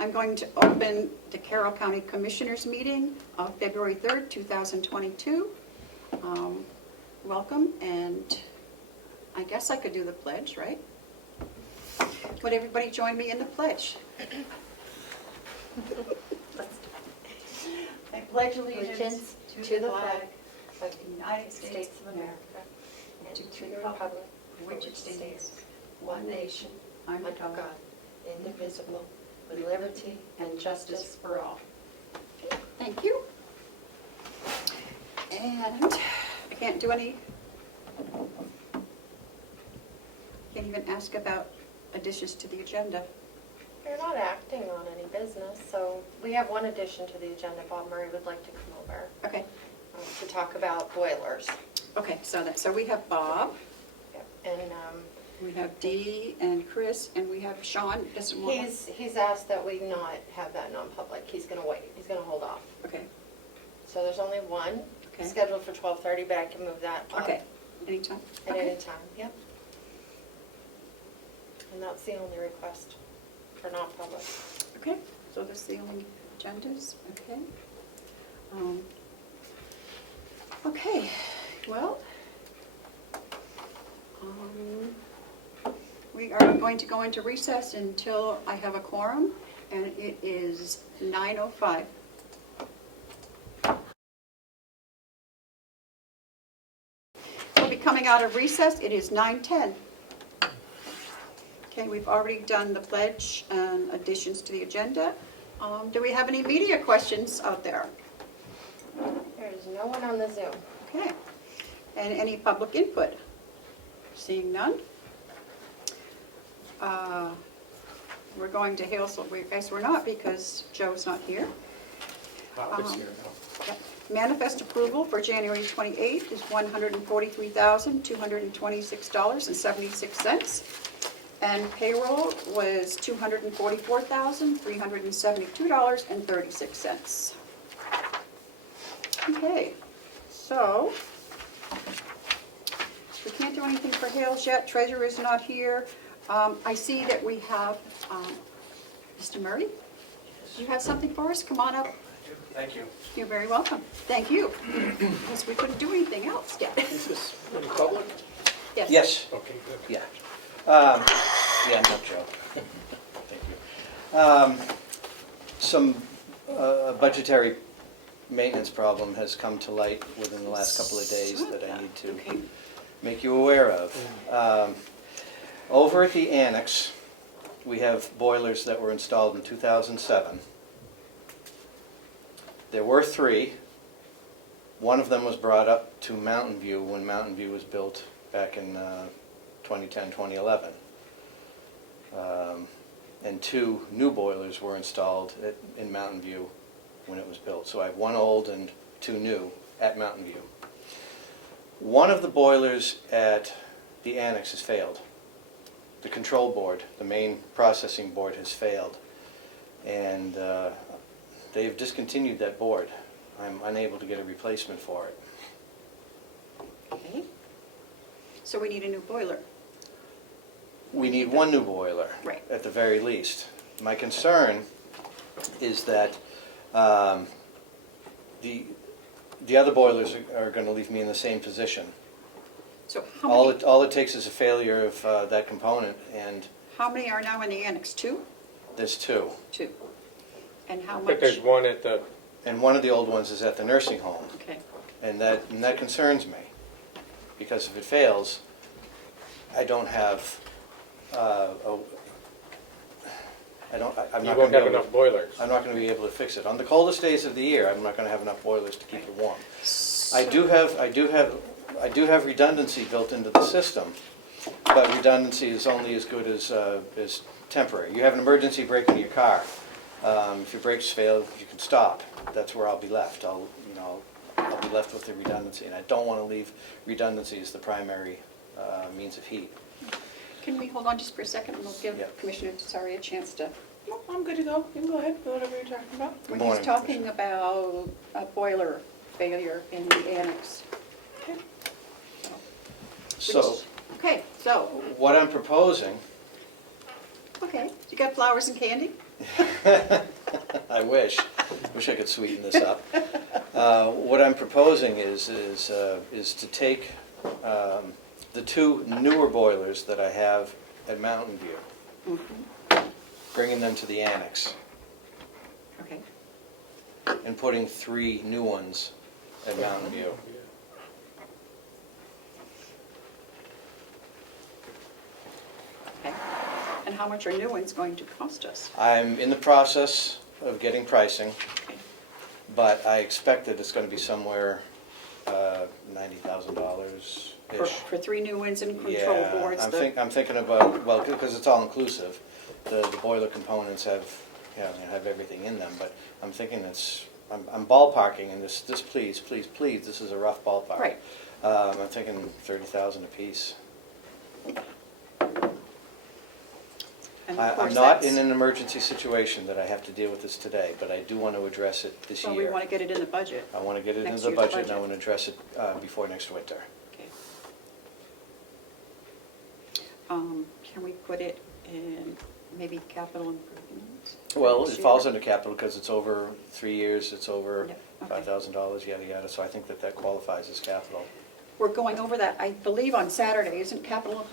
I'm going to open the Carroll County Commissioners meeting of February 3rd, 2022. Welcome, and I guess I could do the pledge, right? Would everybody join me in the pledge? I pledge allegiance to the flag of the United States of America and to the republic for which it stands, one nation, under God, indivisible, with liberty and justice for all. Thank you. And I can't even ask about additions to the agenda. You're not acting on any business, so we have one addition to the agenda. Bob Murray would like to come over Okay. to talk about boilers. Okay, so we have Bob, Yep. And we have Dee and Chris, and we have Sean. Doesn't want. he's asked that we not have that non-public. He's going to wait. He's going to hold off. Okay. So there's only one Okay. scheduled for 12:30, but I can move that up Okay. Anytime. at Okay. any time. Yep. And that's the only request for non-public. Okay. So that's the only agendas. Okay. Okay. Well. We are going to go into recess until I have a quorum, and it is 9:05. We'll be coming out of recess. It is 9:10. Okay, we've already done the pledge and additions to the agenda. Do we have any media questions out there? There's no one on the Zoom. Okay. And any public input? Seeing none. We're going to hail, so I guess we're not because Joe's not here. It's here now. Yep. Manifest approval for January 28th is $143,226.76. And payroll was $244,372.36. Okay, so we can't do anything for Hales yet. Treasurer is not here. I see that we have Mr. Murray. You have something for us? Come on up. Thank you. You're very welcome. Thank you. Because we couldn't do anything else yet. Is this in public? Yes. Yes, Okay, good. yeah. Yeah, no joke. Thank you. Some budgetary maintenance problem has come to light within the last couple of days that I need to Okay. make you aware of. Over at the annex, we have boilers that were installed in 2007. There were 3. One of them was brought up to Mountain View when Mountain View was built back in 2010, 2011. And 2 new boilers were installed in Mountain View when it was built. So I have 1 old and 2 new at Mountain View. One of the boilers at the annex has failed. The control board, the main processing board, has failed. And they've discontinued that board. I'm unable to get a replacement for it. Okay. So we need a new boiler. We need 1 new boiler, Right. at the very least. My concern is that the other boilers are going to leave me in the same position. So how many, All it takes is a failure of that component, and how many are now in the annex? 2? there's 2. 2. And how I much? think there's one at the, And one of the old ones is at the nursing home, Okay. and that concerns me, because if it fails, I don't have I'm you not won't going have to be enough boilers. I'm not going to be able to fix it. On the coldest days of the year, I'm not going to have enough boilers to keep it warm. I do have redundancy built into the system, but redundancy is only as good as temporary. You have an emergency brake in your car. If your brakes fail, you can stop. That's where I'll be left. I'll be left with the redundancy, and I don't want to leave redundancy as the primary means of heat. Can we hold on just for a second and we'll give Yeah. Commissioner Tesari a chance to... No, I'm good to go. You can go ahead. Whatever you're talking about. We're morning, just talking about a boiler failure in the annex. Okay. So Okay, so, what I'm proposing Okay, you got flowers and candy? I wish I could sweeten this up. What I'm proposing is to take the two newer boilers that I have at Mountain View, bringing them to the annex, Okay. and putting 3 new ones at Mountain View. Okay. And how much are new ones going to cost us? I'm in the process of getting pricing, Okay. but I expect that it's going to be somewhere $90,000-ish. For 3 new ones and control boards? I'm thinking about, well, because it's all inclusive. The boiler components have, have everything in them, but I'm thinking I'm ballparking, and this please, this is a rough ballpark. Right. I'm thinking 30,000 apiece. And of I'm course not that's- in an emergency situation that I have to deal with this today, but I do want to address it this Well, year. we want to get it in the budget. I want to get it next into the year's budget, and I budget. want to address it before next winter. Okay. Can we put it in maybe capital improvements? for Well, next it year? falls under capital because it's over 3 years, it's over Yeah, okay. $5,000, yada, yada, so I think that qualifies as capital. We're going over that, I believe, on Saturday. Isn't capital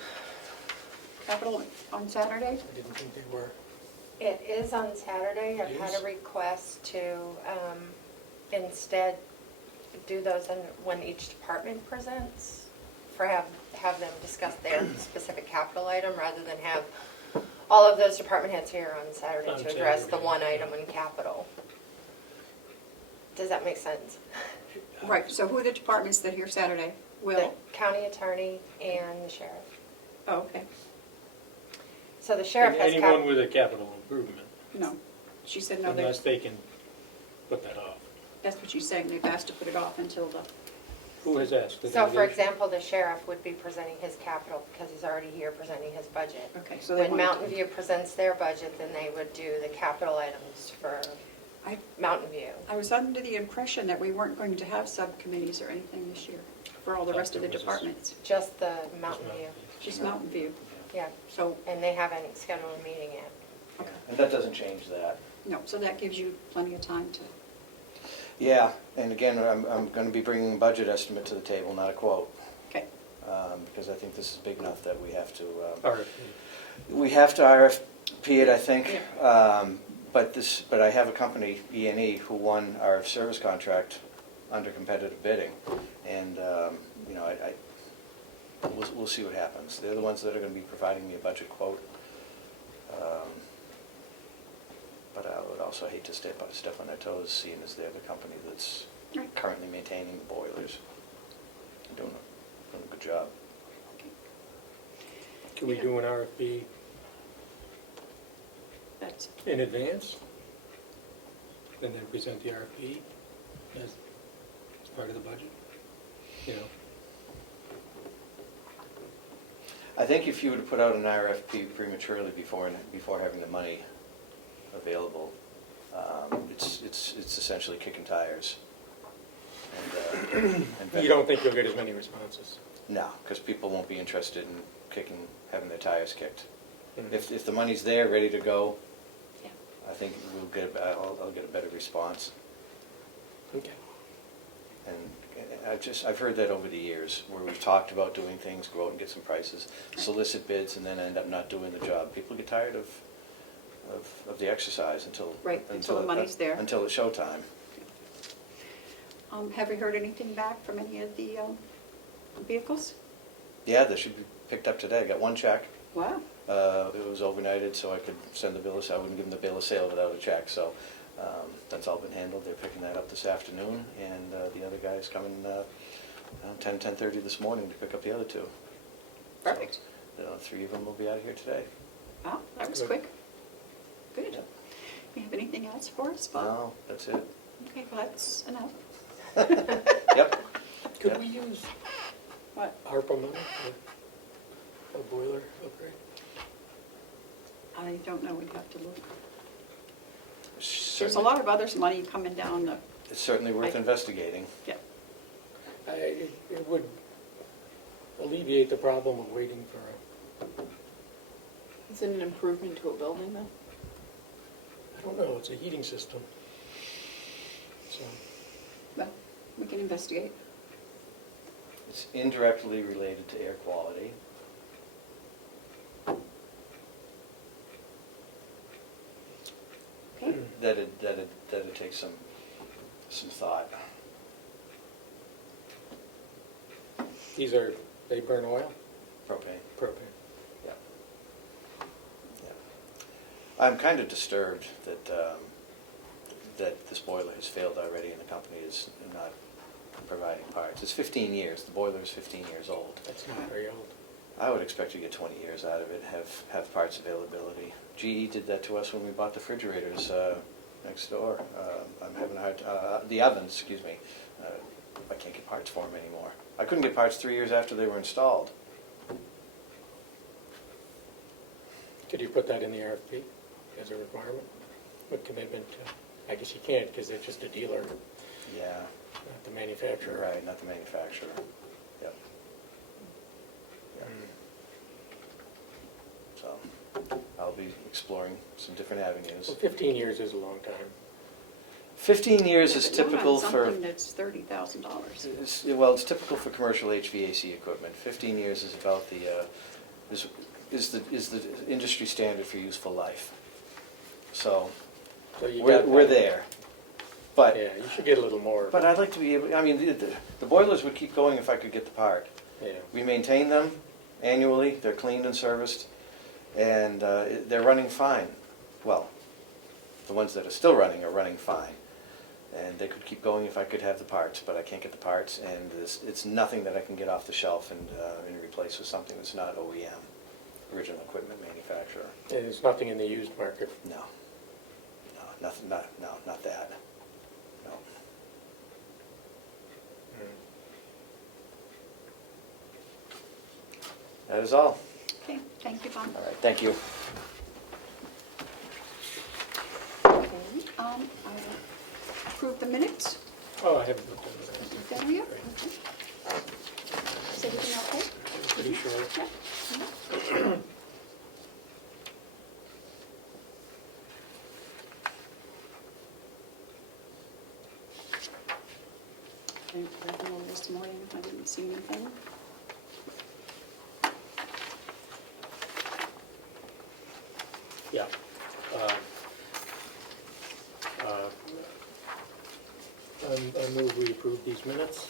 on Saturday? I didn't think they were. It is on Saturday. I've had Yes. a request to instead do those when each department presents, have them discuss their specific capital item rather than have all of those department heads here on Saturday On to address the Saturday, one yeah. item in capital. Does that make sense? Right, so who are the departments that are here Saturday? The Will? county attorney and the sheriff. Oh, okay. So the sheriff has Anyone with a capital improvement, No. She said no, unless they can put that off. that's what she's saying. They've asked to put it off until the, Who has asked? The So for delegation? example, the sheriff would be presenting his capital because he's already here presenting his budget. okay, so they When want. Mountain View presents their budget, then they would do the capital items for I Mountain View. I was under the impression that we weren't going to have subcommittees or anything this year for all the rest of the There was a- departments. Just the Mountain View, Just Mountain View. yeah. So, And they haven't scheduled a meeting yet. okay. And that doesn't change that. No, so that gives you plenty of time to, Yeah, and again, I'm going to be bringing a budget estimate to the table, not a quote, okay. because I think this is big enough that we have to RFP. RFP it, I think. But I have a company, E&E, who won our service contract under competitive bidding, and we'll see what happens. They're the ones that are going to be providing me a budget quote. But I would also hate to step on their toes, seeing as they're the company that's Right. currently maintaining the boilers. They're doing a good job. Okay. Can we do an RFP That's, in advance? And then present the RFP as part of the budget? You know, I think if you were to put out an RFP prematurely before having the money available, it's essentially kicking tires. And you don't think you'll get as many responses? No, because people won't be interested in having their tires kicked. Mhm. If the money's there, ready to go, yeah. I think I'll get a better response. Okay. And I've heard that over the years, where we've talked about doing things, go out and get some prices, solicit bids, and then end up not doing the job. People get tired of the exercise until the money's there. Until it's showtime. Have we heard anything back from any of the vehicles? Yeah, they should be picked up today. I got one check. Wow. It was overnighted, so I could send the bill of sale. I wouldn't give them the bill of sale without a check. So that's all been handled. They're picking that up this afternoon, and the other guy's coming 10:30 this morning to pick up the other two. Perfect. So, 3 of them will be out of here today. Wow, that was Good. quick. Good. Yeah. You have anything else for us, Bob? No, that's it. Okay, well, that's enough. Yep. Could Yep. we use What? ARPA money for a boiler upgrade? I don't know, we'd have to look. There's a Certainly- lot of other money coming down the, It's certainly worth investigating. yeah. It would alleviate the problem of waiting for Is it an improvement to a building though? I don't know, it's a heating system. So, Well, we can investigate. It's indirectly related to air quality. Okay? That'd take some thought. these are, they burn oil? Propane. Propane. Yeah. Yeah. I'm kind of disturbed that, that this boiler has failed already and the company is not providing parts. It's 15 years, the boiler is 15 years old. That's not very old. I would expect to get 20 years out of it, have parts availability. GE did that to us when we bought the refrigerators next door. I'm having a hard, the ovens, excuse me. I can't get parts for them anymore. I couldn't get parts 3 years after they were installed. Could you put that in the RFP as a requirement? What commitment? I guess you can't because they're just a dealer, Yeah, not the manufacturer. right, not the manufacturer. Yep. So I'll be exploring some different avenues. Well, 15 years is a long time. 15 years is Yeah, but not on typical for... something that's $30,000. Well, it's typical for commercial HVAC equipment. 15 years is about the, is the industry standard for useful life. So So you we're got we're that. there. But Yeah, you should get a little more. but I'd like to be able, I mean, the boilers would keep going if I could get the part. Yeah. We maintain them annually, they're cleaned and serviced, and they're running fine. Well, the ones that are still running are running fine. And they could keep going if I could have the parts, but I can't get the parts, and it's nothing that I can get off the shelf and replace with something that's not OEM, original equipment manufacturer. And there's nothing in the used market. No, nothing, not that, no. That is all. Okay, thank you, Bob. All right, thank you. Okay, I will approve the minutes. Oh, I haven't looked at that. Is that you? Okay. Is everything okay? Pretty sure. Yeah. I read them over this morning, I didn't see anything. Yeah. I move we approve these minutes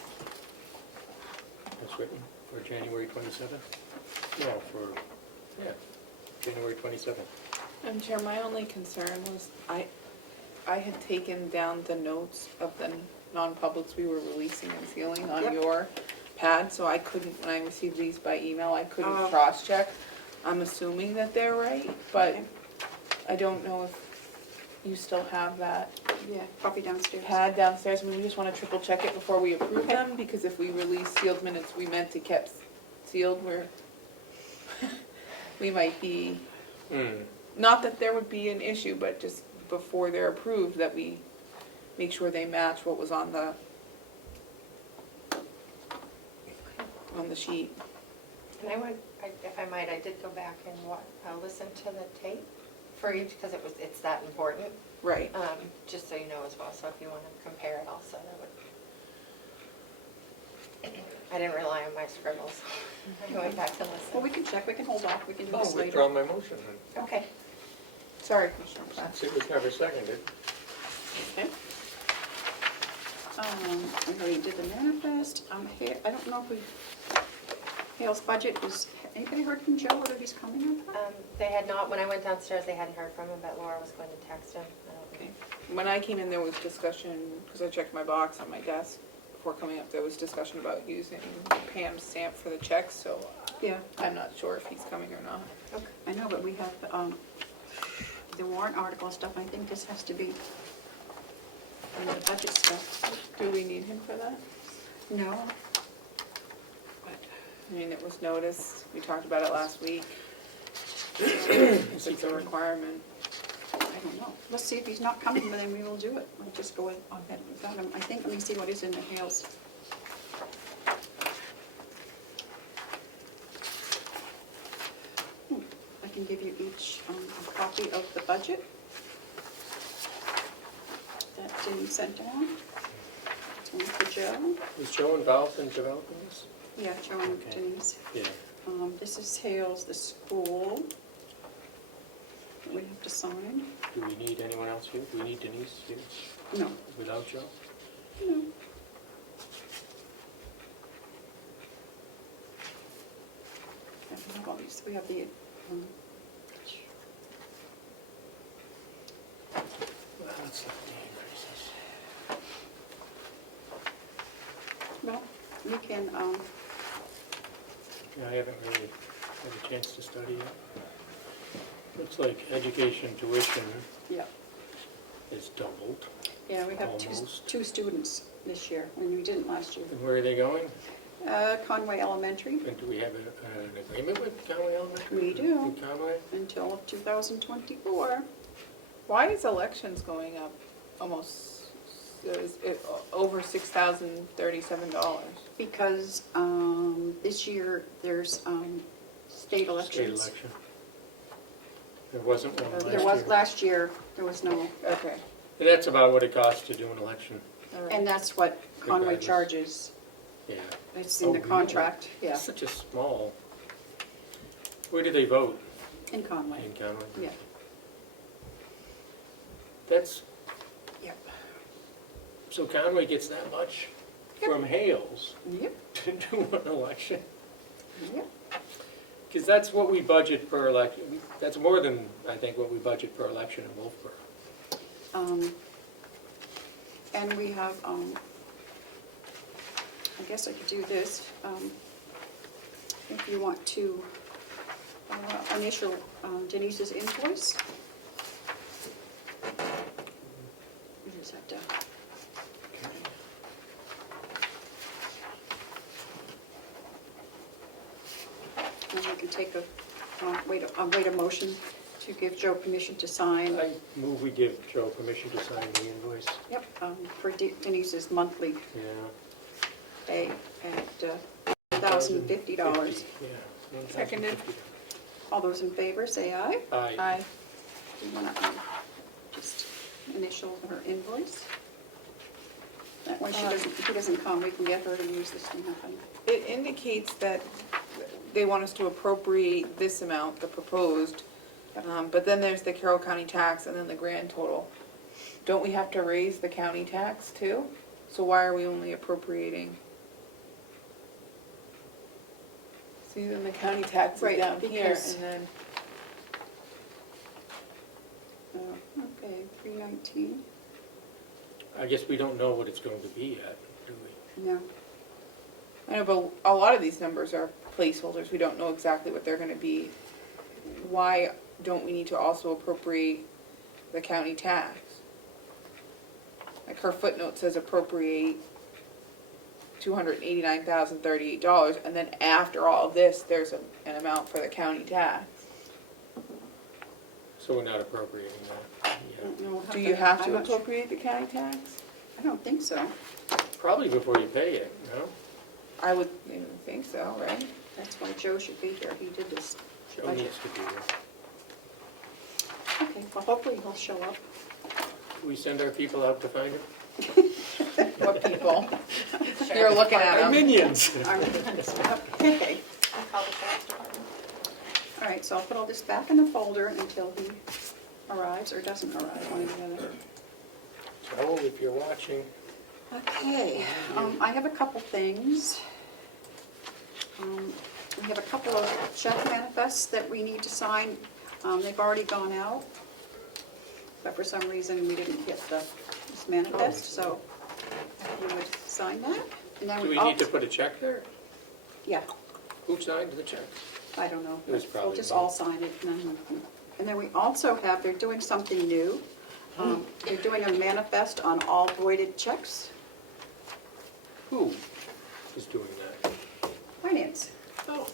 as written for January 27th. No, January 27th. And Chair, my only concern was I had taken down the notes of the non-publics we were releasing and sealing on Yep. your pad, so I couldn't, when I received these by email, I couldn't Oh. cross-check. I'm assuming that they're right, but Okay. I don't know if you still have that Yeah, probably downstairs. pad downstairs. I mean, we just want to triple check it before we approve them, because if we release sealed minutes we meant to kept sealed, we might be, not that there would be an issue, but just before they're approved, that we make sure they match what was on the sheet. And if I might, I did go back and listen to the tape for each, because it's that important, Right. just so you know as well, so if you want to compare it also, that would. I didn't rely on my scribbles. I went back to Well, listen. we can check, we can hold off, we can do I'll this withdraw later. my motion then, Okay. Sorry, Commissioner Platt. since it was never seconded. Okay. We already did the manifest. I don't know if Hale's budget is, anybody heard from Joe whether he's coming or not? They had not, when I went downstairs, they hadn't heard from him, but Laura was going to text him. Okay. When I came in, there was discussion, because I checked my box on my desk before coming up, there was discussion about using Pam's stamp for the checks, so Yeah, I'm not sure if he's coming or not. Okay. I know, but we have the warrant article stuff. I think this has to be the budget stuff. Do we need him for that? No, I mean, it was noticed, we talked about it last week. If it's a requirement. I don't know. Let's see if he's not coming, but then we will do it. We'll just go ahead without him. I think, let me see what is in the Hales. I can give you each of the budget that Denise sent down. It's one for Joe. Is Joe involved in developing this? Yeah, Joe and Okay. Denise. Yeah. This is Hales, the school. That we have to sign. Do we need anyone else here? Do we need Denise here No. without Joe? No. And we have all these, we have the, Well, that's not the increases. well, we can, Yeah, I haven't really had a chance to study it. Looks like education tuition yeah. is doubled. Yeah, we have Almost. two students this year, when we didn't last year. And where are they going? Conway Elementary And do we have an agreement with Conway Elementary? We do. With Conway? until 2024. Why is elections going up almost, over $6,037? Because this year, there's state State elections. election. There wasn't one last year. There was, last year, there was no, Okay, And that's about what it costs to do an election. all right. and that's what Conway Regardless. charges. Yeah. It's in Oh, the really? contract, yeah, It's such a small. Where do they vote? in Conway. In Conway? Yeah. That's, Yep. so Conway gets that much Yep. from Hales Yep, to do an election? yep. Because that's what we budget per election. That's more than, I think, what we budget per election in Wolfboro. And we have, I guess I could do this, if you want to initial Denise's invoice. You just have to, and we can take a, wait a motion to give Joe permission to sign. I move we give Joe permission to sign the invoice. Yep, for Denise's monthly Yeah. pay at $1,050. Yeah. Seconded. $1,050. All those in favor, say aye. Aye. Aye. Do you want to just initial her invoice? That way he doesn't come, we can get her to use this to happen. It indicates that they want us to appropriate this amount, the proposed, but then there's the Carroll County tax and then the grand total. Don't we have to raise the county tax too? So why are we only appropriating? See, then the county tax is Right, down here because- and then, Okay, 319, I guess we don't know what it's going to be yet, do we? no. I know, but a lot of these numbers are placeholders. We don't know exactly what they're gonna be. Why don't we need to also appropriate the county tax? Like her footnote says appropriate $289,038, and then after all of this, there's an amount for the county tax. So we're not appropriating that I yet. don't know. Do you have I'm to not sure. appropriate the county tax? I don't think so. Probably before you pay it, no? I would think so, right? That's why Joe should be here, he did this Joe budget. needs to be there. Okay, well, hopefully he'll show up. We send our people out to find him? What people? You're looking at Our them. minions. Okay. I'll call the sheriff's department. All right, so I'll put all this back in the folder until he arrives or doesn't arrive, one or the other. Joe, if you're watching. Okay, I have a couple things. We have a couple of check manifests that we need to sign. They've already gone out, but for some reason we didn't get this manifest, so if you would sign that. And then Do we need to put a check there? Yeah, Who signed the check? I don't know. It was We'll probably just me. all sign it. And then we also have, they're doing something new. They're doing a manifest on all voided checks. Who is doing that? Finance. Oh.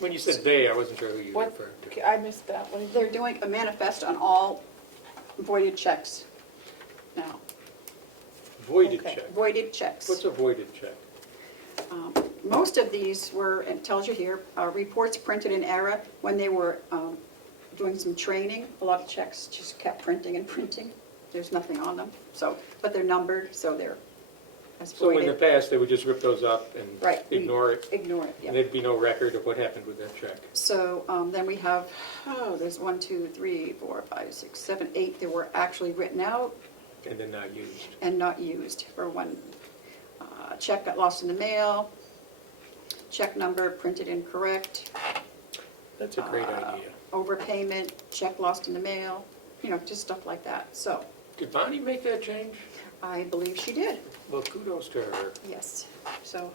When you said they, I wasn't sure who you What, referred to. I missed that. What did They're you? doing a manifest on all voided checks now. Voided Okay. check. Voided checks. What's a voided check? Most of these were, it tells you here, reports printed in error when they were doing some training. A lot of checks just kept printing and printing. There's nothing on them, so, but they're numbered, so they're as So in the voided. past, they would just rip those up and Right. ignore it, Ignore it, yeah. and there'd be no record of what happened with that check. So then we have, there's 1, 2, 3, 4, 5, 6, 7, 8 that were actually written out And then not used. and not used for one. Check got lost in the mail, check number printed incorrect, That's a great idea. overpayment, check lost in the mail, just stuff like that. So Did Bonnie make that change? I believe she did, Well, kudos to her. yes. So,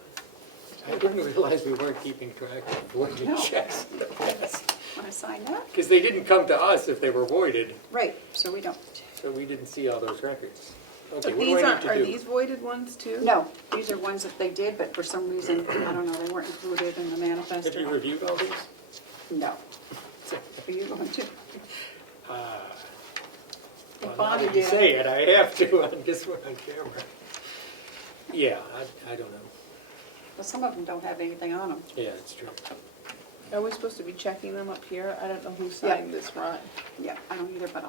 I didn't realize we weren't keeping track of voided No. checks in the past. want to sign that? Because they didn't come to us if they were voided, Right, so we don't. so we didn't see all those records. Okay, But what do these I need aren't, to are do? these voided ones too? No, these are ones that they did, but for some reason, I don't know, they weren't included in the manifest. Have you reviewed all these? No. Are you going to? Ah. If Well, now Bonnie that you did. say it, I have to on this one on camera. Yeah, I don't know. Well, some of them don't have anything on them. Yeah, it's true. Are we supposed to be checking them up here? I don't know who signed this front. Yeah, I don't either, but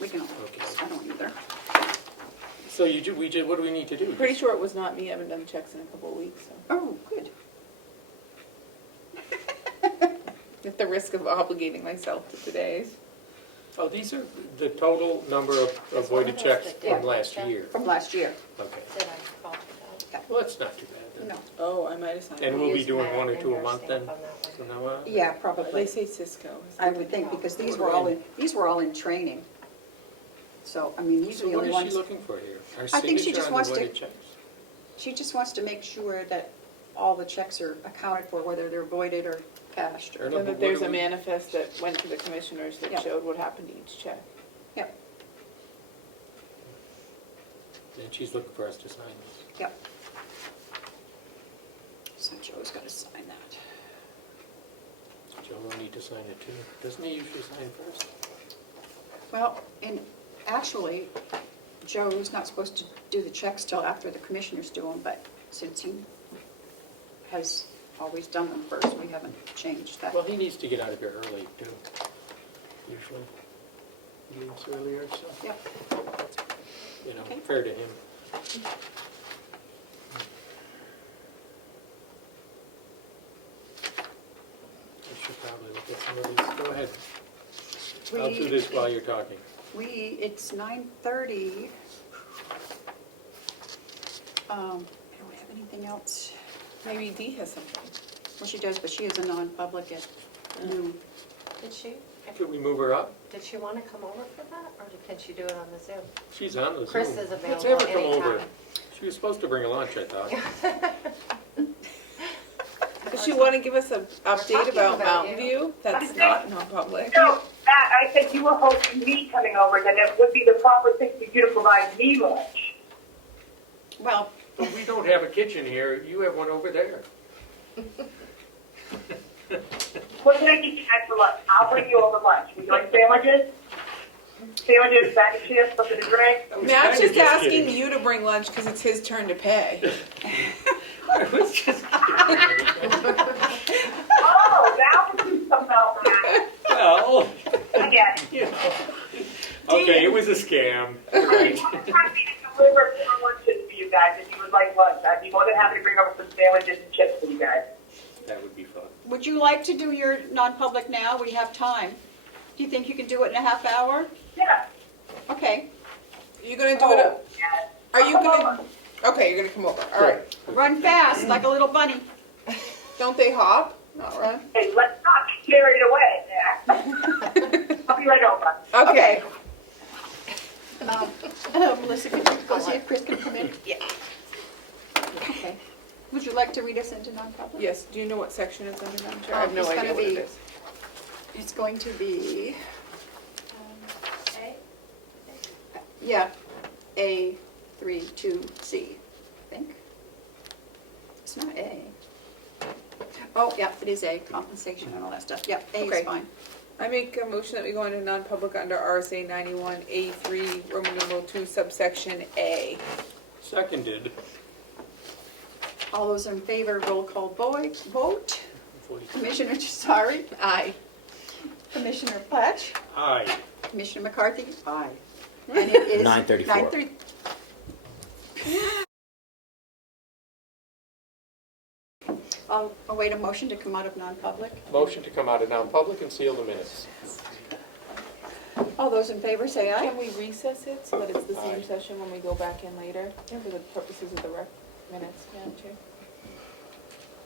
we can, Okay. I don't either. So what do we need to do? Pretty sure it was not me, I haven't done checks in a couple of weeks, so. Oh, good. At the risk of obligating myself to today's. Oh, these are the total number of Is one voided of those checks the from different last check? year. From last year. Okay. Did I fault it out? Well, that's not too bad then. No. Oh, I might have signed And it. we'll be Use doing Matt one or and two a your month then? stamp on that From one. now on? Yeah, They probably. say Cisco. I would think, because these were all in training. So, I mean, these are So the what only is she ones. looking for here? Our I think she signature just on the wants to- voided checks? She just wants to make sure that all the checks are accounted for, whether they're voided or cashed. Or Or, no, And but that there's what a do we- manifest that went to the commissioners Yeah. that showed what happened to each check. yep, And she's looking for us to sign this. yep. So Joe's got to sign that. Joe will need to sign it too. Doesn't he usually sign first? Well, and actually, Joe's not supposed to do the checks till after the commissioners do them, but since he has always done them first, we haven't changed that. Well, he needs to get out of here early too, usually. He leaves earlier, so, Yep, Okay. fair to him. I should probably look at some of these. Go ahead. I'll do this while you're talking. it's 9:30. I don't have anything else. Maybe Dee has something. Well, she does, but she is a non-public at noon. Did she, Should we move her up? did she want to come over for that, or can she do it on the Zoom? She's on the Zoom. Chris is Let's available have her come over. anytime. She was supposed to bring a lunch, I thought. Does she want to give us an update talking about about Mountain you. View? That's not non-public. No, Matt, I said you were hosting me coming over, then it would be the proper thing for you to provide me lunch. Well, But we don't have a kitchen here. You have one over there. What can I get you guys for lunch? I'll bring you over lunch. Would you like sandwiches? Sandwiches, bag of chips, something to drink? I was Matt's kinda just asking kidding. you to bring lunch because it's his turn to pay. I was just kidding. Oh, that would do something else, Matt. Well, I get it. you know. Okay, it was a scam. You're right. I'm happy to deliver more lunches for you guys if you would like lunch. I'd be more than happy to bring over some sandwiches and chips for you guys. That would be fun. would you like to do your non-public now? We have time. Do you think you can do it in a half hour? Yeah. Okay, You gonna do it? Oh, yes. Are you Come gonna? over. Okay, you're gonna come over. All right. run fast like a little bunny. Don't they hop? Not run. Hey, let's not get carried away. Yeah. I'll be right over. Okay. Melissa, could you go see if Chris can come in? Yeah. Okay. Would you like to read us into non-public? Yes. Do you know what section it's under, Madam Chair? I have no It's idea gonna what it be- is. It's going to be, A? yeah, A 32C, I think. It's not A. Oh, yeah, it is A, compensation and all that stuff. Yeah, A is Okay. fine. I make a motion that we go into non-public under RSA 91A3, Roman numeral 2, subsection A. Seconded. All those in favor, roll call vote. Voice. Commissioner Jasari, Aye. Commissioner Pletch, Aye. Commissioner McCarthy. Aye. And it is 9:34. 9:30. I'll await a motion to come out of non-public. Motion to come out of non-public and seal the minutes. All those in favor say aye. Can we recess it so that it's the same Aye. session when we go back in later for the purposes of the rec minutes, Madam Chair?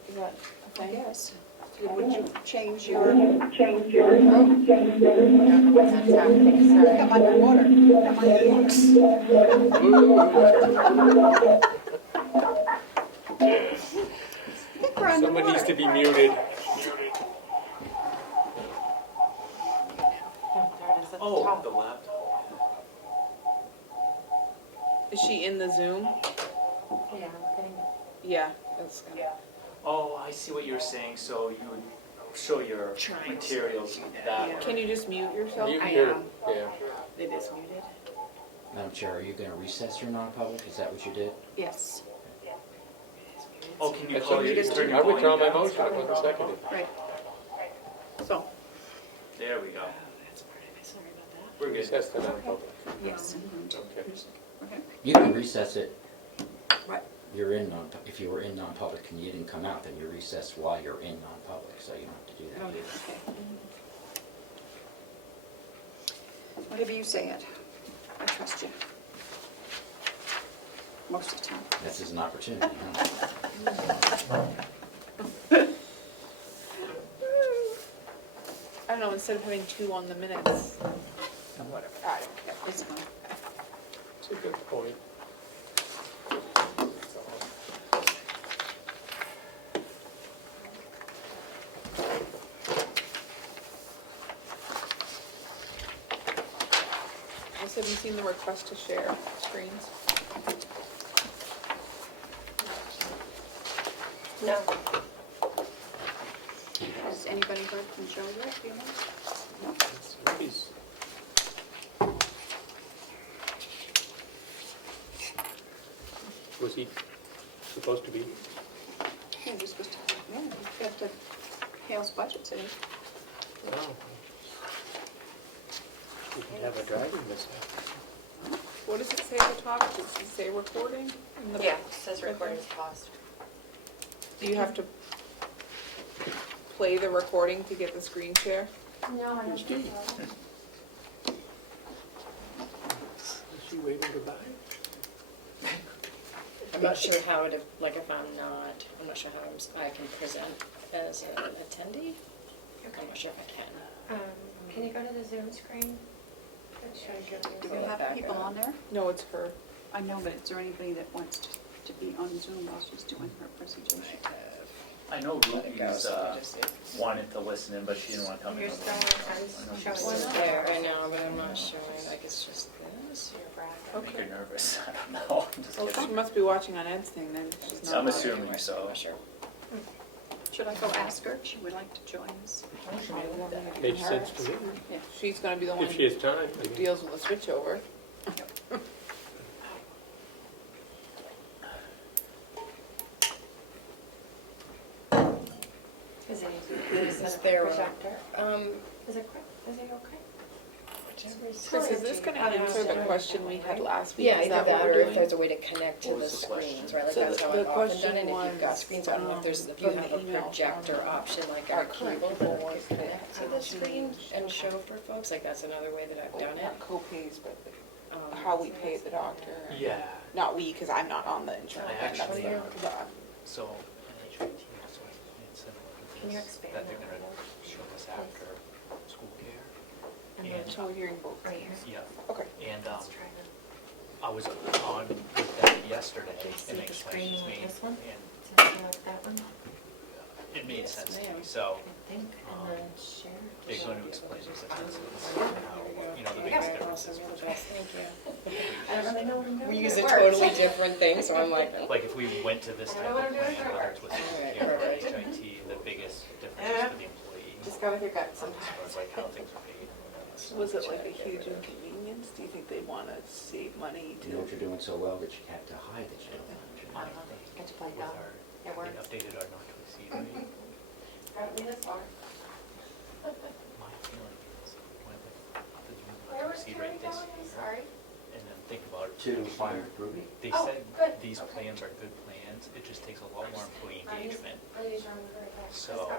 Is that a thing? Yes. Would you change your, Change your. I don't know when that's happening, sorry. come underwater, come under. Someone needs to be muted. Oh, there it is at the Oh, top. the laptop. Is she in the Zoom? Yeah, I'm getting. Yeah, that's good. Oh, I see what you're saying, so you would show your materials that way. Can you just mute yourself? Mute I your- am. Yeah. It is muted. Madam Chair, are you going to recess your non-public? Is that what you did? Yes, Oh, can you That's call what your, you turn your I withdraw my volume down? motion, it wasn't seconded. right. So, There we go. We're good. Recess to non-public. yes. Okay. Okay. You can recess it. Right. You're in if you were in non-public and you didn't come out, then you recess while you're in non-public, so you don't have to do that either. Okay. Whatever you say it, I trust you. Most of the time. This is an opportunity, huh? I don't know, instead of having two on the minutes, whatever, I don't care. It's fine. It's a good point. Also, have you seen the request to share screens? No. Has anybody heard from Joe yet, do you know? No? He's- Was he supposed to be? Yeah, we're supposed to, yeah, we've got the Hale's budget today. Oh. We could have a driving mishap. What does it say at the top? Does it say recording? in the- Yeah, it says recording's paused. Do you have to play the recording to get the screen share? No, I don't think so. Is she waving goodbye? I'm not sure how to, like if I'm not sure how I can present as an attendee. I'm not sure if I can. Can you go to the Zoom screen? It shows your Do we have people on there? No, it's her. I know, but is there anybody that wants to be on Zoom while she's doing her presentation? I know Let it go, Ruby's so I just- wanted to listen in, but she didn't want to come in. You're still on I know. showing It's there, I know, but I'm not sure. Like it's just this. your bracket. Make her nervous. I don't know. I'm just Well, she kidding. must be watching on Ed's thing then. She's not. I'm on. assuming so. I'm not sure. Should I go ask her if she would like to join us? Makes sense to me. Yeah. She's gonna be the one If she has time. who deals with the switchover. Is it easy? Is there a- projector? Um, Is it quick? Is it okay? Chris, is this gonna answer the question we had last week? yeah, Is either that that what or we're if doing? there's a way to connect to What the was the question? screens, right? Like So that's the how I've often question done it. If you've got was, screens, I don't know if there's, if you from have the a email projector from option like our our cable that board can connect to the that screen changed and show for folks. Like that's another way that I've done it. Not co-pays, but Um, how we pay the doctor. and- Yeah. Not we, because I'm not on the insurance. I plan, that's actually, the- So, Can you expand that they're that gonna a little? show us after school care. And And, then So we're hearing both. right here. yeah, Okay. and, Let's try that. I was on with them yesterday, Can you see and the explained screen to like me, this one? and Something like that one, it made Yes, sense to ma'am. me, so I think, and then share. they're going to explain the differences, There how, we go. you know, the Yeah, biggest awesome, differences. you're the best, thank you. I don't really know what I'm doing. We but use it a works. totally different thing, so I'm like, oh. Like if we went to this I type don't know of what I'm doing, plan, but it whether it's with Alright, care or perfect. HIT, the biggest difference is for the employee. Just go with your gut As sometimes. far as like how things are paid. Was it like a huge inconvenience? Do you think they want to save money You know what to? you're doing so well that you have to hide that you don't know. I Get to play With golf. our, It we works. updated our not to exceed rate. Got me this far. My feeling proceed right this year. And then think about it. To fire Ruby? They said these plans are good plans, it just takes a lot more employee engagement. So,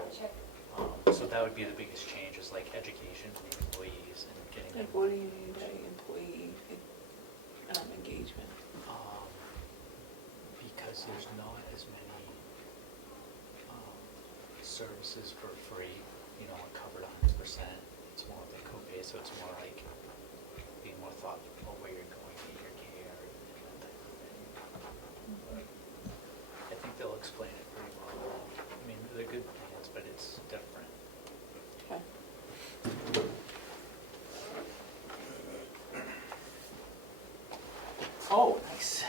so that would be the biggest change, is like education for the employees and getting them. Like, what do you mean by employee engagement? Because there's not as many services for free, you know, covered 100%. It's more of a copay, so it's more like being more thoughtful about where you're going to get your care and that type of thing. I think they'll explain it pretty well. I mean, they're good plans, but it's different. Okay. Oh, nice.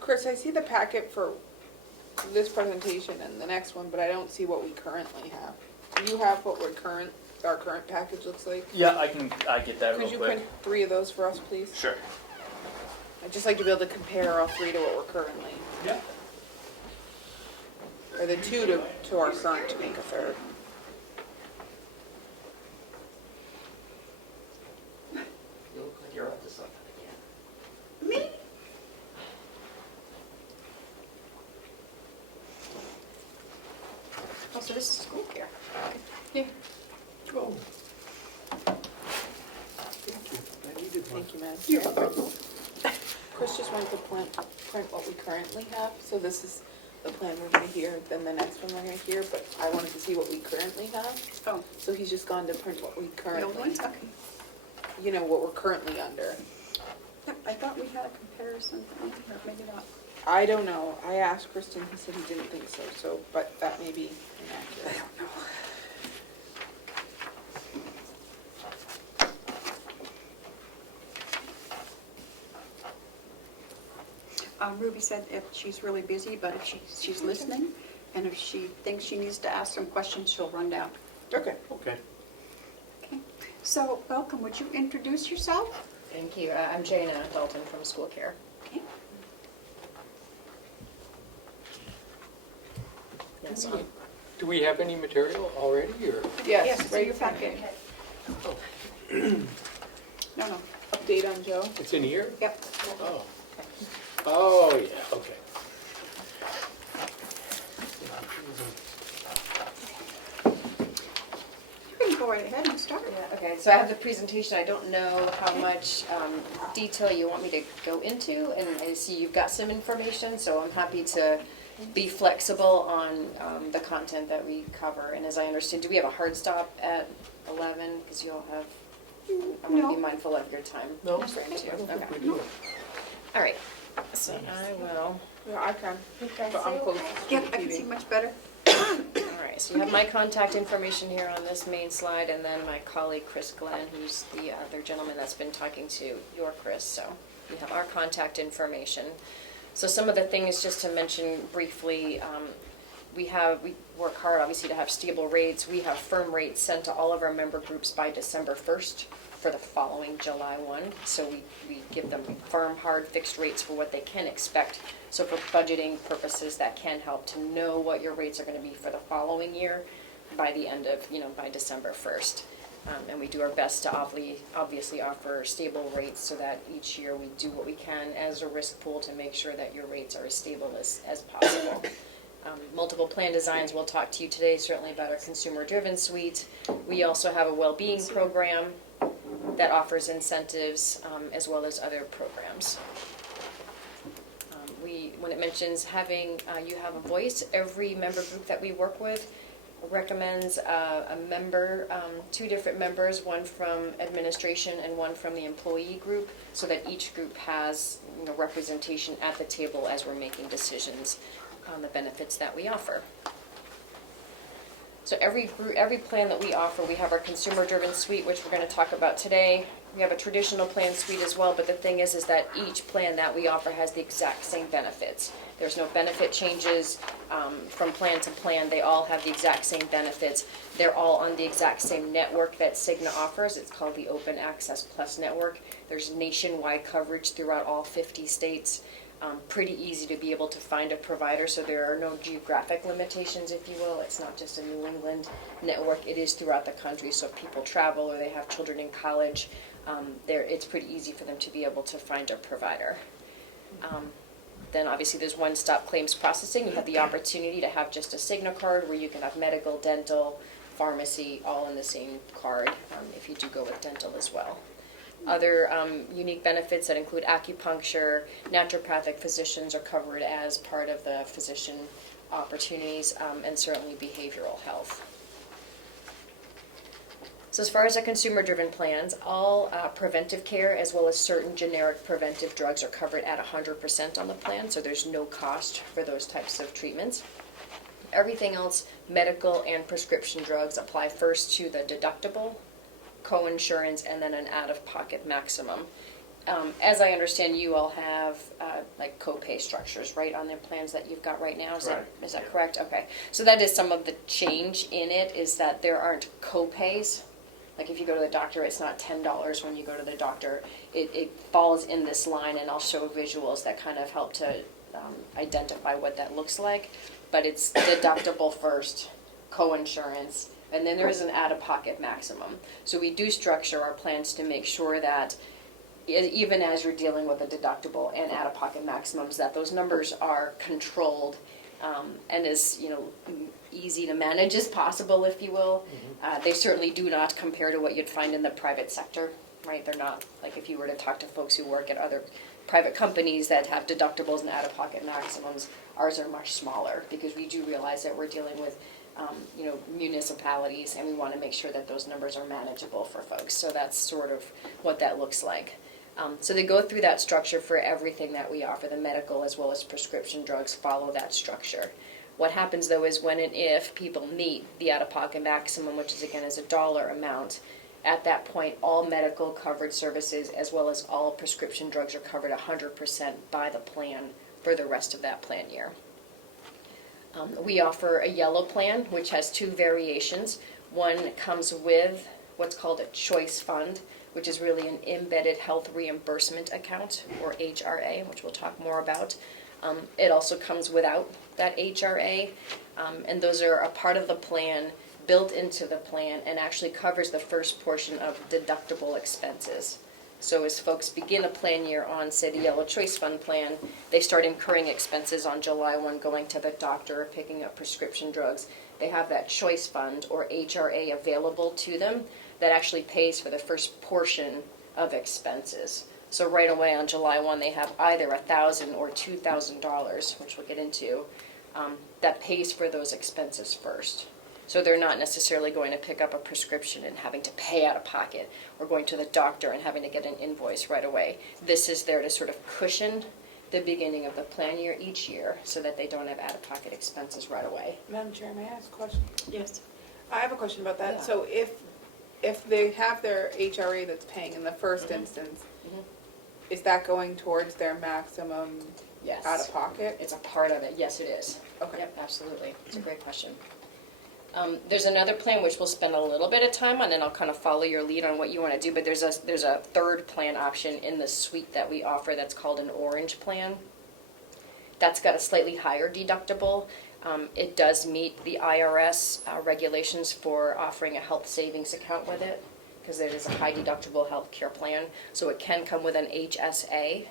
Chris, I see the packet for this presentation and the next one, but I don't see what we currently have. Do you have what our current package looks like? Yeah, I get that real Could you quick. print 3 of those for us, please? Sure. I'd just like to be able to compare all 3 to what we're currently, Yeah. or the 2 to our current to make a 3rd. You look like you're up to something again. Me? Oh, so this is school care. Here. Oh. Thank you, I needed one. Thank you, Madam You're Chair. welcome. Chris just wanted to print what we currently have, so this is the plan we're gonna hear, then the next one we're gonna hear, but I wanted to see what we currently have. Oh, So he's just gone to print what we the old currently, ones? Okay. you know, what we're currently under. Yep, I thought we had a comparison, or maybe not. I don't know, I asked Kristen, he said he didn't think so, but that may be I inaccurate. don't know. Ruby said if she's really busy, but if she's listening, and if she thinks she needs to ask some questions, she'll run down. Okay. Okay. Okay. So, welcome. Would you introduce yourself? Thank you. I'm Jana Dalton from School Care. Okay. Yes, Do we have any material already, or? Yes, It's in right, your packet. No. update on Joe. It's in here? Yep. Oh. Oh, yeah, okay. You can go right ahead and start. Yeah, okay, so I have the presentation. I don't know how much detail you want me to go into, and I see you've got some information, so I'm happy to be flexible on the content that we cover. And as I understand, do we have a hard stop at 11? Because you all have, I want to No. be mindful of your time No, frame too. I don't think Okay, we do. all right, so I will. Yeah, I can, but I'm close to Yep, the I can see TV. much better. All right, so you have my contact information here on this main slide, and then my colleague Chris Glenn, who's the other gentleman that's been talking to your Chris, so you have our contact information. So some of the things, just to mention briefly, we work hard, obviously, to have stable rates. We have firm rates sent to all of our member groups by December 1st for the following July 1. So we give them firm, hard, fixed rates for what they can expect. So for budgeting purposes, that can help to know what your rates are going to be for the following year by the end of, by December 1st. And we do our best to obviously offer stable rates so that each year we do what we can as a risk pool to make sure that your rates are as stable as possible. Multiple plan designs, we'll talk to you today certainly about our consumer-driven suite. We also have a well-being program that offers incentives as well as other programs. When it mentions having you have a voice, every member group that we work with recommends a member, 2 different members, one from administration and one from the employee group, so that each group has representation at the table as we're making decisions on the benefits that we offer. So every plan that we offer, we have our consumer-driven suite, which we're going to talk about today. We have a traditional plan suite as well, but the thing is that each plan that we offer has the exact same benefits. There's no benefit changes from plan to plan. They all have the exact same benefits. They're all on the exact same network that Cigna offers. It's called the Open Access Plus Network. There's nationwide coverage throughout all 50 states. pretty easy to be able to find a provider, so there are no geographic limitations, if you will. It's not just a New England network, it is throughout the country, so if people travel or they have children in college, it's pretty easy for them to be able to find a provider. Then obviously there's one-stop claims processing. You have the opportunity to have just a Cigna card where you can have medical, dental, pharmacy, all in the same card, if you do go with dental as well. Other unique benefits that include acupuncture, naturopathic physicians are covered as part of the physician opportunities, and certainly behavioral health. So as far as the consumer-driven plans, all preventive care as well as certain generic preventive drugs are covered at 100% on the plan, so there's no cost for those types of treatments. Everything else, medical and prescription drugs, apply first to the deductible, coinsurance, and then an out-of-pocket maximum. As I understand, you all have like copay structures, right, on the plans that you've got right now? Is that correct? Okay. So that is some of the change in it, is that there aren't copays. Like if you go to the doctor, it's not $10 when you go to the doctor. It falls in this line, and I'll show visuals that kind of help to identify what that looks like. But it's deductible first, coinsurance, and then there is an out-of-pocket maximum. So we do structure our plans to make sure that even as you're dealing with a deductible and out-of-pocket maximums, that those numbers are controlled and as easy to manage as possible, if you will. They certainly do not compare to what you'd find in the private sector, right? They're not, like if you were to talk to folks who work at other private companies that have deductibles and out-of-pocket maximums, ours are much smaller, because we do realize that we're dealing with municipalities, and we want to make sure that those numbers are manageable for folks. So that's sort of what that looks like. So they go through that structure for everything that we offer. The medical as well as prescription drugs follow that structure. What happens though is when and if people meet the out-of-pocket maximum, which is again is a dollar amount, at that point all medical covered services as well as all prescription drugs are covered 100% by the plan for the rest of that plan year. We offer a yellow plan, which has two variations. One comes with what's called a choice fund, which is really an embedded health reimbursement account, or HRA, which we'll talk more about. It also comes without that HRA, and those are a part of the plan, built into the plan, and actually covers the first portion of deductible expenses. So as folks begin a plan year on, say, the Yellow Choice Fund plan, they start incurring expenses on July 1, going to the doctor or picking up prescription drugs. They have that Choice Fund, or HRA, available to them that actually pays for the first portion of expenses. So right away on July 1, they have either $1,000 or $2,000, which we'll get into, that pays for those expenses first. So they're not necessarily going to pick up a prescription and having to pay out of pocket, or going to the doctor and having to get an invoice right away. This is there to sort of cushion the beginning of the plan year each year so that they don't have out-of-pocket expenses right away. Madam Chair, may I ask a question? Yes. I have a question about that. Yeah. So if they have their HRA that's paying in the first instance, is that going towards their maximum Yes. out of pocket? It's a part of it. Yes, it is. Okay. Yep, absolutely. It's a great question. There's another plan which we'll spend a little bit of time on, and I'll kind of follow your lead on what you want to do, but there's a third plan option in the suite that we offer that's called an orange plan. That's got a slightly higher deductible. It does meet the IRS regulations for offering a health savings account with it, because it is a high deductible health care plan. So it can come with an HSA.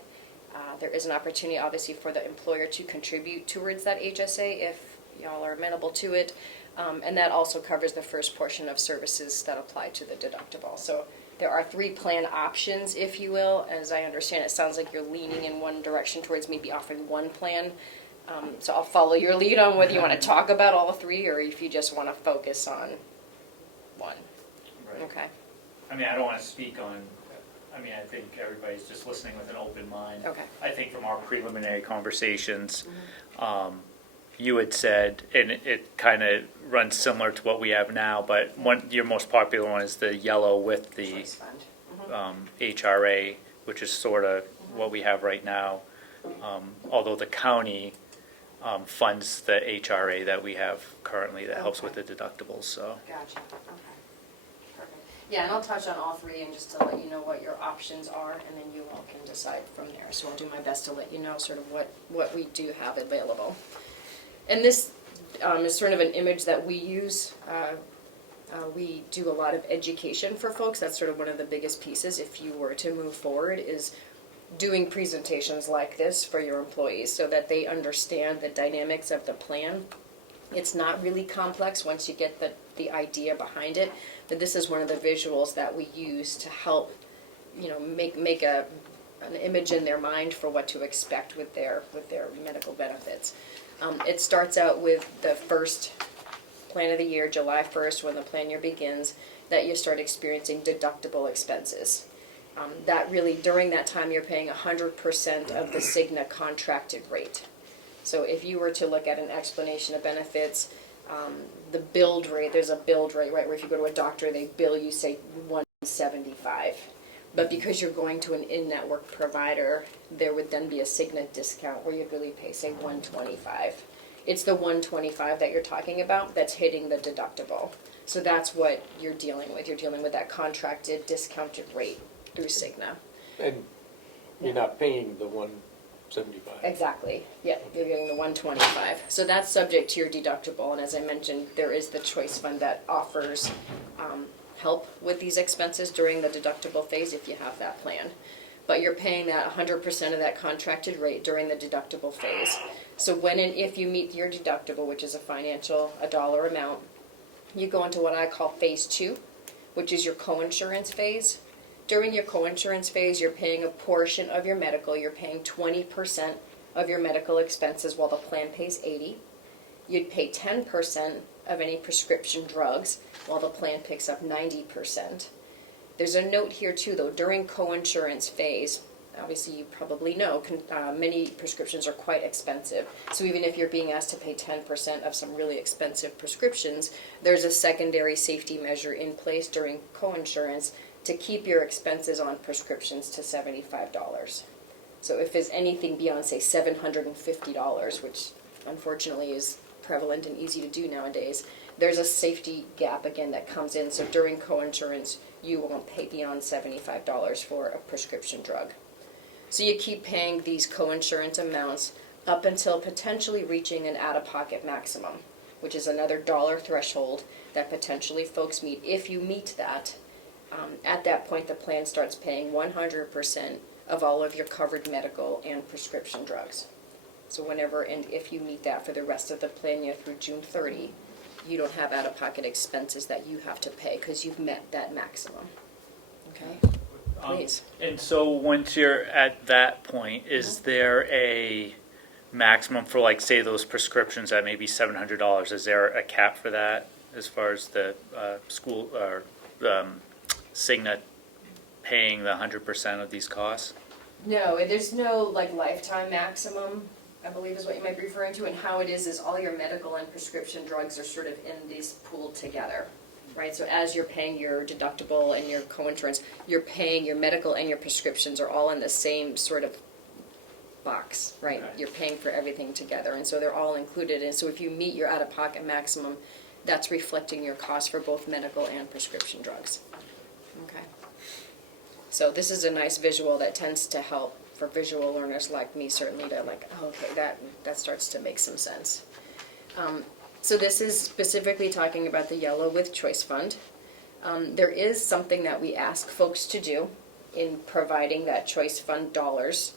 There is an opportunity, obviously, for the employer to contribute towards that HSA if y'all are amenable to it. And that also covers the first portion of services that apply to the deductible. So there are 3 plan options, if you will. As I understand, it sounds like you're leaning in one direction towards maybe offering one plan. So I'll follow your lead on whether you want to talk about all 3 or if you just want to focus on one. Right. Okay. I mean, I don't want to speak on, I mean, I think everybody's just listening with an open mind. Okay. I think from our preliminary conversations, you had said, and it kind of runs similar to what we have now, but your most popular one is the yellow with the Choice fund. HRA, which is sort of what we have right now. Although the county funds the HRA that we have currently that helps with the deductibles. So Gotcha. Okay. Perfect. Yeah, and I'll touch on all three and just to let you know what your options are, and then you all can decide from there. So I'll do my best to let you know sort of what we do have available. And this is sort of an image that we use. We do a lot of education for folks. That's sort of one of the biggest pieces if you were to move forward, is doing presentations like this for your employees so that they understand the dynamics of the plan. It's not really complex once you get the idea behind it, but this is one of the visuals that we use to help, make an image in their mind for what to expect with their medical benefits. It starts out with the first plan of the year, July 1st, when the plan year begins, that you start experiencing deductible expenses. That really, during that time, you're paying 100% of the Cigna contracted rate. So if you were to look at an explanation of benefits, the billed rate, there's a billed rate, right, where if you go to a doctor, they bill you, say, $175. But because you're going to an in-network provider, there would then be a Cigna discount where you'd really pay, say, $125. It's the $125 that you're talking about that's hitting the deductible. So that's what you're dealing with. You're dealing with that contracted discounted rate through Cigna. And you're not paying the 175. Exactly. Yeah, you're getting the 125. So that's subject to your deductible. And as I mentioned, there is the choice fund that offers help with these expenses during the deductible phase if you have that plan. But you're paying that 100% of that contracted rate during the deductible phase. So when and if you meet your deductible, which is a dollar amount, you go into what I call phase 2, which is your coinsurance phase. During your coinsurance phase, you're paying a portion of your medical. You're paying 20% of your medical expenses while the plan pays 80%. You'd pay 10% of any prescription drugs while the plan picks up 90%. There's a note here too, though. During coinsurance phase, obviously you probably know, many prescriptions are quite expensive. So even if you're being asked to pay 10% of some really expensive prescriptions, there's a secondary safety measure in place during coinsurance to keep your expenses on prescriptions to $75. So if there's anything beyond, say, $750, which unfortunately is prevalent and easy to do nowadays, there's a safety gap again that comes in. So during coinsurance, you won't pay beyond $75 for a prescription drug. So you keep paying these coinsurance amounts up until potentially reaching an out-of-pocket maximum, which is another dollar threshold that potentially folks meet. If you meet that, at that point the plan starts paying 100% of all of your covered medical and prescription drugs. So whenever and if you meet that for the rest of the plan year through June 30, you don't have out-of-pocket expenses that you have to pay because you've met that maximum. Okay? Please. And so once you're at that point, is there a maximum for, like, say those prescriptions at maybe $700? Is there a cap for that as far as the school or Cigna paying the 100% of these costs? No, there's no lifetime maximum, I believe is what you might be referring to. And how it is all your medical and prescription drugs are sort of in these pooled together, right? So as you're paying your deductible and your coinsurance, you're paying your medical and your prescriptions are all in the same sort of box, right? Okay. You're paying for everything together, and so they're all included. And so if you meet your out-of-pocket maximum, that's reflecting your cost for both medical and prescription drugs. Okay. So this is a nice visual that tends to help for visual learners like me, certainly, to okay, that starts to make some sense. So this is specifically talking about the yellow with choice fund. There is something that we ask folks to do in providing that choice fund dollars.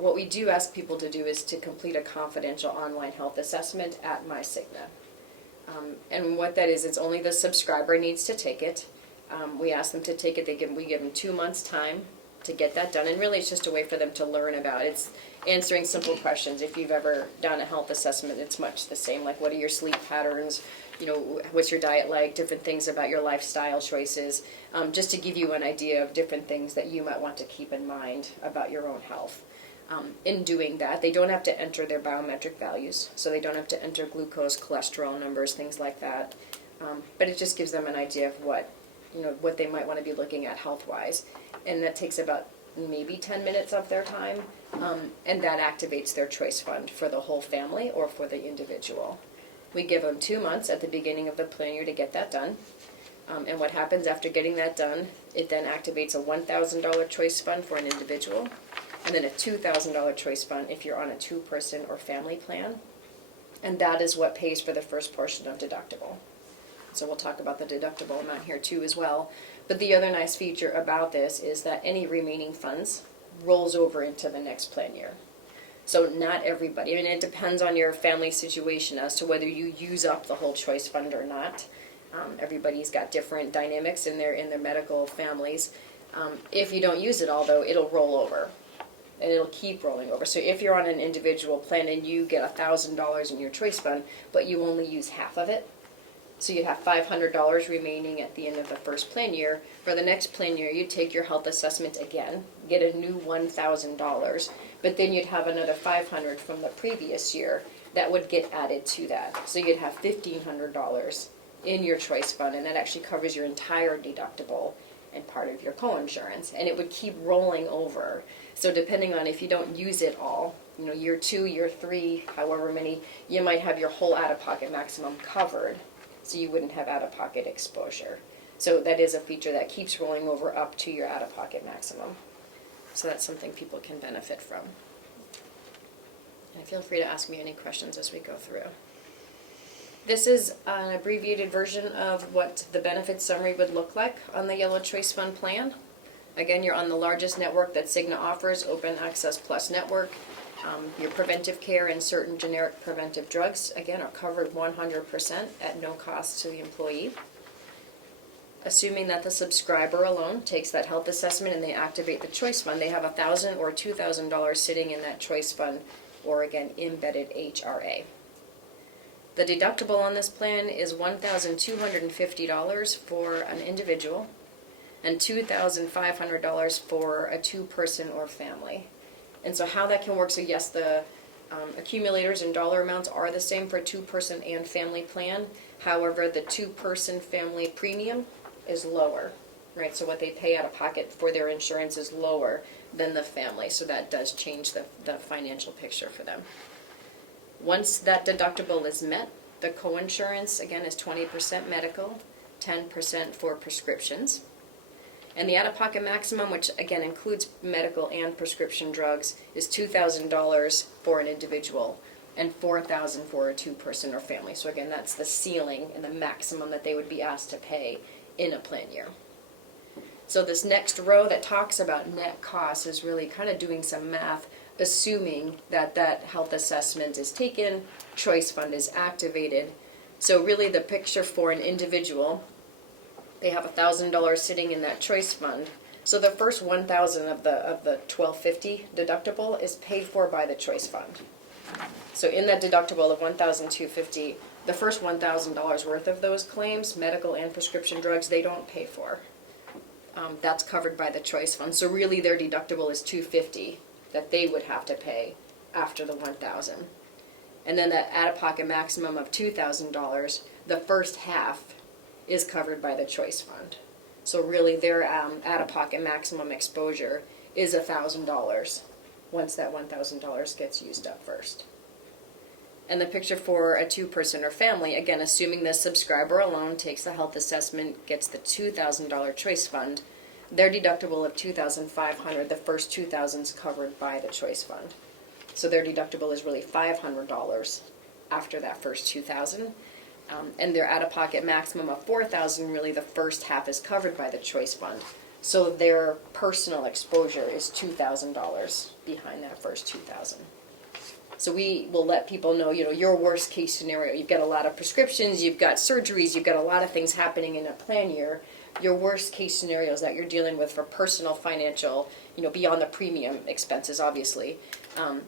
What we do ask people to do is to complete a confidential online health assessment at MyCigna. And what that is, it's only the subscriber needs to take it. We ask them to take it. We give them 2 months' time to get that done. And really, it's just a way for them to learn about it. It's answering simple questions. If you've ever done a health assessment, it's much the same. Like, what are your sleep patterns? What's your diet like? Different things about your lifestyle choices. Just to give you an idea of different things that you might want to keep in mind about your own health. In doing that, they don't have to enter their biometric values. So they don't have to enter glucose, cholesterol numbers, things like that. But it just gives them an idea of what they might want to be looking at health-wise. And that takes about maybe 10 minutes of their time. And that activates their choice fund for the whole family or for the individual. We give them 2 months at the beginning of the plan year to get that done. And what happens after getting that done, it then activates a $1,000 choice fund for an individual, and then a $2,000 choice fund if you're on a 2-person or family plan. And that is what pays for the first portion of deductible. So we'll talk about the deductible amount here too as well. But the other nice feature about this is that any remaining funds rolls over into the next plan year. So not everybody, I mean, it depends on your family situation as to whether you use up the whole choice fund or not. Everybody's got different dynamics in their medical families. If you don't use it all though, it'll roll over. And it'll keep rolling over. So if you're on an individual plan and you get $1,000 in your choice fund, but you only use half of it, so you'd have $500 remaining at the end of the first plan year. For the next plan year, you take your health assessment again, get a new $1,000, but then you'd have another $500 from the previous year that would get added to that. So you'd have $1,500 in your choice fund, and that actually covers your entire deductible and part of your coinsurance, and it would keep rolling over. So depending on if you don't use it all, you know, year 2, year 3, however many, you might have your whole out-of-pocket maximum covered, so you wouldn't have out-of-pocket exposure. So that is a feature that keeps rolling over up to your out-of-pocket maximum. So that's something people can benefit from. And feel free to ask me any questions as we go through. This is an abbreviated version of what the benefit summary would look like on the Yellow Choice Fund plan. Again, you're on the largest network that Cigna offers, Open Access Plus network. Your preventive care and certain generic preventive drugs, again, are covered 100% at no cost to the employee. Assuming that the subscriber alone takes that health assessment and they activate the choice fund, they have $1,000 or $2,000 sitting in that choice fund, or again, embedded HRA. The deductible on this plan is $1,250 for an individual and $2,500 for a 2-person or family. And so how that can work, so yes, the accumulators and dollar amounts are the same for 2-person and family plan. However, the 2-person family premium is lower, right? So what they pay out of pocket for their insurance is lower than the family. So that does change the financial picture for them. Once that deductible is met, the coinsurance, again, is 20% medical, 10% for prescriptions. And the out-of-pocket maximum, which again includes medical and prescription drugs, is $2,000 for an individual and $4,000 for a 2-person or family. So again, that's the ceiling and the maximum that they would be asked to pay in a plan year. So this next row that talks about net costs is really kind of doing some math, assuming that that health assessment is taken, choice fund is activated. So really the picture for an individual, they have $1,000 sitting in that choice fund. So the first $1,000 of the $1,250 deductible is paid for by the choice fund. So in that deductible of $1,250, the first $1,000 worth of those claims, medical and prescription drugs, they don't pay for. That's covered by the choice fund. So really their deductible is $250 that they would have to pay after the $1,000. And then that out-of-pocket maximum of $2,000, the first half is covered by the choice fund. So really their out-of-pocket maximum exposure is $1,000 once that $1,000 gets used up first. And the picture for a 2-person or family, again, assuming the subscriber alone takes the health assessment, gets the $2,000 choice fund, their deductible of $2,500, the first $2,000 is covered by the choice fund. So their deductible is really $500 after that first $2,000. And their out-of-pocket maximum of $4,000, really the first half is covered by the choice fund. So their personal exposure is $2,000 behind that first $2,000. So we will let people know, you know, your worst case scenario. You've got a lot of prescriptions, you've got surgeries, you've got a lot of things happening in a plan year. Your worst case scenarios that you're dealing with for personal financial, you know, beyond the premium expenses, obviously,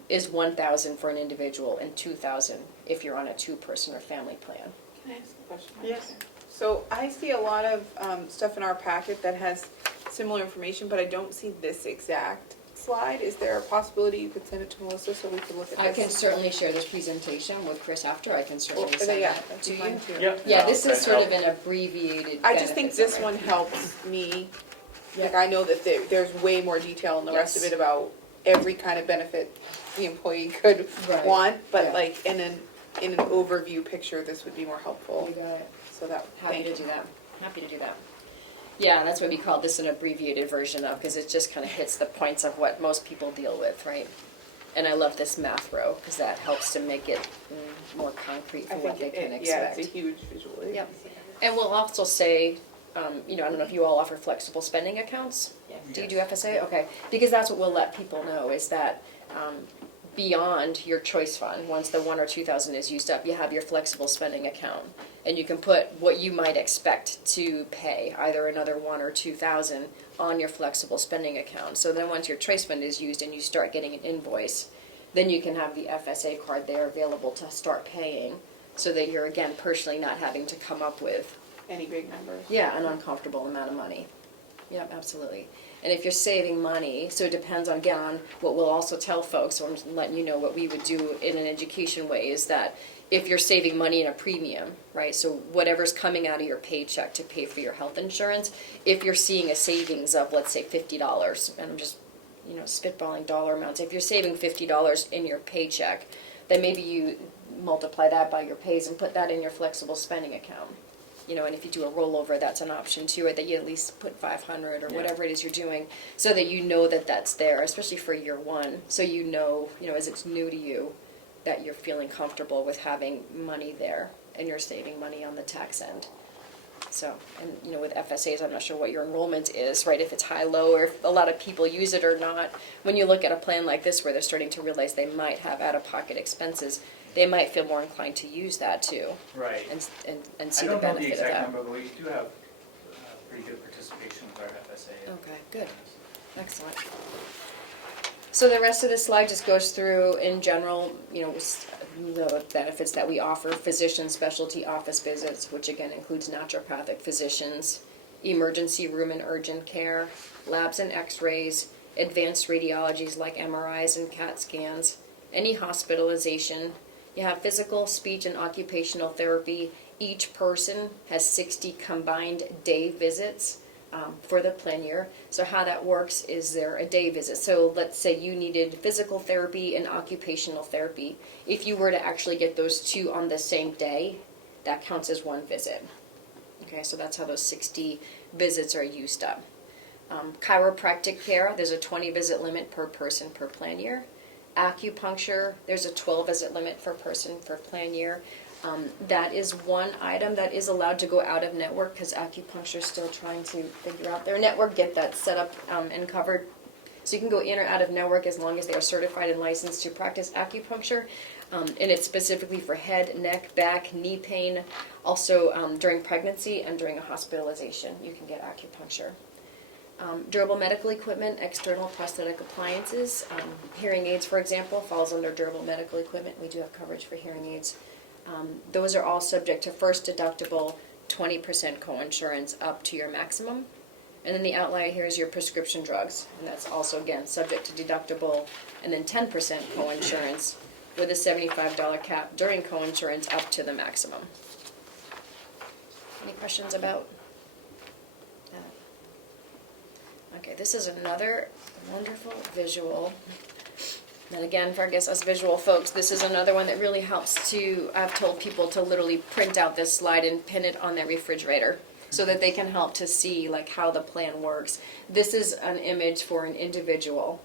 is $1,000 for an individual and $2,000 if you're on a 2-person or family plan. Can I ask a question? Yes. So I see a lot of stuff in our packet that has similar information, but I don't see this exact slide. Is there a possibility you could send it to Melissa so we could look at this? I can certainly share this presentation with Chris after. I can certainly Well, send yeah, that that'd to be you. fine too. Yeah, this is sort of an abbreviated. I just think benefit this summary. one helps me. Like, I know that there's way more detail in the rest of Yes. it about every kind of benefit the employee could Right. want, but Yeah. like in an overview picture, this would be more helpful. You got it. So that, Happy thank to you. do that. happy to do that. Yeah, that's what we call this an abbreviated version of, because it just kind of hits the points of what most people deal with, right? And I love this math row, because that helps to make it more concrete for I what they think can yeah, expect. it's a huge visual aid. Yep. And we'll also say, you know, I don't know if you all offer flexible spending accounts? Do you do FSA? Okay, because that's what we'll let people know, is that beyond your choice fund, once the 1,000 or 2,000 is used up, you have your flexible spending account. And you can put what you might expect to pay, either another 1,000 or 2,000 on your flexible spending account. So then once your choice fund is used and you start getting an invoice, then you can have the FSA card there available to start paying, so that you're, again, personally not having to come up with Any big numbers. an uncomfortable amount of money. Yep, absolutely. And if you're saving money, so it depends on, again, on what we'll also tell folks, so I'm just letting you know what we would do in an education way, is that if you're saving money in a premium, right, so whatever's coming out of your paycheck to pay for your health insurance, if you're seeing a savings of, let's say, $50, and I'm just, you know, spitballing dollar amounts, if you're saving $50 in your paycheck, then maybe you multiply that by your pays and put that in your flexible spending account. You know, and if you do a rollover, that's an option too, or that you at least put 500 or whatever it is you're doing, so that you know that that's there, especially for year one. So you know, as it's new to you, that you're feeling comfortable with having money there and you're saving money on the tax end. So, and you know, with FSAs, I'm not sure what your enrollment is, right? If it's high, low, or if a lot of people use it or not. When you look at a plan like this where they're starting to realize they might have out-of-pocket expenses, they might feel more inclined to use that too. Right. And see the benefit of that. I don't know the exact number, but we do have pretty good participation with our FSA. Okay, good. Excellent. So the rest of the slide just goes through, in general, you know, the benefits that we offer: physician specialty office visits, which again includes naturopathic physicians, emergency room and urgent care, labs and x-rays, advanced radiologies like MRIs and CAT scans, any hospitalization. You have physical, speech, and occupational therapy. Each person has 60 combined day visits for the plan year. So how that works is they're a day visit. So let's say you needed physical therapy and occupational therapy. If you were to actually get those two on the same day, that counts as one visit. Okay, so that's how those 60 visits are used up. Chiropractic care, there's a 20 visit limit per person per plan year. Acupuncture, there's a 12 visit limit per person per plan year. That is one item that is allowed to go out of network, because acupuncture is still trying to figure out their network, get that set up and covered. So you can go in or out of network as long as they are certified and licensed to practice acupuncture. And it's specifically for head, neck, back, knee pain. Also during pregnancy and during a hospitalization, you can get acupuncture. Durable medical equipment, external prosthetic appliances. Hearing aids, for example, falls under durable medical equipment. We do have coverage for hearing aids. Those are all subject to first deductible, 20% coinsurance up to your maximum. And then the outlier here is your prescription drugs. And that's also, again, subject to deductible, and then 10% coinsurance with a $75 cap during coinsurance up to the maximum. Any questions about that? Okay, this is another wonderful visual. And again, for I guess us visual folks, this is another one that really helps to, I've told people to literally print out this slide and pin it on their refrigerator so that they can help to see like how the plan works. This is an image for an individual.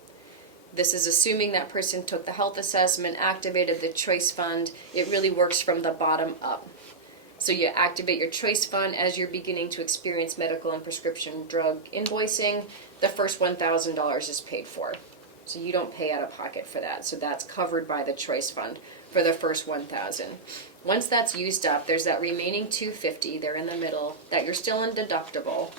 This is assuming that person took the health assessment, activated the choice fund. It really works from the bottom up. So you activate your choice fund as you're beginning to experience medical and prescription drug invoicing. The first $1,000 is paid for. So you don't pay out of pocket for that. So that's covered by the choice fund for the first $1,000. Once that's used up, there's that remaining $250 there in the middle that you're still in deductible,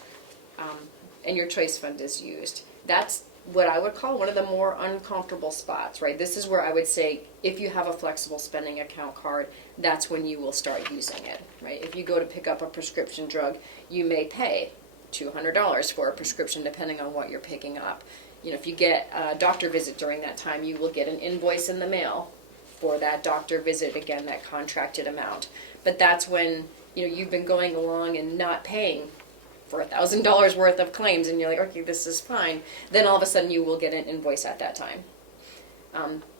and your choice fund is used. That's what I would call one of the more uncomfortable spots, right? This is where I would say if you have a flexible spending account card, that's when you will start using it, right? If you go to pick up a prescription drug, you may pay $200 for a prescription depending on what you're picking up. You know, if you get a doctor visit during that time, you will get an invoice in the mail for that doctor visit, again, that contracted amount. But that's when, you know, you've been going along and not paying for $1,000 worth of claims, and you're like, okay, this is fine. Then all of a sudden you will get an invoice at that time.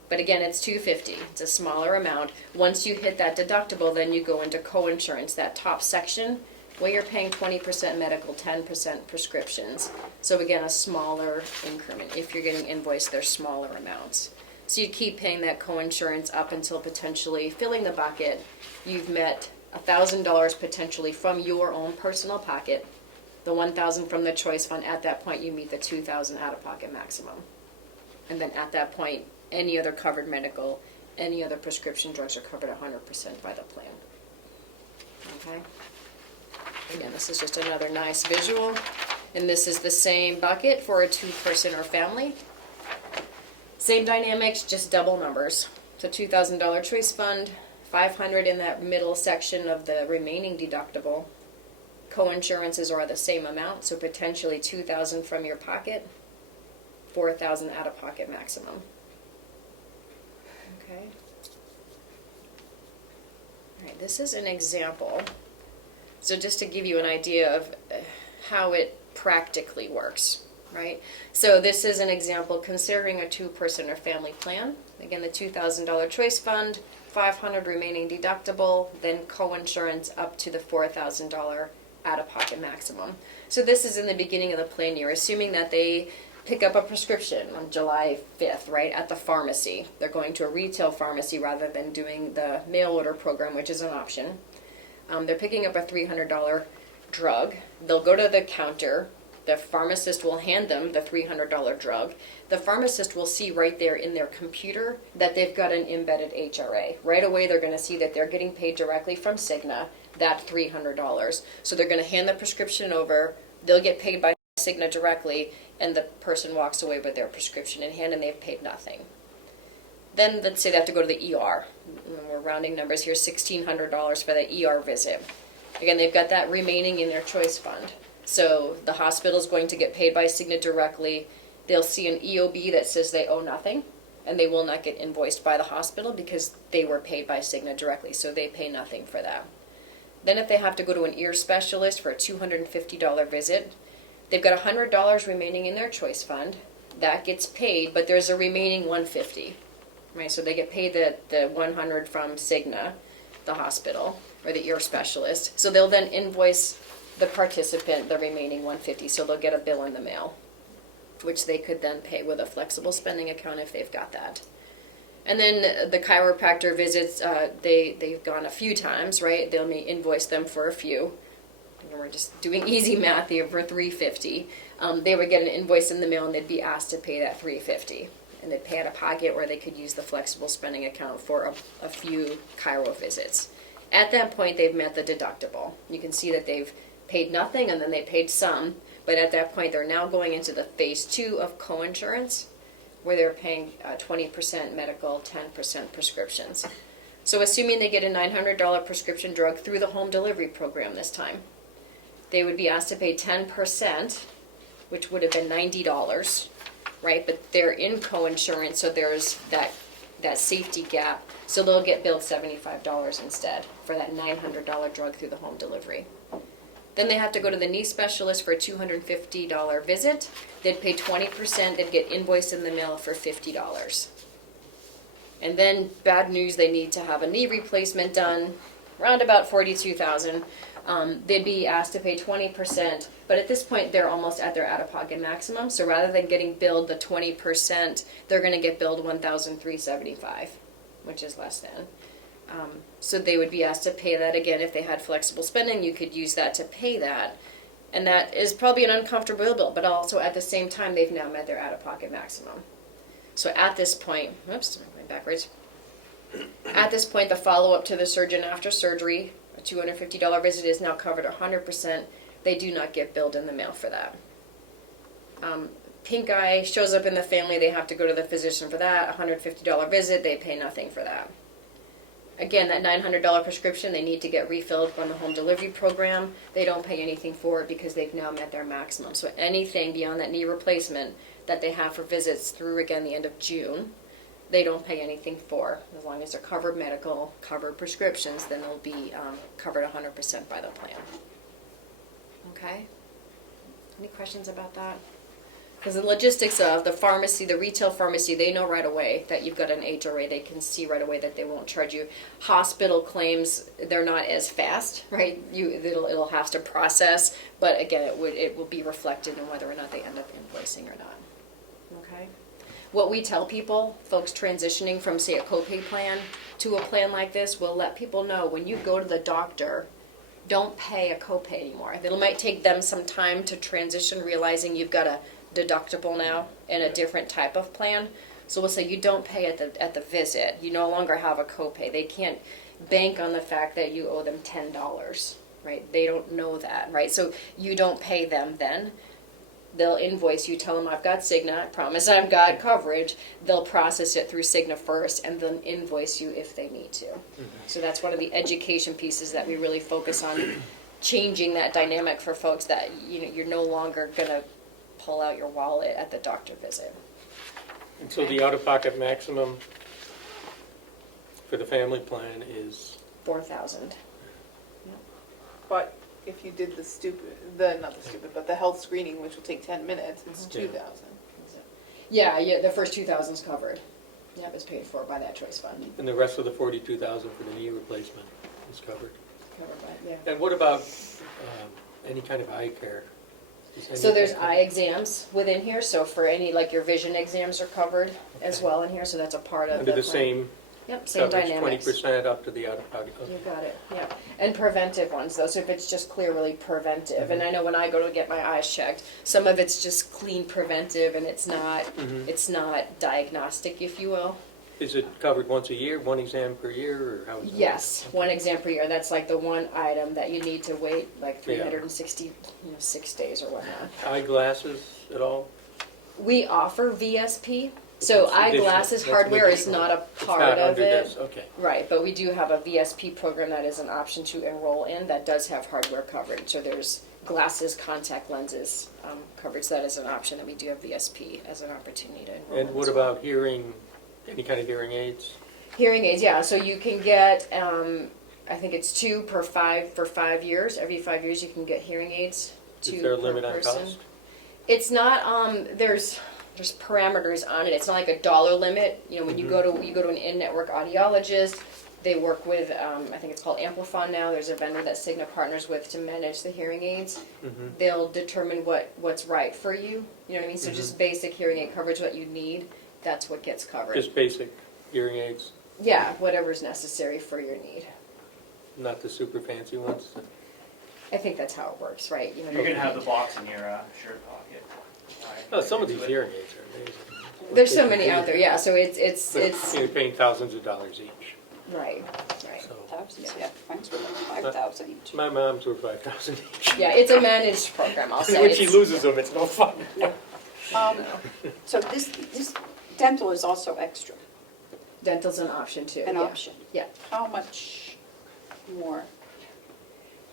But again, it's $250. It's a smaller amount. Once you hit that deductible, then you go into coinsurance. That top section Well, you're paying 20% medical, 10% prescriptions. So again, a smaller increment. If you're getting invoiced, they're smaller amounts. So you keep paying that coinsurance up until potentially filling the bucket. You've met $1,000 potentially from your own personal pocket, the $1,000 from the choice fund. At that point, you meet the $2,000 out-of-pocket maximum. And then at that point, any other covered medical, any other prescription drugs are covered 100% by the plan. Okay? Again, this is just another nice visual. And this is the same bucket for a 2-person or family. Same dynamics, just double numbers. So $2,000 choice fund, $500 in that middle section of the remaining deductible. Coinsurances are the same amount, so potentially $2,000 from your pocket, $4,000 out of pocket maximum. Okay. All right, this is an example. So just to give you an idea of how it practically works, right? So this is an example considering a 2-person or family plan. Again, the $2,000 choice fund, $500 remaining deductible, then coinsurance up to the $4,000 out-of-pocket maximum. So this is in the beginning of the plan year, assuming that they pick up a prescription on July 5th, right, at the pharmacy. They're going to a retail pharmacy rather than doing the mail order program, which is an option. They're picking up a $300 drug. They'll go to the counter. The pharmacist will hand them the $300 drug. The pharmacist will see right there in their computer that they've got an embedded HRA. Right away, they're going to see that they're getting paid directly from Cigna, that $300. So they're going to hand the prescription over. They'll get paid by Cigna directly, and the person walks away with their prescription in hand, and they've paid nothing. Then let's say they have to go to the ER. We're rounding numbers here, $1,600 for the ER visit. Again, they've got that remaining in their choice fund. So the hospital is going to get paid by Cigna directly. They'll see an EOB that says they owe nothing, and they will not get invoiced by the hospital because they were paid by Cigna directly, so they pay nothing for that. Then if they have to go to an ear specialist for a $250 visit, they've got $100 remaining in their choice fund. That gets paid, but there's a remaining $150. Right, so they get paid the $100 from Cigna, the hospital, or the ear specialist. So they'll then invoice the participant the remaining $150. So they'll get a bill in the mail, which they could then pay with a flexible spending account if they've got that. And then the chiropractor visits, they've gone a few times, right? They'll invoice them for a few. And we're just doing easy math here for $350. They would get an invoice in the mail, and they'd be asked to pay that $350. And they'd pay out of pocket, or they could use the flexible spending account for a few chiro visits. At that point, they've met the deductible. You can see that they've paid nothing, and then they paid some. But at that point, they're now going into the phase 2 of coinsurance, where they're paying 20% medical, 10% prescriptions. So assuming they get a $900 prescription drug through the home delivery program this time, they would be asked to pay 10%, which would have been $90. Right, but they're in coinsurance, so there's that safety gap. So they'll get billed $75 instead for that $900 drug through the home delivery. Then they have to go to the knee specialist for a $250 visit. They'd pay 20%. They'd get invoiced in the mail for $50. And then bad news, they need to have a knee replacement done, around about $42,000. They'd be asked to pay 20%, but at this point they're almost at their out-of-pocket maximum. So rather than getting billed the 20%, they're going to get billed $1,375, which is less than. So they would be asked to pay that again. If they had flexible spending, you could use that to pay that, and that is probably an uncomfortable bill. But also at the same time, they've now met their out-of-pocket maximum. So at this point, oops, I'm going backwards. At this point, the follow-up to the surgeon after surgery, a $250 visit, is now covered 100%. They do not get billed in the mail for that. Pink eye shows up in the family. They have to go to the physician for that. $150 visit. They pay nothing for that. Again, that $900 prescription, they need to get refilled on the home delivery program. They don't pay anything for it because they've now met their maximum. So anything beyond that knee replacement that they have for visits through, again, the end of June, they don't pay anything for. As long as they're covered medical, covered prescriptions, then they'll be covered 100% by the plan. Okay? Any questions about that? Because the logistics of the pharmacy, the retail pharmacy, they know right away that you've got an HRA. They can see right away that they won't charge you. Hospital claims, they're not as fast, right? It'll have to process, but again, it will be reflected in whether or not they end up invoicing or not. Okay. What we tell people, folks transitioning from, say, a copay plan to a plan like this, we'll let people know when you go to the doctor, don't pay a copay anymore. It might take them some time to transition, realizing you've got a deductible now in a different type of plan. So we'll say you don't pay at the visit. You no longer have a copay. They can't bank on the fact that you owe them $10, right? They don't know that, right? So you don't pay them then. They'll invoice you, tell them I've got Cigna, I promise I've got coverage. They'll process it through Cigna first and then invoice you if they need to. So that's one of the education pieces that we really focus on, changing that dynamic for folks that you're no longer going to pull out your wallet at the doctor visit. And so the out-of-pocket maximum for the family plan is? $4,000. But if you did the health screening, which will take 10 minutes, it's Yeah. $2,000. Yeah, the first 2,000 is covered. Yep, it's paid for by that choice fund. And the rest of the $42,000 for the knee replacement is covered? Covered by, yeah. And what about any kind of eye care? So there's eye exams within here, so for any, like your vision exams are covered as well in here, so that's a part of Under the plan. same Yep, same coverage, dynamics. 20% up to the out-of-pocket? You got it, yeah. And preventive ones though, so if it's just clearly preventive, and I know when I go to get my eyes checked, some of it's just clean preventive and it's not diagnostic, if you will. Is it covered once a year, one exam per year, or how is it? Yes, one exam per year, that's like the one item that you need to wait like 366 days or whatnot. Eyeglasses at all? We offer VSP, so That's eyeglasses additional. hardware That's is not a It's part not of under it. this, okay. Right, but we do have a VSP program that is an option to enroll in that does have hardware coverage. So there's glasses, contact lenses coverage. That is an option that we do have VSP as an opportunity to enroll in And what as well. about hearing, any kind of hearing aids? Hearing aids? Yeah, so you can get, I think it's 2 for 5 years. Every 5 years you can get hearing aids. 2 Is there a per limit on person. cost? It's not. There's parameters on it. It's not like a dollar limit. When you go to an in-network audiologist, they work with I think it's called Amplifon now. There's a vendor that Cigna partners with to manage the hearing aids. They'll determine what's right for you. You know what I mean? So just basic hearing aid coverage, what you need, that's what gets covered. Just basic hearing aids, Yeah, whatever's necessary for your need. not the super fancy ones? I think that's how it works, right? You're gonna have the box in your shirt pocket. Oh, some of these hearing aids are amazing. There's so many out there, yeah. So it's But you're paying thousands of dollars each, right. so. Thousands, yeah, mine's were like 5,000 each. My mom's were 5,000 each. Yeah, it's a managed program. I'll say. When she It's- loses them, it's no fun. So this dental is also extra, Dental's an option too. an yeah. option. Yeah. How much more?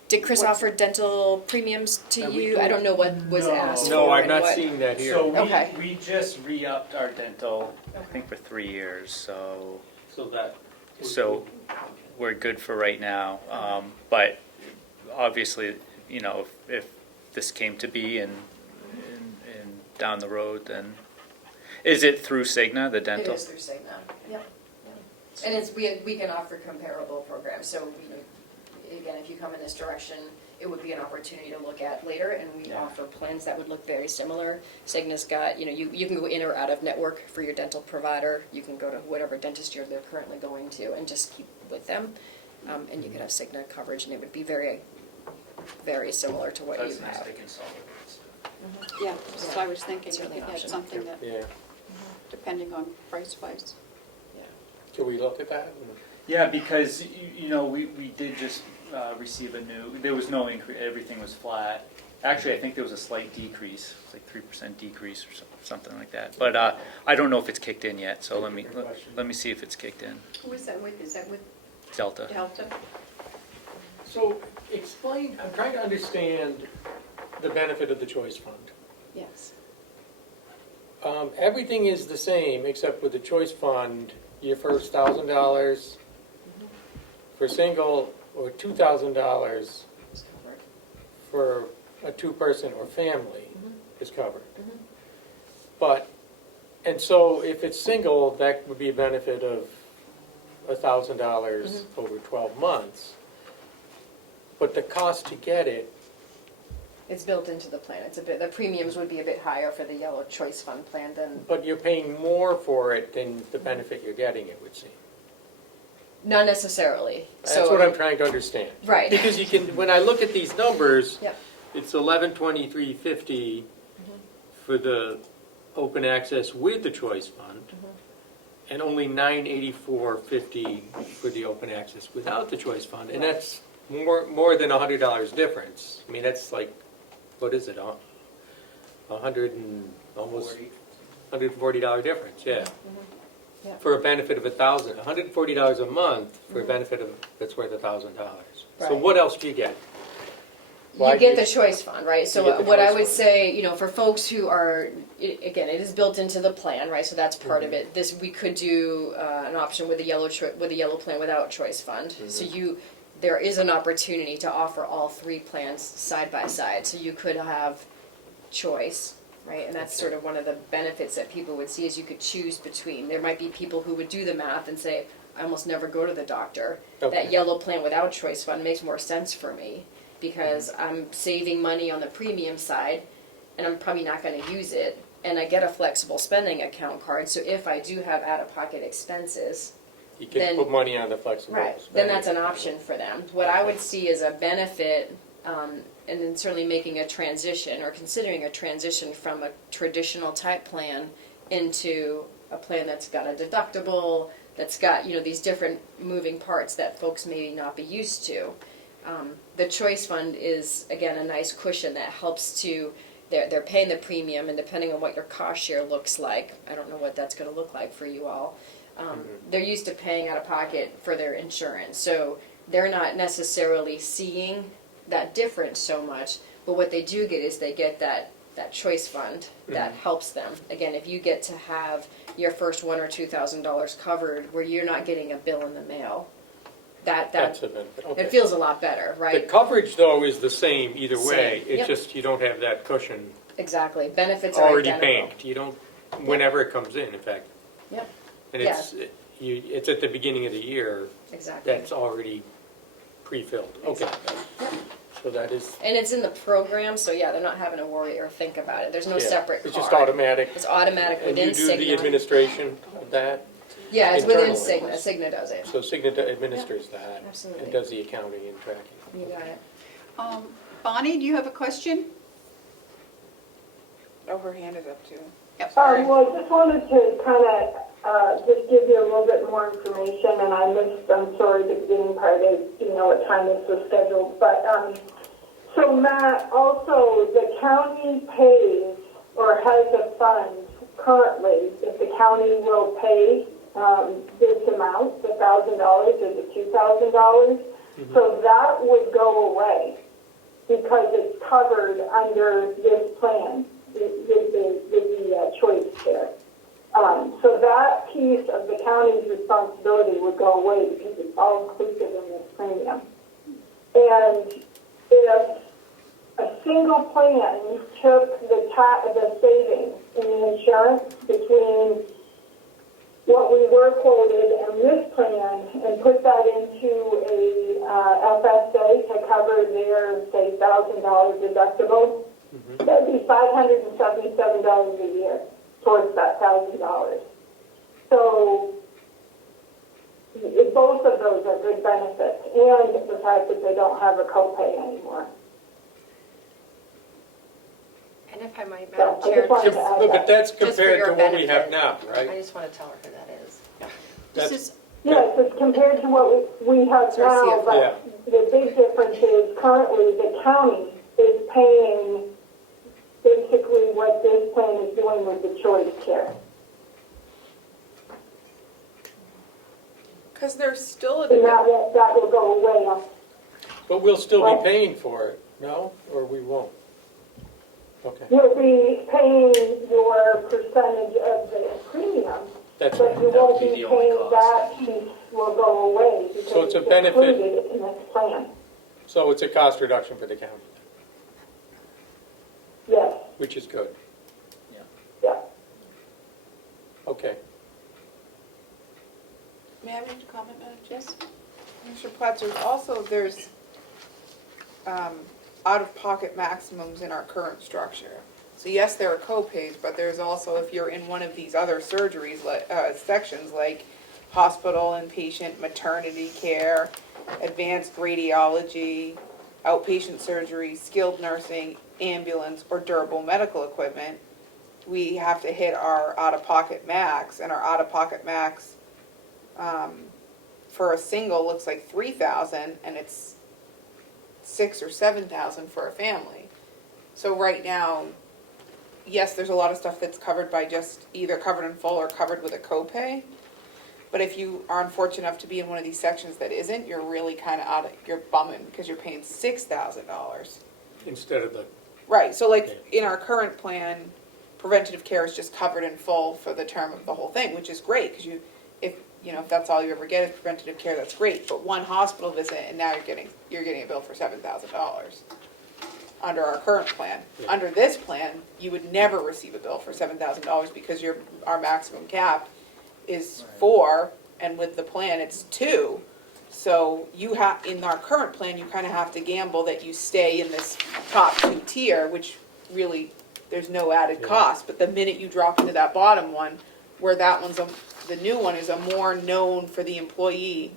Did Chris What's- offer dental premiums to we you? I don't know what was No. asked No, for I'm and not what- seeing that here. So Okay. we just re-upped our dental. I think for 3 years, so So that. So we're good for right now. But obviously, if this came to be and down the road, then is it through Cigna, the It dental? is through Cigna. Yeah. And we can offer comparable programs. So again, if you come in this direction, it would be an opportunity to look at later, and we Yeah. offer plans that would look very similar. Cigna's got, you can go in or out of network for your dental provider. You can go to whatever dentist they're currently going to and just keep with them. And you could have Cigna coverage, and it would be very, very similar to what That's you nice, have. they consolidate. Yeah, so I was thinking Certainly if an we had option. something that, Yeah, depending on price-wise. can we look at that? Yeah, because, we did just receive there was no increase, everything was flat. Actually, I think there was a slight decrease, it's like 3% decrease or something like that. But I don't know if it's kicked in yet, so let me see if it's kicked in. Who is that with? Is that with Delta. Delta? So explain, I'm trying to understand the benefit of the choice fund. Yes. Everything is the same except with the choice fund, your first $1,000 for single or $2,000 for a two-person or family is covered. But, and so if it's single, that would be a benefit of $1,000 over 12 months. But the cost to get it, It's built into the plan. It's a bit, the premiums would be a bit higher for the Yellow Choice Fund plan than, but you're paying more for it than the benefit you're getting, it would seem. not necessarily. That's what I'm trying to understand. Right. Because you can, when I look at these numbers, Yep. it's $1123.50 for the open access with the choice fund, and only $984.50 for the open access without the choice fund, and that's more than $100 difference. I mean, that's like, what is it, almost $140 difference, yeah. Yeah. For a benefit of $140 a month for a benefit of, that's worth $1,000. So Right. what else do you get? You get the choice fund, right? You So get the what I choice would fund. say, for folks who are, again, it is built into the plan, right? So that's part Mm-hmm. of it. This, we could do an option with a yellow plan without choice fund. Mm-hmm. So there is an opportunity to offer all three plans side by side. So you could have choice, right? And that's Okay. sort of one of the benefits that people would see is you could choose between. There might be people who would do the math and say, I almost never go to the doctor. Okay. That yellow plan without choice fund makes more sense for me because I'm saving money on the premium side and I'm probably not going to use it. And I get a flexible spending account card. So if I do have out-of-pocket expenses, You can then- put money on the flexible. right, then spending that's an account. option for them. What I would see as a benefit, and then certainly making a transition or considering a transition from a traditional type plan into a plan that's got a deductible, that's got, these different moving parts that folks may not be used to. The choice fund is, again, a nice cushion that helps to, they're paying the premium, and depending on what your cost share looks like, I don't know what that's going to look like for you all, they're used to paying out of pocket for their insurance. So they're not necessarily seeing that difference so much, but what they do get is they get that choice fund that helps them. Again, if you get to have your first $1,000 or $2,000 covered where you're not getting a bill in the mail, That's a benefit, okay. it feels a lot better, The right? coverage, though, is the same either way. Same, It's yep. just you don't have that cushion Exactly. Benefits are already identical. banked. You don't, whenever it comes in fact. Yep, And it's at the beginning of the year, exactly. that's already pre-filled. Okay. So that is, And it's in the program, so yeah, they're not having to worry or think about it. There's no yeah, separate card. it's just automatic. It's automatic And within you do the Cigna. administration of that? Yeah, it's within internally. Cigna. Cigna does it. So Cigna administers that Absolutely. and does the accounting and tracking. You got it. Bonnie, do you have a question? Oh, her hand is up too. Yep. Well, I just wanted to kind of just give you a little bit more information, and I missed, I'm sorry, the beginning part, I didn't know what time this was scheduled, but, so Matt, also, the county pays or has a fund currently, if the county will pay this amount, the $1,000 or the $2,000, so that would go away because it's covered under this plan, the choice care. So that piece of the county's responsibility would go away because it's all inclusive in this premium. And if a single plan took the savings in the insurance between what we were quoted and this plan and put that into a FSA to cover their, say, $1,000 deductible, that'd be $577 a year towards that $1,000. So both of those are good benefits, and the fact that they don't have a copay anymore. And if I might, So Madam I Chair, just wanted to add Look, but that. that's Just for compared your to what we have benefit. now, I right? just want to tell her who that is. This That's- is, Yes, it's compared to what we have So I see now, it. but the big difference is currently the county is paying basically what this plan is doing with the choice care. Because there's still a And that will go away. But we'll still be Well- paying for it, no? Or we won't? Okay, You'll be paying your percentage of the premium, that's but you right. won't be be the only paying, cost. that piece will go away because So it's a it's benefit. included in this plan. So it's a cost reduction for the county, Yes, which is good. yeah. Okay. May I make a comment, Madam Chair? Mr. Platzer, there's out-of-pocket maximums in our current structure. So yes, there are co-pays, but there's also, if you're in one of these other surgeries, sections like hospital, inpatient, maternity care, advanced radiology, outpatient surgery, skilled nursing, ambulance, or durable medical equipment, we have to hit our out-of-pocket max, and our out-of-pocket max for a single looks like $3,000, and it's $6,000 or $7,000 for a family. So right now, yes, there's a lot of stuff that's covered by just either covered in full or covered with a copay. But if you are unfortunate enough to be in one of these sections that isn't, you're really kind of you're bumming because you're paying $6,000. Instead of the, Right, so like in our current plan, preventative care is just covered in full for the term of the whole thing, which is great because if that's all you ever get is preventative care, that's great. But one hospital visit and now you're getting a bill for $7,000 under our current plan. Yeah. Under this plan, you would never receive a bill for $7,000 because our maximum cap is 4, and with the plan it's 2. So you have, in our current plan, you kind of have to gamble that you stay in this top 2 tier, which really there's no added cost. But the minute you drop into that bottom one, where that one's the new one is a more known for the employee,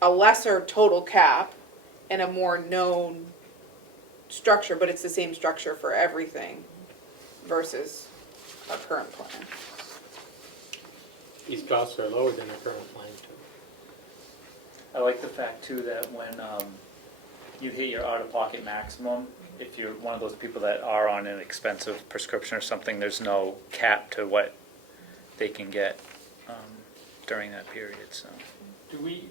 a lesser total cap, and a more known structure, but it's the same structure for everything versus our current plan. these costs are lower than the current plan too. I like the fact too that when you hit your out-of-pocket maximum, if you're one of those people that are on an expensive prescription or something, there's no cap to what they can get during that period. So,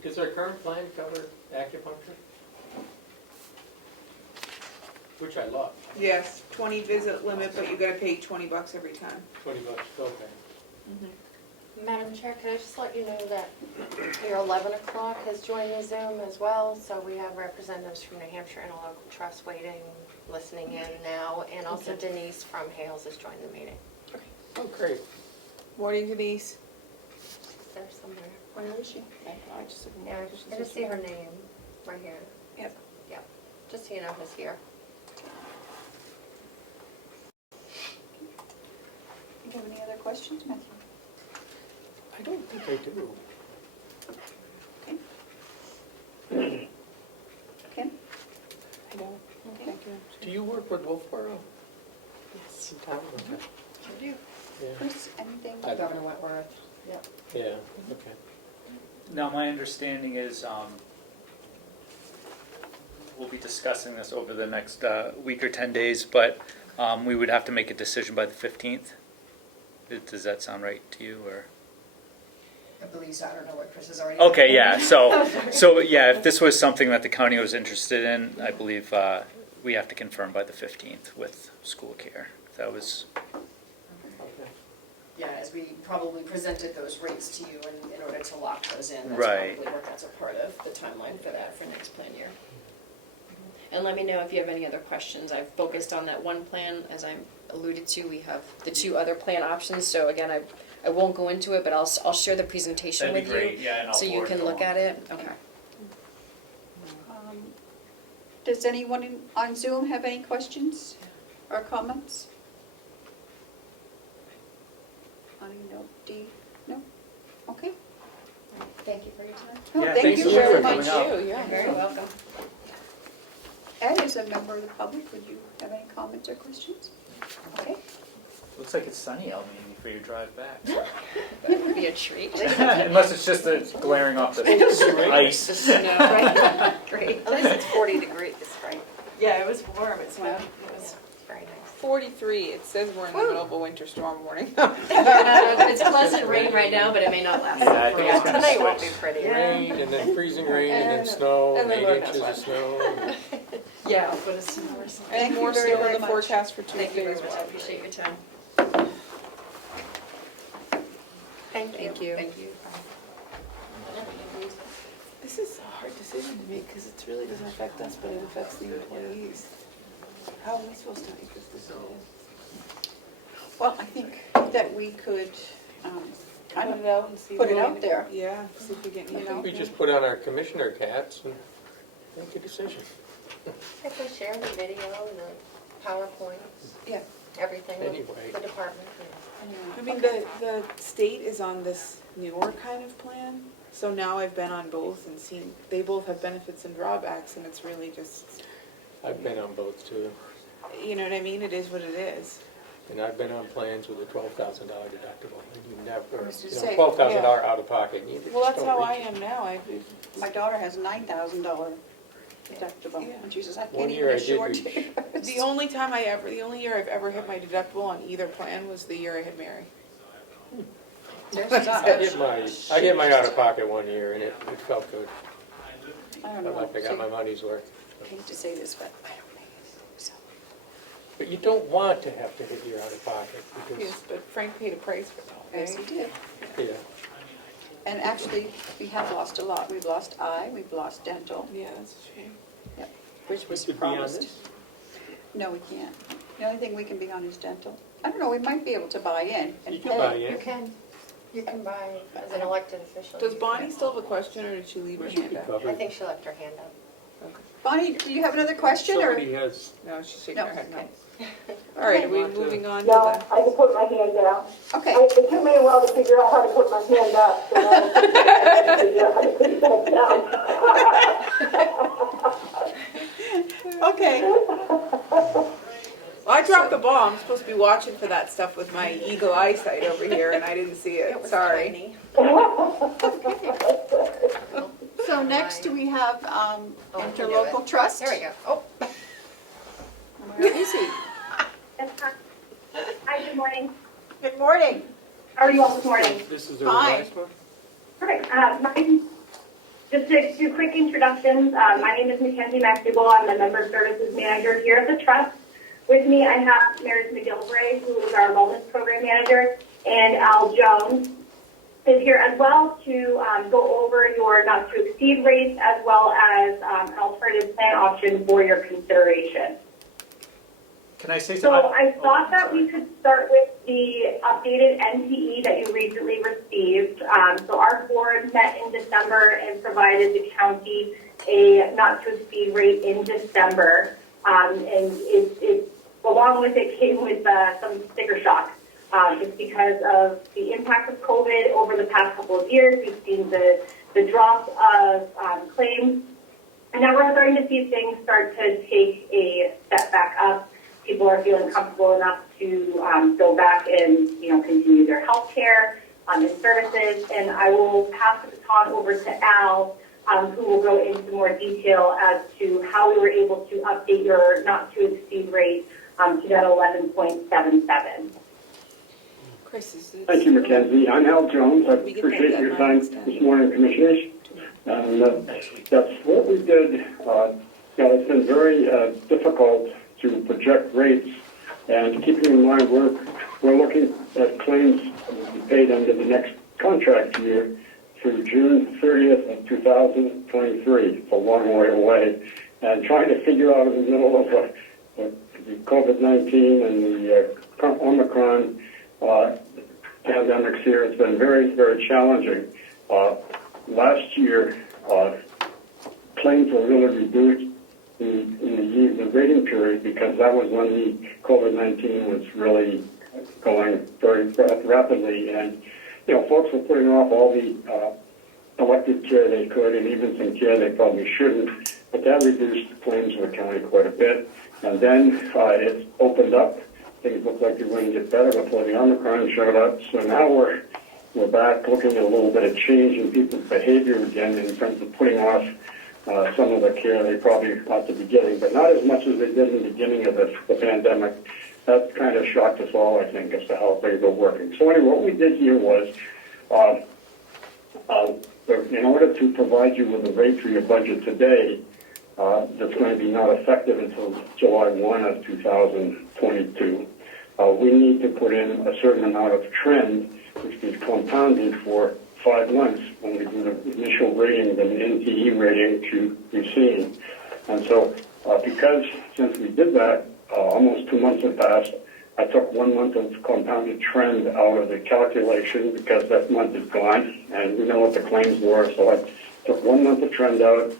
Does our current plan cover acupuncture? Which I love. Yes, 20 visit limit, but you gotta pay $20 every time. $20, okay. Madam Chair, can I just let you know that your 11 o'clock has joined the Zoom as well, so we have representatives from New Hampshire Interlocal Trust waiting, listening in now, and also Denise from Hales has joined the meeting. Oh, great. Morning, Denise. There somewhere. Where is she? Yeah, I just see her name right here. Yep. Yep, just so you know who's here. Do you have any other questions, Matthew? I don't think I do. Okay. Kim? I don't. Okay. Thank you. Do you work with Wolfboro? Yes. In town? Okay. Sure do. Yeah. Chris, anything? Governor Wentworth. Yep. Yeah, okay. now my understanding is we'll be discussing this over the next week or 10 days, but we would have to make a decision by the 15th. Does that sound right to you, or? I believe so. I don't know what Chris has already. Okay, yeah, so yeah, if this was something that the county was interested in, I believe we have to confirm by the 15th with school care. That was, Yeah, as we probably presented those rates to you in order to lock those in. That's Right. probably what that's a part of the timeline for that for next plan year. And let me know if you have any other questions. I've focused on that one plan. As I alluded to, we have the 2 other plan options. So again, I won't go into it, but I'll share the presentation that'd be with great, you. yeah, and I'll So you forward can it look along. at it. Okay. Does anyone on Zoom have any questions or comments? No, no? Okay. Thank you for your time. No, Yeah, thank thanks you so much very for much. coming out. Yeah. You're very welcome. Ed, as a member of the public, would you have any comments or questions? Okay. looks like it's sunny out maybe for your drive back. So. That would be a treat. Unless it's just the glaring off the ice. The snow, right? Great. At least it's 40 degrees, right? Yeah, it was warm. It's It was very nice. 43, it says we're in the middle of a winter storm warning. It's pleasant rain right now, but it may not last. Yeah, I think it's gonna Tonight won't be switch. pretty. Rain, and then freezing rain, and then snow, and then 8 Lord inches knows of snow. Yeah, but it's more. And Thank more you very, snow very in the much. forecast for Thank you Tuesday very as much. I well. appreciate your time. Thank you. Thank you. Thank you. This is a hard decision to make because it really doesn't affect us, but it affects the employees. How are we supposed to make this decision? Well, I think that we could kind Put of it out and see. put it what out we- there. Yeah, see if we get any. We just put on our commissioner caps and make a decision. If we share the video and the PowerPoints, Yeah. everything with Anyway. the department. I mean, the state is on this newer kind of plan, so now I've been on both and seen, they both have benefits and drawbacks, and it's really just, I've been on both too, you know what I mean, it is what it is. and I've been on plans with a $12,000 deductible, and you never, was to you know, say, $12,000 out of pocket, and you just Well, that's don't how reach I it. am now, My daughter has $9,000 deductible, Yeah. and she says, I One can't year even I did afford reach. the only year I've ever hit my deductible on either plan was the year I had Mary. I hit my out of pocket one year, and it felt good. I don't Felt know. like I got my money's worth. I hate to say this, but I don't make it. So. But you don't want to have to hit your out of pocket, because, Yes, but Frank paid a price for that, Yes, right? he did. yeah. And actually, we have lost a lot. We've lost eye, we've lost dental, Yeah, that's a shame. which was We could be on promised. this. No, we can't. The only thing we can be on is dental. I don't know, we might be able to buy in and You pay. can buy in. You can buy as an elected official. Does you Bonnie can. still have a question, or did she leave her hand up? I think she left her hand up. Bonnie, do you have another question, or? Somebody has, No, she's shaking No, her head no. okay. All right, are we Want to- moving on to No, the? I can put my hand down. Okay, It took me a while to figure out how to put my hand up, so now I put my hand to figure out how to put it back down. okay. Well, I dropped the ball. I'm supposed to be watching for that stuff with my eagle eyesight over here, and I didn't see it. It was Sorry. tiny. So next we have Oh, we can do interlocal it. trust. There we go. Oh, Where is he? Hi, good morning. Good morning. How are you all this morning? this is the Hi. revised one? Perfect. Just to do quick introductions, my name is Mackenzie McDougall. I'm the Member Services Manager here at the Trust. With me, I have Meredith McGilvray, who is our Wellness Program Manager, and Al Jones is here as well to go over your not-to-exceed rates as well as an alternative plan option for your consideration. Can I say So something? I thought that we could start with the updated NTE that you recently received. So our board met in December and provided the county a not-to-exceed rate in December. And it along with it came with some sticker shock. Just because of the impact of COVID over the past couple of years, we've seen the drop of claims. And now we're starting to see things start to take a step back up. People are feeling comfortable enough to go back and continue their health care and services. And I will pass the baton over to Al, who will go into more detail as to how we were able to update your not-to-exceed rate to that 11.77. Chris, is it? Thank you, Mackenzie. I'm Al Jones. I We get that appreciate your deadline time extended. this morning, Commissioners. And that's what we did. It's been very difficult to project rates. And keeping in mind, we're looking at claims to be paid under the next contract year through June 30th of 2023. It's a long way away. And trying to figure out in the middle of the COVID-19 and the Omicron pandemics here, it's been very, very challenging. Last year, claims were really reduced in the rating period because that was when the COVID-19 was really going very rapidly, and folks were putting off all the elective care they could, and even some care they probably shouldn't. But that reduced claims in the county quite a bit, and then it opened up. Things looked like they were going to get better before the Omicron showed up. So now we're back looking at a little bit of change in people's behavior again in terms of putting off some of the care they probably ought to be getting, but not as much as they did in the beginning of the pandemic. That kind of shocked us all, I think, as to how things are working. So anyway, what we did here was, in order to provide you with a rate for your budget today, that's going to be not effective until July 1 of 2022, we need to put in a certain amount of trend, which is compounded for 5 months when we do the initial rating, the NTE rating to be seen. And so, since we did that, almost 2 months have passed, I took 1 month of compounded trend out of the calculation because that month is gone, and we know what the claims were, so I took 1 month of trend out,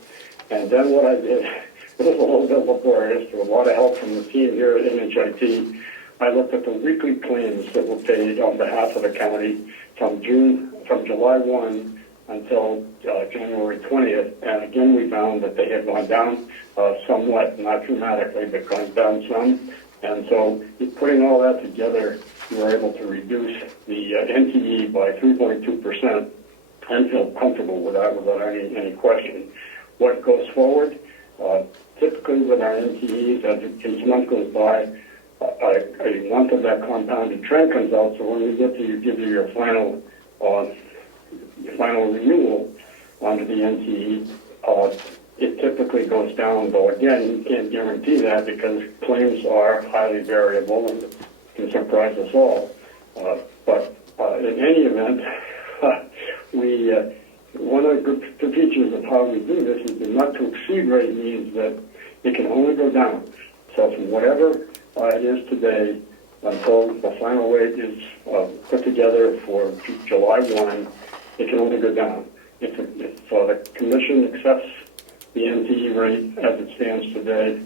and then what I did, it was a little bit laborious, with a lot of help from the team here at NHIT. I looked at the weekly claims that were paid on behalf of the county from July 1 until January 20th, and again we found that they had gone down somewhat, not dramatically, but gone down some. And so putting all that together, we were able to reduce the NTE by 3.2% and feel comfortable with that without any question. What goes forward? Typically with our NTEs, as each month goes by, a month of that compounded trend comes out, so when we get to give you your final renewal under the NTE, it typically goes down, though again, you can't guarantee that because claims are highly variable and can surprise us all. But in any event, one of the good features of how we do this is the not to exceed rate means that it can only go down. So from whatever it is today until the final rate is put together for July 1, it can only go down. If the commission accepts the NTE rate as it stands today,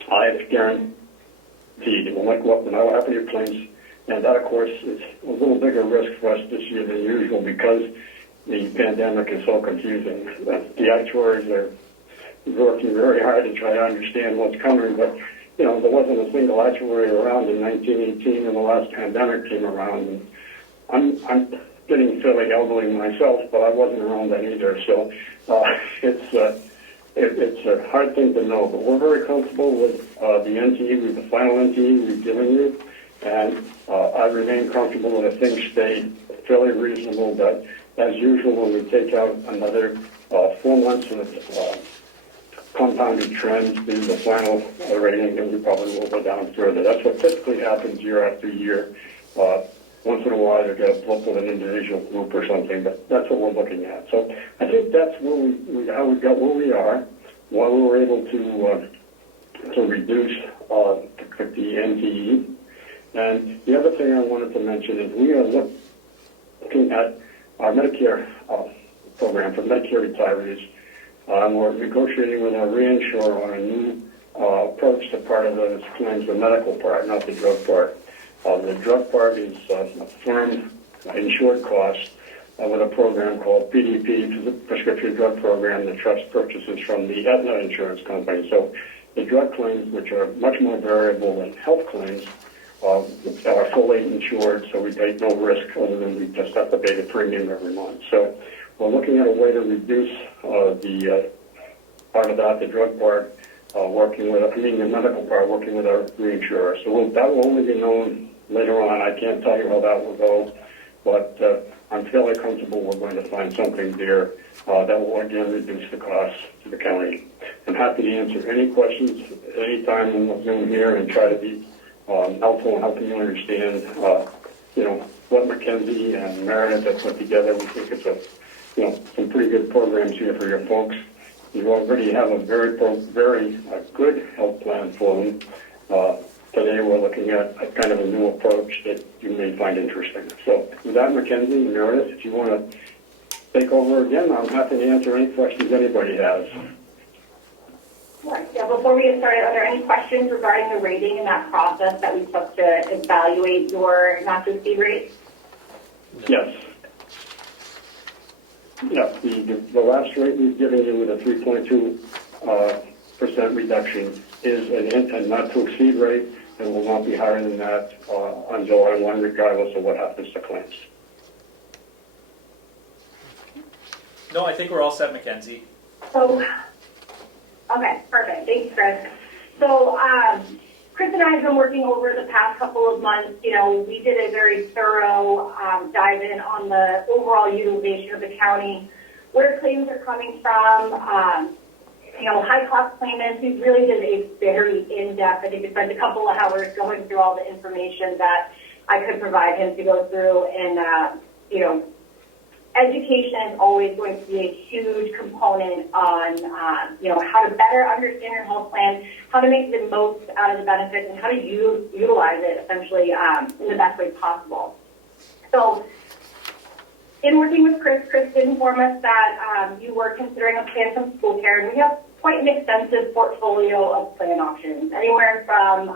it's guaranteed it will not go up no matter what happens to your claims. And that, of course, is a little bigger risk for us this year than usual because the pandemic is so confusing. The actuaries are working very hard to try to understand what's coming, but there wasn't a single actuary around in 1918 when the last pandemic came around. And I'm getting fairly elderly myself, but I wasn't around then either. So it's a hard thing to know, but we're very comfortable with the NTE, with the final NTE we've given you, and I remain comfortable that things stay fairly reasonable. But as usual, when we take out another 4 months of compounded trends, the final rating, then we probably will go down further. That's what typically happens year after year. Once in a while, you get a flip with an individual group or something, but that's what we're looking at. So I think that's how we got where we are, why we were able to reduce the NTE. And the other thing I wanted to mention is we are looking at our Medicare program for Medicare retirees. We're negotiating with our reinsurer on a new approach to part of those claims, the medical part, not the drug part. The drug part is a firm insured cost with a program called PDP, which is a prescription drug program that trust purchases from the Aetna insurance company. So the drug claims, which are much more variable than health claims, are fully insured, so we take no risk other than we just have to pay the premium every month. So we're looking at a way to reduce the part of that, the drug part, the medical part, working with our reinsurer. So that will only be known later on. I can't tell you how that will go, but I'm fairly comfortable we're going to find something there that will again reduce the costs to the county. I'm happy to answer any questions anytime in the Zoom here and try to be helpful in helping you understand, what Mackenzie and Meredith have put together. We think it's some pretty good programs here for your folks. You already have a very good health plan for them. Today we're looking at a kind of a new approach that you may find interesting. So with that, Mackenzie and Meredith, if you want to take over again, I'm happy to answer any questions anybody has. Right. Yeah, before we get started, are there any questions regarding the rating and that process that we took to evaluate your not-to-exceed rate? Yes. Yeah, the last rate we've given you with a 3.2% reduction is a not-to-exceed rate and will not be higher than that on July 1, regardless of what happens to claims. No, I think we're all set, Mackenzie. So, okay, perfect. Thanks, Chris. So, Chris and I have been working over the past couple of months. We did a very thorough dive in on the overall utilization of the county, where claims are coming from, high-cost claimants. We really did a very in-depth, I think we spent a couple of hours going through all the information that I could provide him to go through and, education is always going to be a huge component on, how to better understand your health plan, how to make the most out of the benefits, and how to utilize it essentially in the best way possible. So, in working with Chris did inform us that you were considering a plan from School Care, and we have quite an extensive portfolio of plan options, anywhere from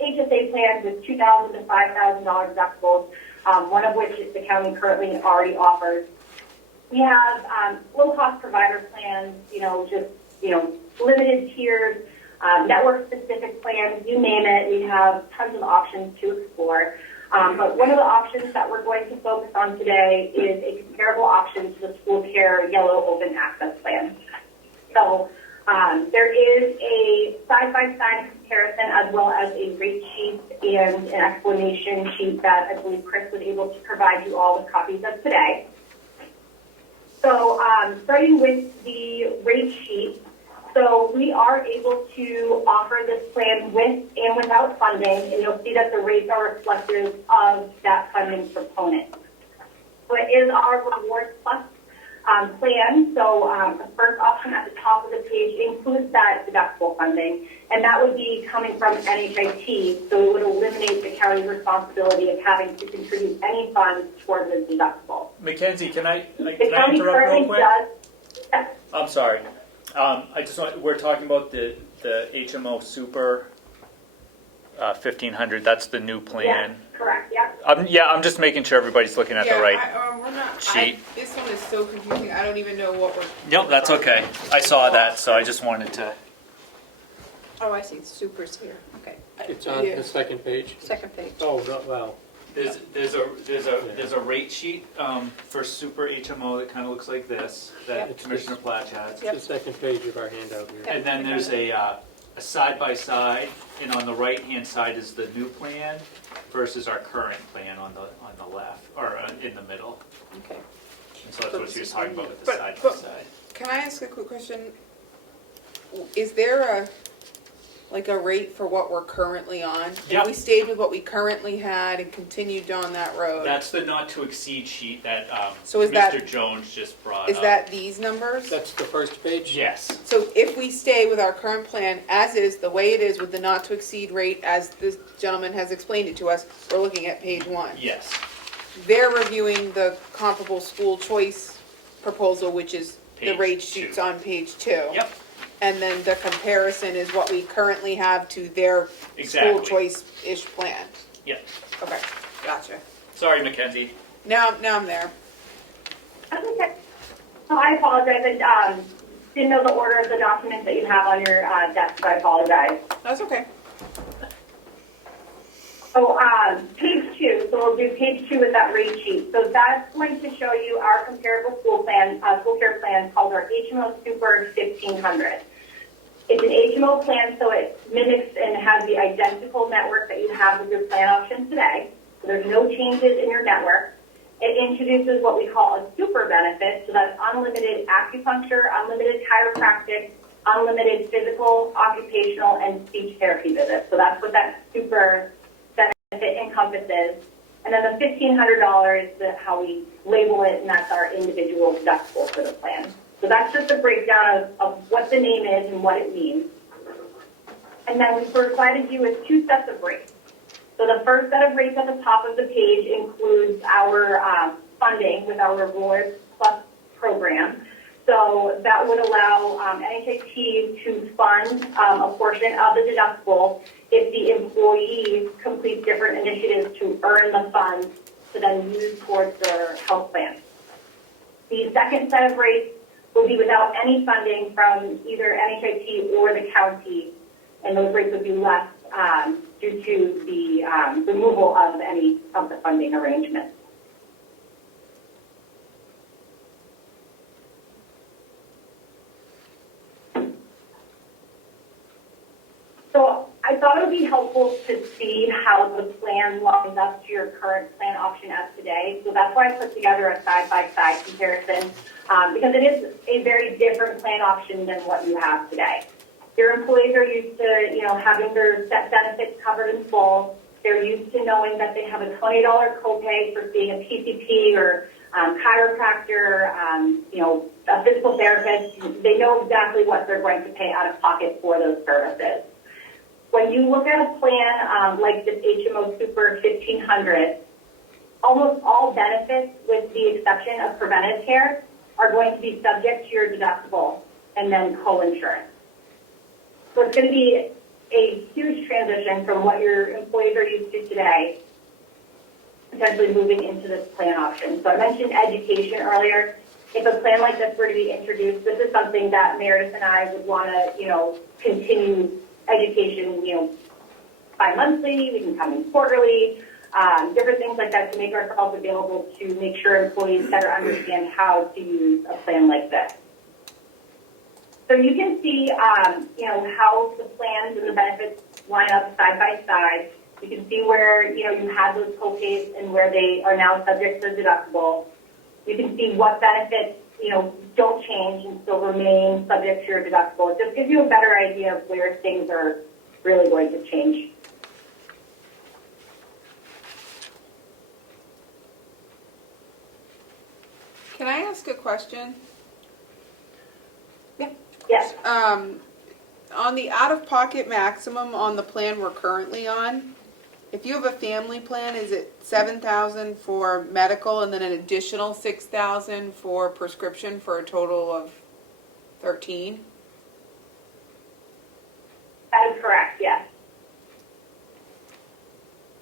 HSA plans with $2,000 to $5,000 deductibles, one of which the county currently already offers. We have low-cost provider plans, limited tiers, network-specific plans, you name it. We have tons of options to explore. But one of the options that we're going to focus on today is a comparable option to the School Care Yellow Open Access Plan. So there is a side-by-side comparison as well as a rate sheet and an explanation sheet that I believe Chris was able to provide you all with copies of today. So starting with the rate sheet, so we are able to offer this plan with and without funding, and you'll see that the rates are reflective of that funding component. So it is our Rewards Plus plan. So the first option at the top of the page includes that deductible funding, and that would be coming from NHIT, so it would eliminate the county's responsibility of having to contribute any funds towards the deductible. Mackenzie, can I The county interrupt real currently quick? does. I'm sorry. We're talking about the HMO Super 1500. That's the new plan. Yeah, correct. Yeah. I'm just making sure everybody's looking at the right we're not, sheet. this one is so confusing, I don't even know what we're. Yep, that's okay. I saw that, so I just wanted to. Oh, I see, Super's here, okay. It's on the second page. Second page. Oh, no, well, There's a rate sheet for Super HMO that kind of looks like this that Yep. Commissioner Platch has. it's the second page of our handout here. And then there's a side by side, and on the right hand side is the new plan versus our current plan on the left or in the middle. Okay. And so that's what she was talking about with the But- side by but- side. Can I ask a quick question? Is there a rate for what we're currently on? Yep. If we stayed with what we currently had and continued down that road, That's the not to exceed sheet that So is that- Mr. Jones just brought is up. that these numbers? That's the first page? Yes. So if we stay with our current plan as is, the way it is with the not to exceed rate as this gentleman has explained it to us, we're looking at page 1. Yes. They're reviewing the comparable school choice proposal, which is the Page rate 2. sheets on page 2. Yep. And then the comparison is what we currently have to their Exactly. school choice-ish plan. Yep. Okay, gotcha. Sorry, Mackenzie. Now I'm there. That's okay. So I apologize. I didn't know the order of the documents that you have on your desk, so I apologize. That's okay. So page 2, so we'll do page 2 with that rate sheet. So that's going to show you our comparable school care plan called our HMO Super 1500. It's an HMO plan, so it mimics and has the identical network that you have with your plan option today. So there's no changes in your network. It introduces what we call a super benefit, so that's unlimited acupuncture, unlimited chiropractic, unlimited physical, occupational, and speech therapy visits. So that's what that super benefit encompasses. And then the $1,500 is how we label it, and that's our individual deductible for the plan. So that's just a breakdown of what the name is and what it means. And then we provided you with 2 sets of rates. So the first set of rates at the top of the page includes our funding with our Rewards Plus program. So that would allow NHIT to fund a portion of the deductible if the employee completes different initiatives to earn the funds to then use towards their health plan. The second set of rates will be without any funding from either NHIT or the county, and those rates would be less due to the removal of any of the funding arrangements. So I thought it would be helpful to see how the plan lines up to your current plan option as today. So that's why I put together a side-by-side comparison, because it is a very different plan option than what you have today. Your employees are used to, having their set benefits covered in full. They're used to knowing that they have a $20 copay for seeing a PCP or chiropractor, a physical therapist. They know exactly what they're going to pay out of pocket for those services. When you look at a plan like this HMO Super 1500, almost all benefits, with the exception of preventive care, are going to be subject to your deductible and then co-insurance. So it's going to be a huge transition from what your employees are used to today, potentially moving into this plan option. So I mentioned education earlier. If a plan like this were to be introduced, this is something that Meredith and I would want to, continue education, bi-monthly, we can come in quarterly, different things like that to make ourselves available to make sure employees better understand how to use a plan like this. So you can see, how the plans and the benefits line up side by side. You can see where, you had those co-pays and where they are now subject to the deductible. You can see what benefits, don't change and still remain subject to your deductible. It just gives you a better idea of where things are really going to change. Can I ask a question? Yes. On the out-of-pocket maximum on the plan we're currently on, if you have a family plan, is it $7,000 for medical and then an additional $6,000 for prescription for a total of $13,000? That is correct, yes.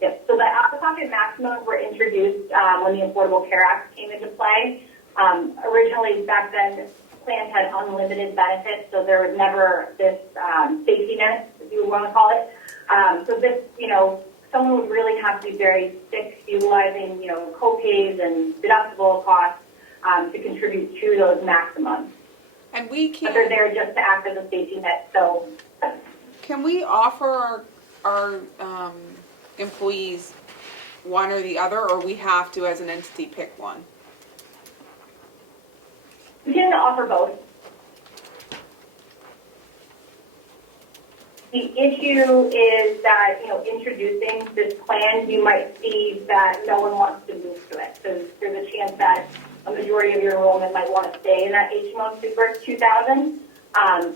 Yep. So the out-of-pocket maximums were introduced when the Affordable Care Act came into play. Originally, back then, plans had unlimited benefits, so there was never this safety net, if you want to call it. So this, someone would really have to be very sick, utilizing, co-pays and deductible costs to contribute to those maximums. And we can't. But they're there just to act as a safety net. So, can we offer our employees one or the other, or we have to, as an entity, pick one? we can offer both. The issue is that, introducing this plan, you might see that no one wants to move to it. So there's a chance that a majority of your enrollment might want to stay in that HMO Super 2000.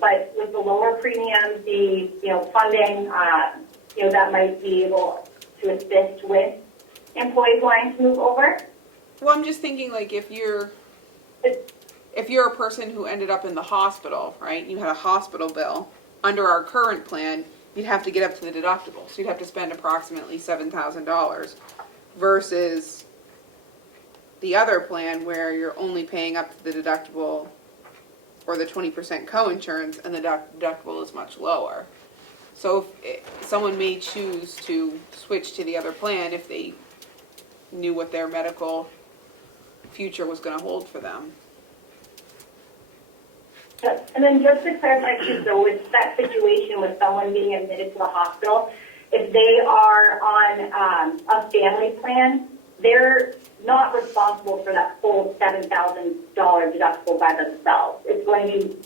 But with the lower premiums, the funding, that might be able to assist with employees wanting to move over. Well, I'm just thinking, like, if you're a person who ended up in the hospital, right? You had a hospital bill. Under our current plan, you'd have to get up to the deductible. So you'd have to spend approximately $7,000 versus the other plan where you're only paying up to the deductible or the 20% co-insurance, and the deductible is much lower. So if someone may choose to switch to the other plan if they knew what their medical future was going to hold for them. And then just to clarify too, so with that situation with someone being admitted to the hospital, if they are on a family plan, they're not responsible for that full $7,000 deductible by themselves. It's going to be,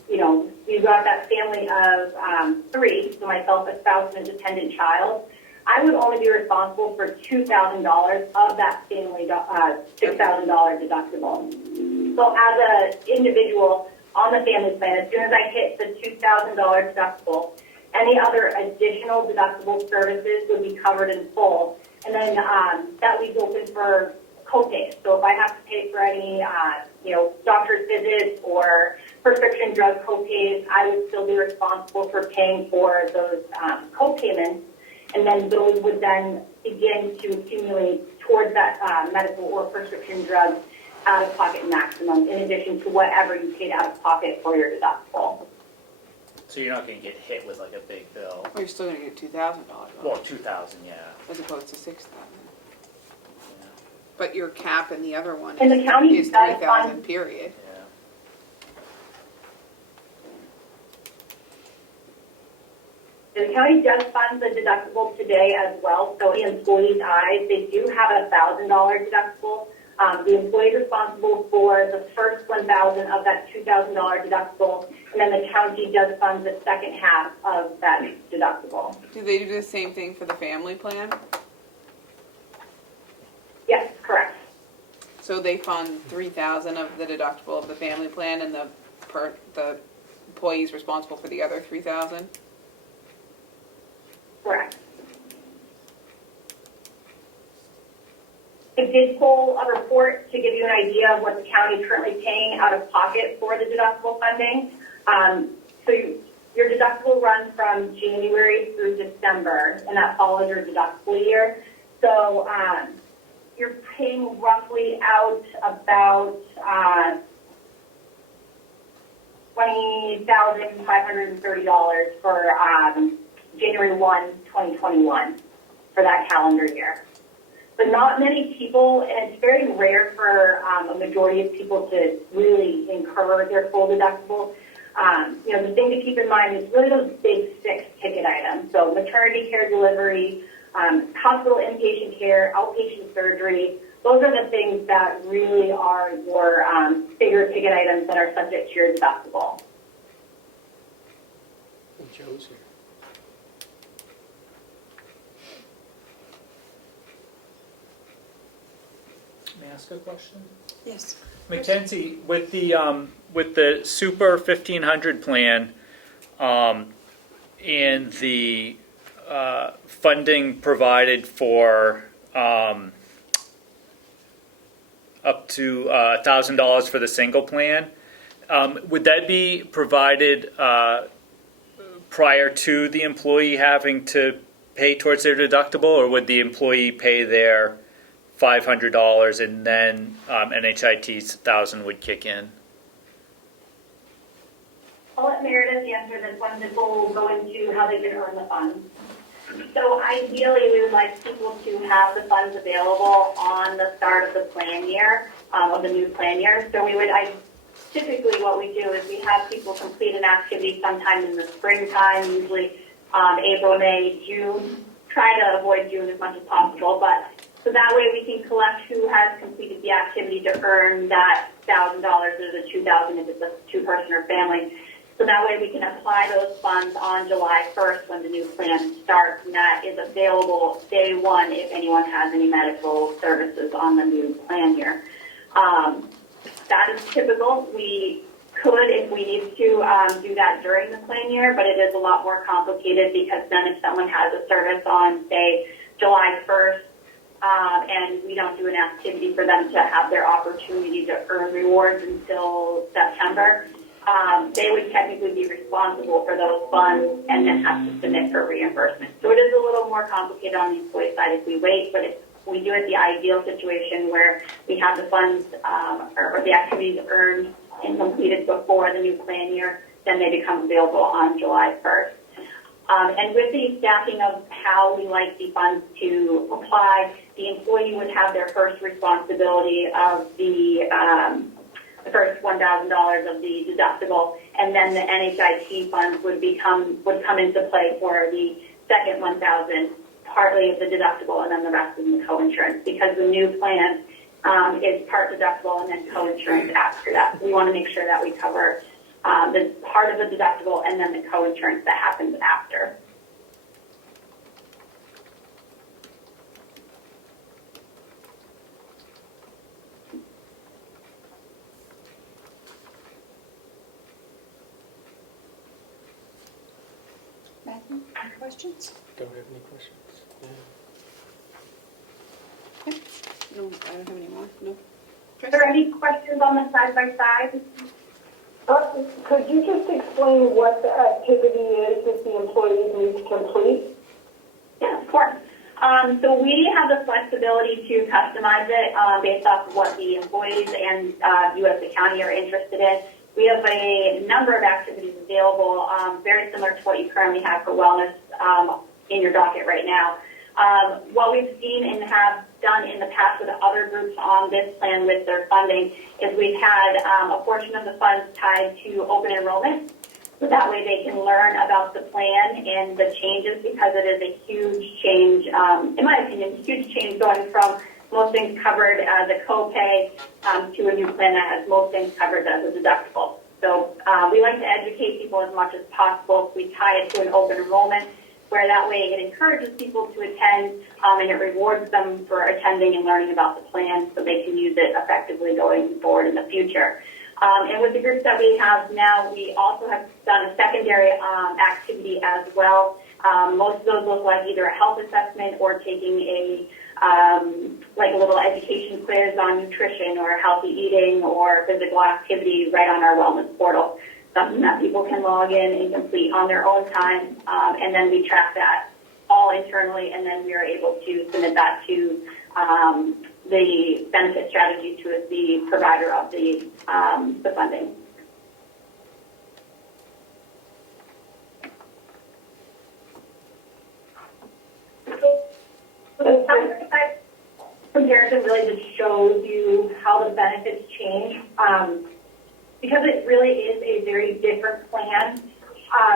you've got that family of 3, so myself, a spouse, and a dependent child. I would only be responsible for $2,000 of that family $6,000 deductible. So as an individual on the family plan, as soon as I hit the $2,000 deductible, any other additional deductible services would be covered in full. And then that leaves open for co-pays. So if I have to pay for any, doctor's visits or prescription drug co-pays, I would still be responsible for paying for those co-payments. And then those would then begin to accumulate towards that medical or prescription drug out-of-pocket maximum, in addition to whatever you paid out of pocket for your deductible. So you're not going to get hit with like a big bill. Well, you're still going to get $2,000. Well, 2,000, yeah. As opposed to $6,000. Yeah. But your cap in the other one And the county is does $3,000, fund- period. The county does fund the deductible today as well. So in employees' eyes, they do have a $1,000 deductible. The employee is responsible for the first $1,000 of that $2,000 deductible, and then the county does fund the second half of that deductible. Do they do the same thing for the family plan? Yes, correct. So they fund 3,000 of the deductible of the family plan, and the employee is responsible for the other 3,000? Correct. I did pull a report to give you an idea of what the county is currently paying out of pocket for the deductible funding. So your deductible runs from January through December, and that follows your deductible year. So you're paying roughly out about $20,530 for January 1, 2021 for that calendar year. But not many people, and it's very rare for a majority of people to really incur their full deductible. The thing to keep in mind is really those big 6 ticket items. So maternity care, delivery, hospital inpatient care, outpatient surgery. Those are the things that really are your bigger ticket items that are subject to your deductible. Joe's here. May I ask a question? Yes. Mackenzie, with the Super 1500 plan, and the funding provided for up to $1,000 for the single plan, would that be provided prior to the employee having to pay towards their deductible, or would the employee pay their $500 and then NHIT's 1,000 would kick in? I'll let Meredith answer this one. This will go into how they can earn the funds. So ideally, we would like people to have the funds available on the start of the plan year, of the new plan year. So typically what we do is we have people complete an activity sometime in the springtime, usually April, May, June. Try to avoid June as much as possible, but so that way we can collect who has completed the activity to earn that $1,000 or the $2,000 if it's a 2-person or family. So that way we can apply those funds on July 1st when the new plan starts, and that is available day 1 if anyone has any medical services on the new plan year. That is typical. We could, if we need to, do that during the plan year, but it is a lot more complicated because then if someone has a service on, say, July 1st, and we don't do an activity for them to have their opportunity to earn rewards until September, they would technically be responsible for those funds and then have to submit for reimbursement. So it is a little more complicated on the employee side if we wait, but if we do it the ideal situation where we have the funds or the activities earned and completed before the new plan year, then they become available on July 1st. And with the staffing of how we like the funds to apply, the employee would have their first responsibility of the first $1,000 of the deductible, and then the NHIT funds would come into play for the second $1,000, partly of the deductible, and then the rest of the coinsurance, because the new plan is part deductible and then coinsurance after that. So we want to make sure that we cover the part of the deductible and then the coinsurance that happens after. Matthew, any questions? Don't have any questions. Yeah. No, I don't have any more. No. Are there any questions on the side-by-side? Could you just explain what the activity is that the employees need to complete? Yeah, of course. So we have the flexibility to customize it based off of what the employees and you as the county are interested in. We have a number of activities available, very similar to what you currently have for wellness in your docket right now. What we've seen and have done in the past with other groups on this plan with their funding is we've had a portion of the funds tied to open enrollment. So that way they can learn about the plan and the changes, because it is a huge change, in my opinion, huge change going from most things covered as a copay to a new plan that has most things covered as a deductible. So we like to educate people as much as possible. We tie it to an open enrollment. where that way it encourages people to attend and it rewards them for attending and learning about the plan so they can use it effectively going forward in the future. And with the groups that we have now, we also have done a secondary activity as well. Most of those look like either a health assessment or taking a like a little education quiz on nutrition or healthy eating or physical activity right on our wellness portal. Something that people can log in and complete on their own time, and then we track that all internally, and then we are able to submit that to the benefit strategy to the provider of the funding. The side comparison really just shows you how the benefits change. Because it really is a very different plan,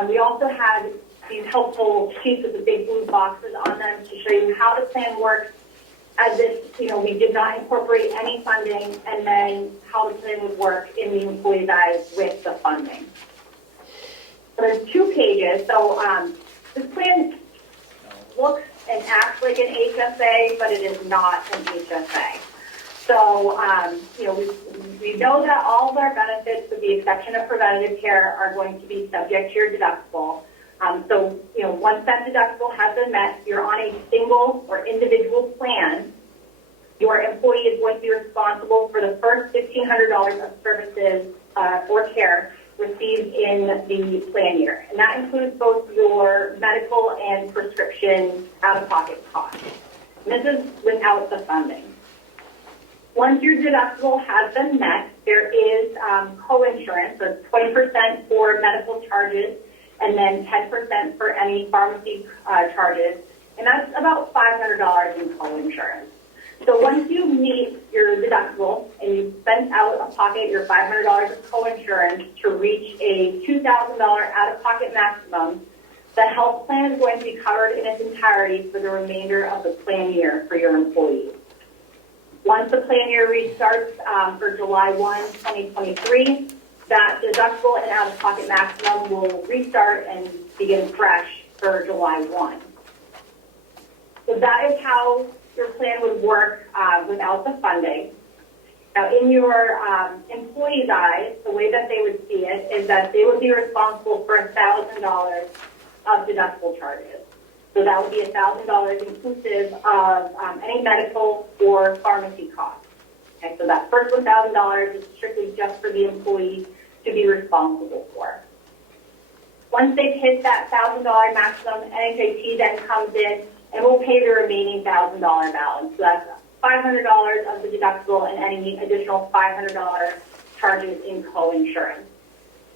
we also had these helpful sheets with the big blue boxes on them to show you how the plan works as if, we did not incorporate any funding, and then how the plan would work in the employee's eyes with the funding. So there's 2 pages. So this plan looks and acts like an HSA, but it is not an HSA. So, we know that all of our benefits, with the exception of preventative care, are going to be subject to your deductible. Once that deductible has been met, you're on a single or individual plan. Your employee is going to be responsible for the first $1,500 of services or care received in the plan year. And that includes both your medical and prescription out-of-pocket costs. And this is without the funding. Once your deductible has been met, there is coinsurance, so it's 20% for medical charges and then 10% for any pharmacy charges, and that's about $500 in coinsurance. So once you meet your deductible and you've spent out of pocket your $500 of coinsurance to reach a $2,000 out-of-pocket maximum, the health plan is going to be covered in its entirety for the remainder of the plan year for your employees. Once the plan year restarts for July 1, 2023, that deductible and out-of-pocket maximum will restart and begin fresh for July 1. So that is how your plan would work without the funding. Now, in your employee's eyes, the way that they would see it is that they would be responsible for $1,000 of deductible charges. So that would be $1,000 inclusive of any medical or pharmacy costs. Okay, so that first $1,000 is strictly just for the employee to be responsible for. Once they've hit that $1,000 maximum, NHIT then comes in and will pay the remaining $1,000 balance. So that's $500 of the deductible and any additional $500 charges in coinsurance.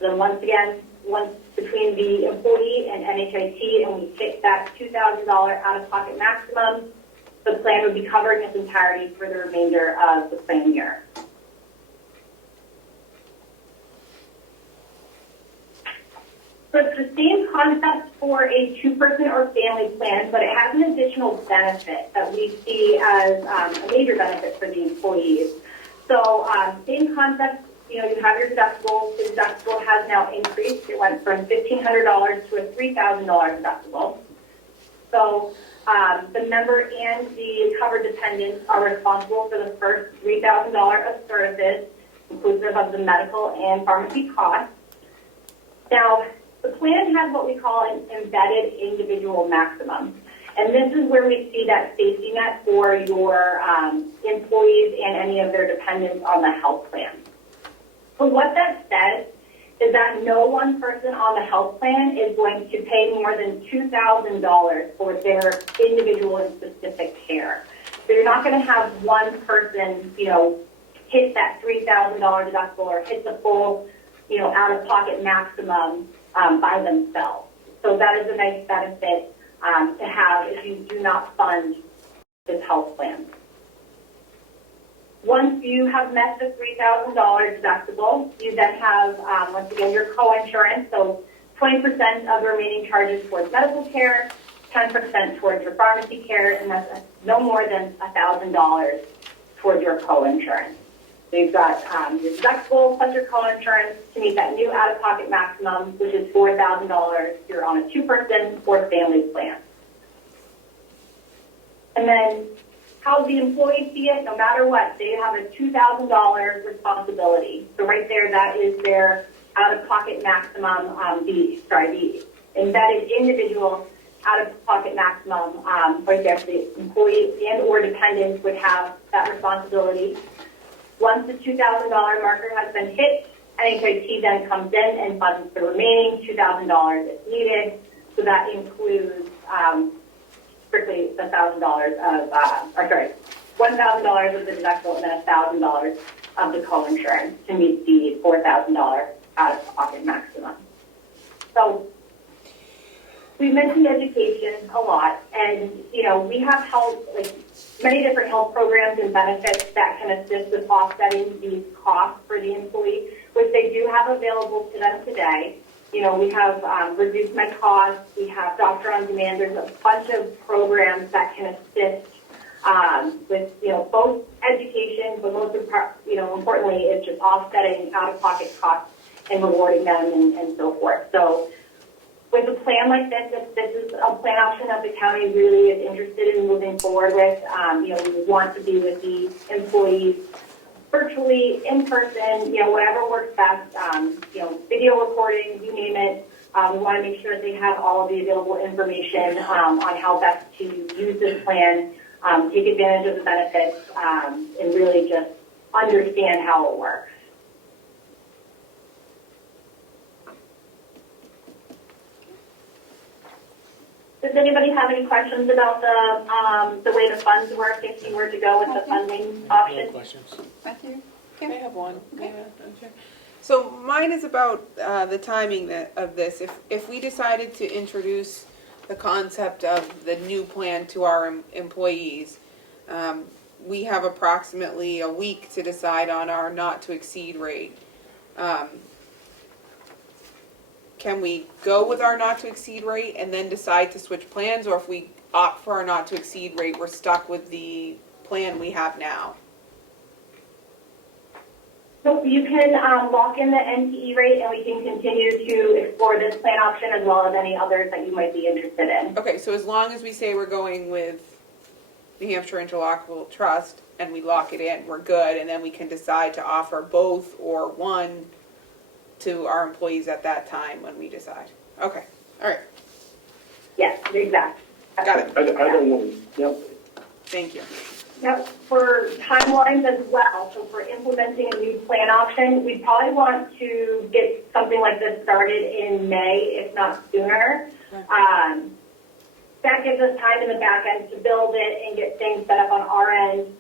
So then once again, once between the employee and NHIT and we hit that $2,000 out-of-pocket maximum, the plan would be covered in its entirety for the remainder of the plan year. So it's the same concept for a 2-person or family plan, but it has an additional benefit that we see as a major benefit for the employees. So same concept, you have your deductible. The deductible has now increased. It went from $1,500 to a $3,000 deductible. So the member and the covered dependent are responsible for the first $3,000 of services, inclusive of the medical and pharmacy costs. Now, the plan has what we call an embedded individual maximum. And this is where we see that safety net for your employees and any of their dependents on the health plan. So what that says is that no one person on the health plan is going to pay more than $2,000 for their individual and specific care. So you're not going to have one person, hit that $3,000 deductible or hit the full, out-of-pocket maximum by themselves. So that is a nice benefit to have if you do not fund this health plan. Once you have met the $3,000 deductible, you then have, once again, your coinsurance, so 20% of the remaining charges towards medical care, 10% towards your pharmacy care, and that's no more than $1,000 towards your coinsurance. We've got your deductible plus your coinsurance to meet that new out-of-pocket maximum, which is $4,000. You're on a two-person or family plan. And then how the employee see it, no matter what, they have a $2,000 responsibility. So right there, that is their out-of-pocket maximum, the embedded individual out-of-pocket maximum, right there, the employee and or dependents would have that responsibility. Once the $2,000 marker has been hit, NHIT then comes in and funds the remaining $2,000 if needed. So that includes strictly the $1,000 of, $1,000 of the deductible and then $1,000 of the coinsurance to meet the $4,000 out-of-pocket maximum. So we mentioned education a lot, and we have health, many different health programs and benefits that can assist with offsetting these costs for the employee, which they do have available to them today. We have reduced med costs, we have doctor on demand. There's a bunch of programs that can assist with both education, but most importantly, it's just offsetting out-of-pocket costs and rewarding them and so forth. So with a plan like this, if this is a plan option that the county really is interested in moving forward with, we want to be with the employees virtually, in person, whatever works best, video recording, you name it. We want to make sure that they have all of the available information on how best to use this plan, take advantage of the benefits, and really just understand how it works. Does anybody have any questions about the way the funds work if you were to go with the funding option? Questions? Matthew? I have one. Okay. Yeah. So mine is about the timing of this. If we decided to introduce the concept of the new plan to our employees, we have approximately a week to decide on our not to exceed rate. Can we go with our not to exceed rate and then decide to switch plans, or if we opt for our not to exceed rate, we're stuck with the plan we have now? So you can lock in the NTE rate, and we can continue to explore this plan option as well as any others that you might be interested in. Okay, so as long as we say we're going with New Hampshire Interlockable Trust and we lock it in, we're good, and then we can decide to offer both or one to our employees at that time when we decide. Okay, all right. Yes, exactly. Got it. I don't want, yep. Thank you. Yep, for timelines as well, so for implementing a new plan option, we probably want to get something like this started in May, if not sooner. That gives us time in the back end to build it and get things set up on our end.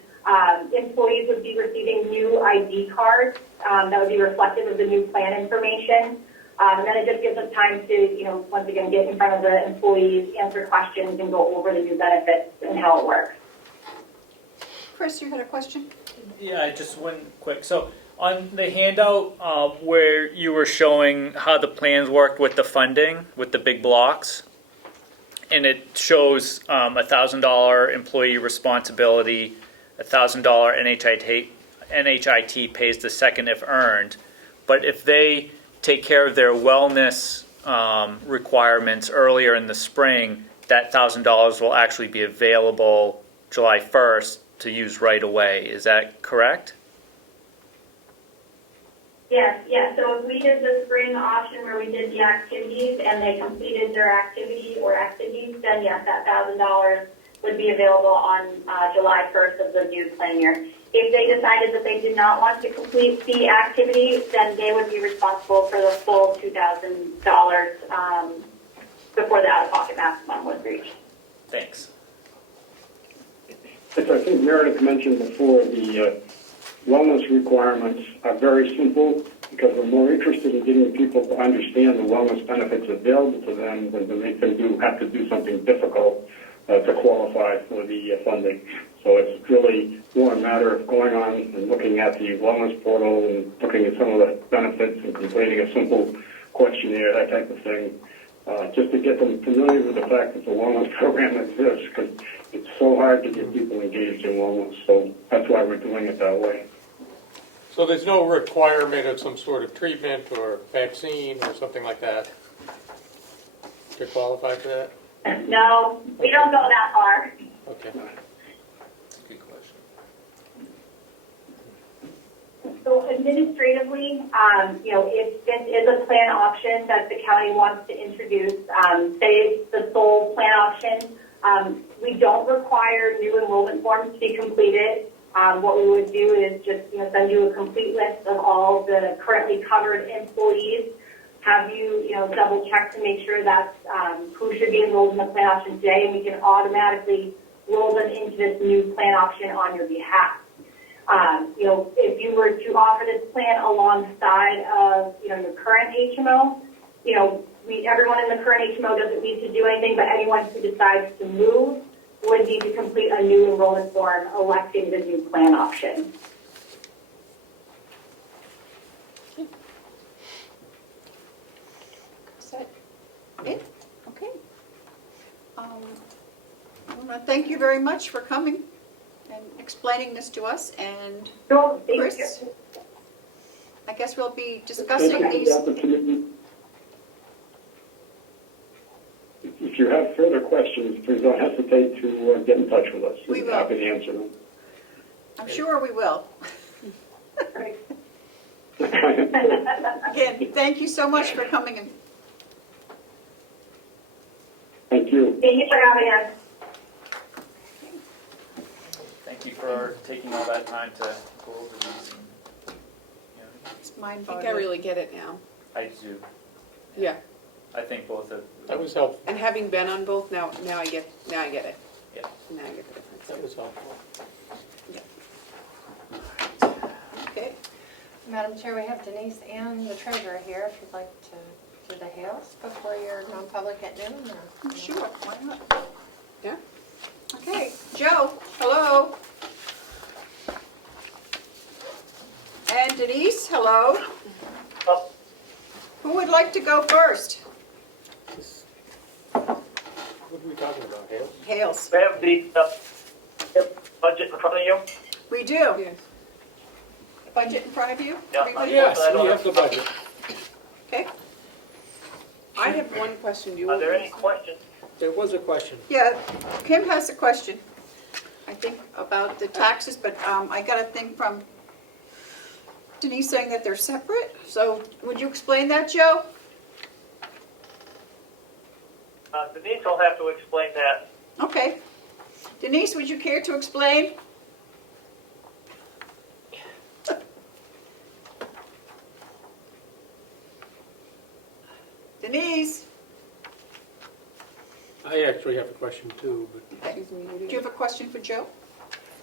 Employees would be receiving new ID cards that would be reflective of the new plan information. And then it just gives us time to, once again, get in front of the employees, answer questions, and go over the new benefits and how it works. Chris, you had a question? Yeah, just one quick. So on the handout where you were showing how the plans worked with the funding, with the big blocks, and it shows $1,000 employee responsibility, $1,000 NHIT pays the second if earned. But if they take care of their wellness requirements earlier in the spring, that $1,000 will actually be available July 1st to use right away. Is that correct? Yes. So if we did the spring option where we did the activities and they completed their activity or activities, then yes, that $1,000 would be available on July 1st of the new plan year. If they decided that they did not want to complete the activity, then they would be responsible for the full $2,000 before the out-of-pocket maximum was reached. Thanks. As I think Meredith mentioned before, the wellness requirements are very simple because we're more interested in getting people to understand the wellness benefits available to them than to make them have to do something difficult to qualify for the funding. So it's really more a matter of going on and looking at the wellness portal and looking at some of the benefits and completing a simple questionnaire, that type of thing, just to get them familiar with the fact that the wellness program exists, because it's so hard to get people engaged in wellness. So that's why we're doing it that way. So there's no requirement of some sort of treatment or vaccine or something like that to qualify for that? No, we don't go that far. Okay. Good question. So administratively, if this is a plan option that the county wants to introduce, say it's the sole plan option, we don't require new enrollment forms to be completed. What we would do is just send you a complete list of all the currently covered employees, have you double check to make sure that's who should be enrolled in the plan option today, and we can automatically roll them into this new plan option on your behalf. If you were to offer this plan alongside of your current HMO, everyone in the current HMO doesn't need to do anything, but anyone who decides to move would need to complete a new enrollment form electing the new plan option. Is that it? Okay. I want to thank you very much for coming and explaining this to us. And So, thank Chris, you. I guess we'll be Thank discussing you for these. the opportunity. If you have further questions, please don't hesitate to get in touch with us. We We'd will. be happy to answer them. I'm sure we will. Great. Again, thank you so much for coming. And Thank you. Thank you for having us. Thank you for taking all that time to go over these. it's I mind-boggling. think I really get it now. I do. Yeah, I think both of That was helpful. and having been on both, now I get it. Yeah. Now I get the difference. That was helpful. Okay. Madam Chair, we have Denise and the treasurer here, if you'd like to do the hails before your non-public at noon. Or? Sure, why not? Yeah. Okay, Joe, hello. And Denise, hello. Who would like to go first? What are we talking about, Hale? Hales. We have the budget in front of you. We do. Yes. Budget in front of you? Yeah. Everybody? Yes, we have the budget. Okay. I have one question. Do you Are want there me any to- questions? There was a question. Yeah, Kim has a question, I think, about the taxes, but I got a thing from Denise saying that they're separate. So would you explain that, Joe? Denise will have to explain that. Okay. Denise, would you care to explain? Denise? I actually have a question too, but She's muted. Do you have a question for Joe?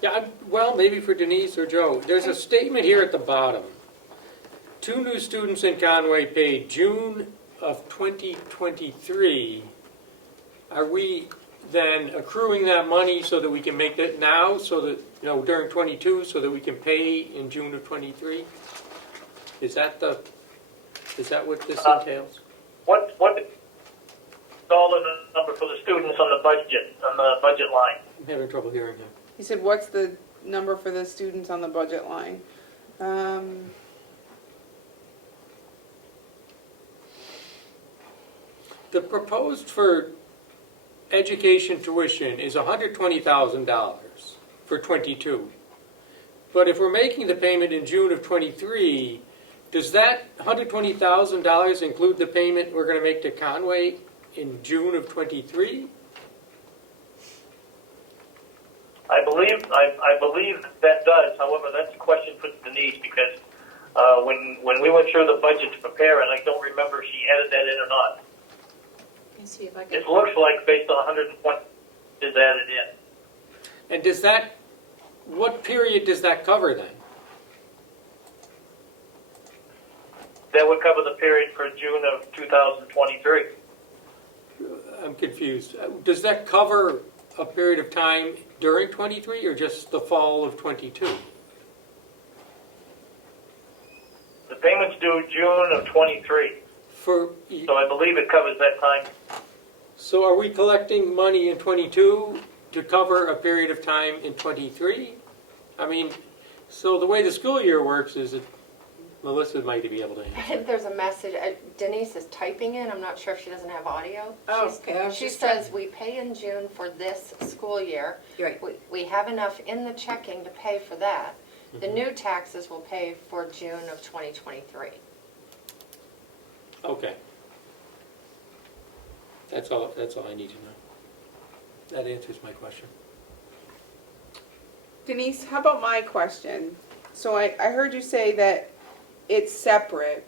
yeah, well, maybe for Denise or Joe. There's a statement here at the bottom. 2 new students in Conway paid June of 2023. Are we then accruing that money so that we can make it now, so that, during 22, so that we can pay in June of 23? Is that what this entails? What dollar number for the students on the budget line? I'm having trouble hearing him. He said, what's the number for the students on the budget line? The proposed for education tuition is $120,000 for 22. But if we're making the payment in June of 23, does that $120,000 include the payment we're going to make to Conway in June of 23? I believe that does. However, that's a question for Denise because when we went through the budget to prepare, and I don't remember if she added that in or not. Let me see if I can. It looks like based on 120 is added in. And what period does that cover then? That would cover the period for June of 2023. I'm confused. Does that cover a period of time during 23 or just the fall of 22? The payment's due June of 23. So I believe it covers that time. So are we collecting money in 22 to cover a period of time in 23? I mean, So the way the school year works is that Melissa might be able to answer. There's a message, Denise is typing in, I'm not sure if she doesn't have audio. Oh, okay, I was She just says, we pay in June for this school year. Right. We have enough in the checking to pay for that. The new taxes will pay for June of 2023. Okay. That's all I need to know. That answers my question. Denise, how about my question? So I heard you say that it's separate.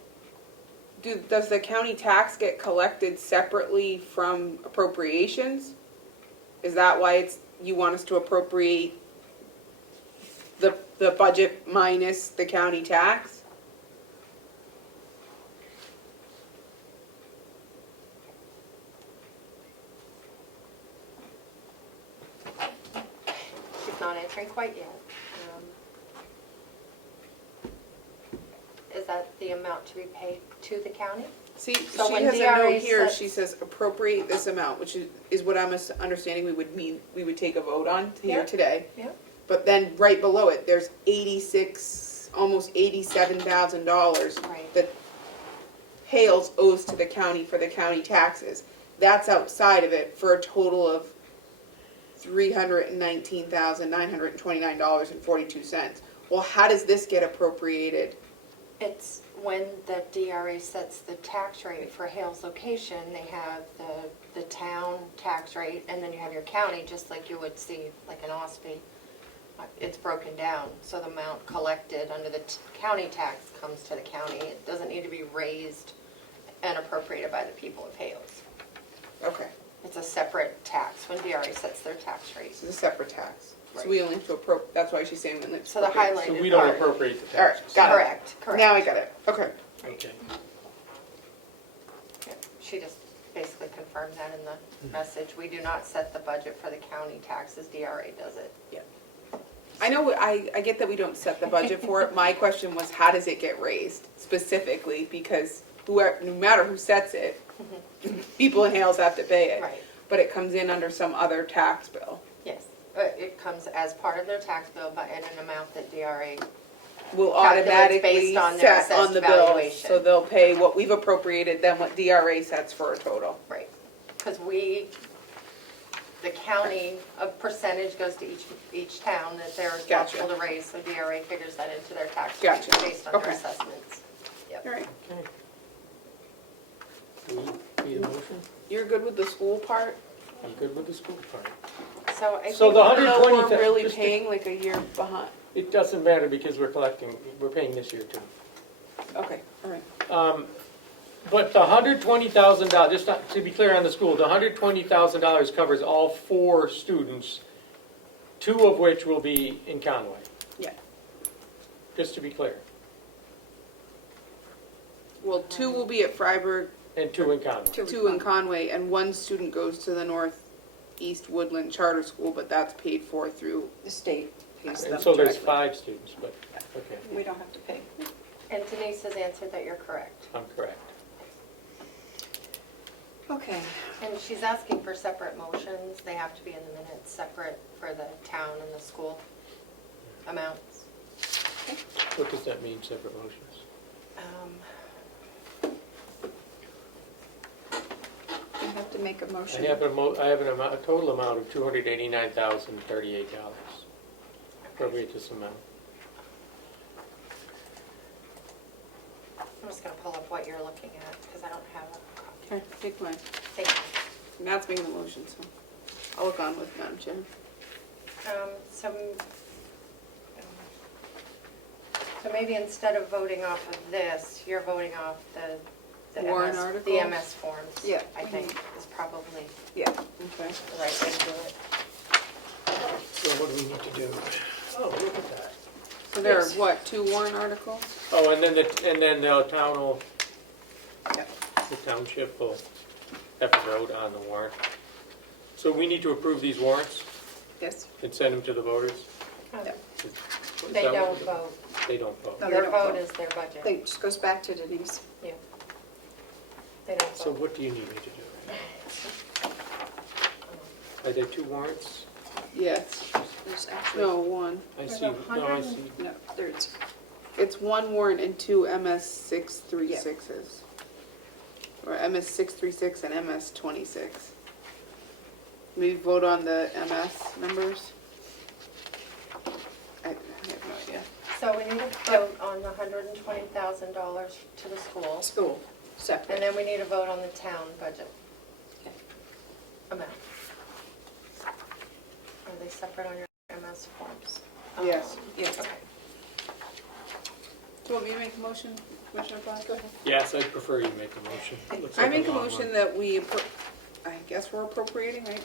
Does the county tax get collected separately from appropriations? Is that why you want us to appropriate the budget minus the county tax? She's not answering quite yet. Is that the amount to be paid to the county? See, So she when has a DRA note here, sets- she says appropriate this amount, which is what I'm understanding we would take a vote on here Yeah. today. Yeah. But then right below it, there's almost $87,000 Right. that Hales owes to the county for the county taxes. That's outside of it for a total of $319,929.42. Well, how does this get appropriated? It's when the DRA sets the tax rate for Hale's location, they have the town tax rate, and then you have your county, just like you would see, like an OSPI. It's broken down, so the amount collected under the county tax comes to the county. It doesn't need to be raised and appropriated by the people of Hales. Okay, It's a separate tax when DRA sets their tax rate. this is a separate tax. So Right. we only have to appropriate, that's why she's saying. So the highlighted So we don't part- appropriate the All right, taxes. got it. Correct, correct. Now I got it, okay. Okay. Yeah, she just basically confirmed that in the message. We do not set the budget for the county taxes, DRA does it. I know, I get that we don't set the budget for it. My question was, how does it get raised specifically? Because no matter who sets it, people in Hales have to pay it. Right, But it comes in under some other tax bill. yes. It comes as part of their tax bill, but in an amount that DRA, Will Calculates automatically based on their set on the assessed bill. valuation. So they'll pay what we've appropriated, then what DRA sets for a total. right. Because the county, a percentage goes to each town that they're responsible to raise, so DRA figures that into their tax rate Gotcha. based on their Okay. assessments. Yep. All right. Okay. Do we need a motion? You're good with the school part? I'm good with the school part. So I So think, the Even though 120, we're really just to- paying like a year behind. It doesn't matter because we're paying this year too. Okay, all right. But the $120,000, just to be clear on the school, the $120,000 covers all 4 students, 2 of which will be in Conway. Yeah. Just to be clear, Well, 2 will be at Freiburg, and 2 in Conway. 2 in Conway, and 1 student goes to the Northeast Woodland Charter School, but that's paid for through The state pays them And so there's directly. 5 students, but, okay, We don't have to pay. and Denise has answered that you're correct. I'm correct. Okay. And she's asking for separate motions. They have to be in the minutes, separate for the town and the school amounts. What does that mean, separate motions? You have to make a I motion. have a total amount of $289,038. Appropriate this amount. I'm just gonna pull up what you're looking at, because I don't have a copy. Okay, take mine. Thank you. Matt's making the motion, so I'll look on with Madam Chair. So maybe instead of voting off of this, you're voting off the Warrant MS, articles? the MS forms. Yeah. I think is probably Yeah, okay. the right way to do it. So what do we need to do? Oh, look at that. So there are, what, 2 warrant articles? Oh, and then the town will, Yeah. the township will have to vote on the warrant. So we need to approve these warrants Yes. and send them to the voters? Yeah. Is They that what don't we- vote. They don't vote. No, they Your don't vote vote. is their budget. It just goes back to Denise. Yeah. They don't So vote. what do you need me to do? Are there 2 warrants? Yes. There's there's actually. No, one. I There's see, a no, I hundred- see. No, there's, It's one warrant and two MS-636s. Or MS-636 and MS-26. We vote on the MS numbers? I have no idea. So we need to vote on the $120,000 to the school, school, and separate. then we need to vote on the town budget Okay. amount. Are they separate on your MS forms? Yes. Yes. Okay. Do you want me to make a motion, Commissioner Black? Go ahead. Yes, I'd prefer you make a motion. Looks I like make a long motion one. that we, I guess we're appropriating, right?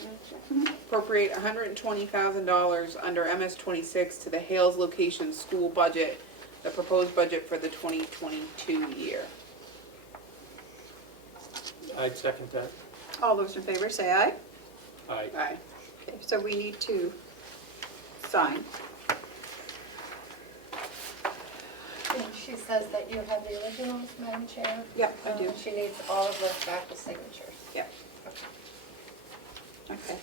Appropriate $120,000 under MS-26 to the Hales location school budget, the proposed budget for the 2022 year. I'd second that. All those in favor say aye. Aye. Aye. Okay, so we need to sign. And she says that you have the originals, Madam Chair. Yep, I do. She needs all of those back with signatures. Yep. Okay.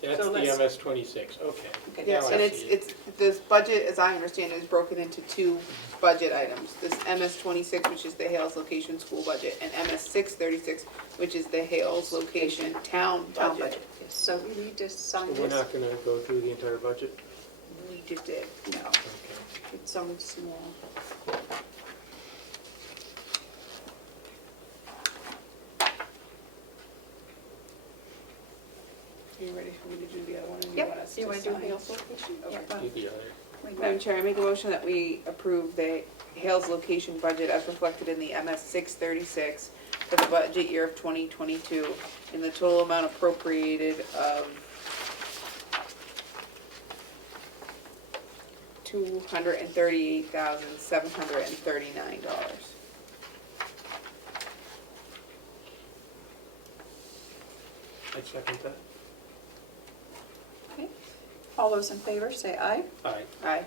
That's So the let's- MS-26, okay. Okay. Yes, Now I and see it. it's, this budget, as I understand it, is broken into two budget items. This MS-26, which is the Hales location school budget, and MS-636, which is the Hales location town Town budget. budget. Yes, so we need to So sign we're this. not gonna go through the entire budget? We just did. No, Okay. it's only small. Are you ready for me to do the other one? and you Yep. want us You want to do sign? Hales location? Okay. Do the other. Madam Chair, I make a motion that we approve the Hales location budget as reflected in the MS-636 for the budget year of 2022 in the total amount appropriated of $238,739. I'd second that. Okay. All those in favor say aye. Aye. Aye.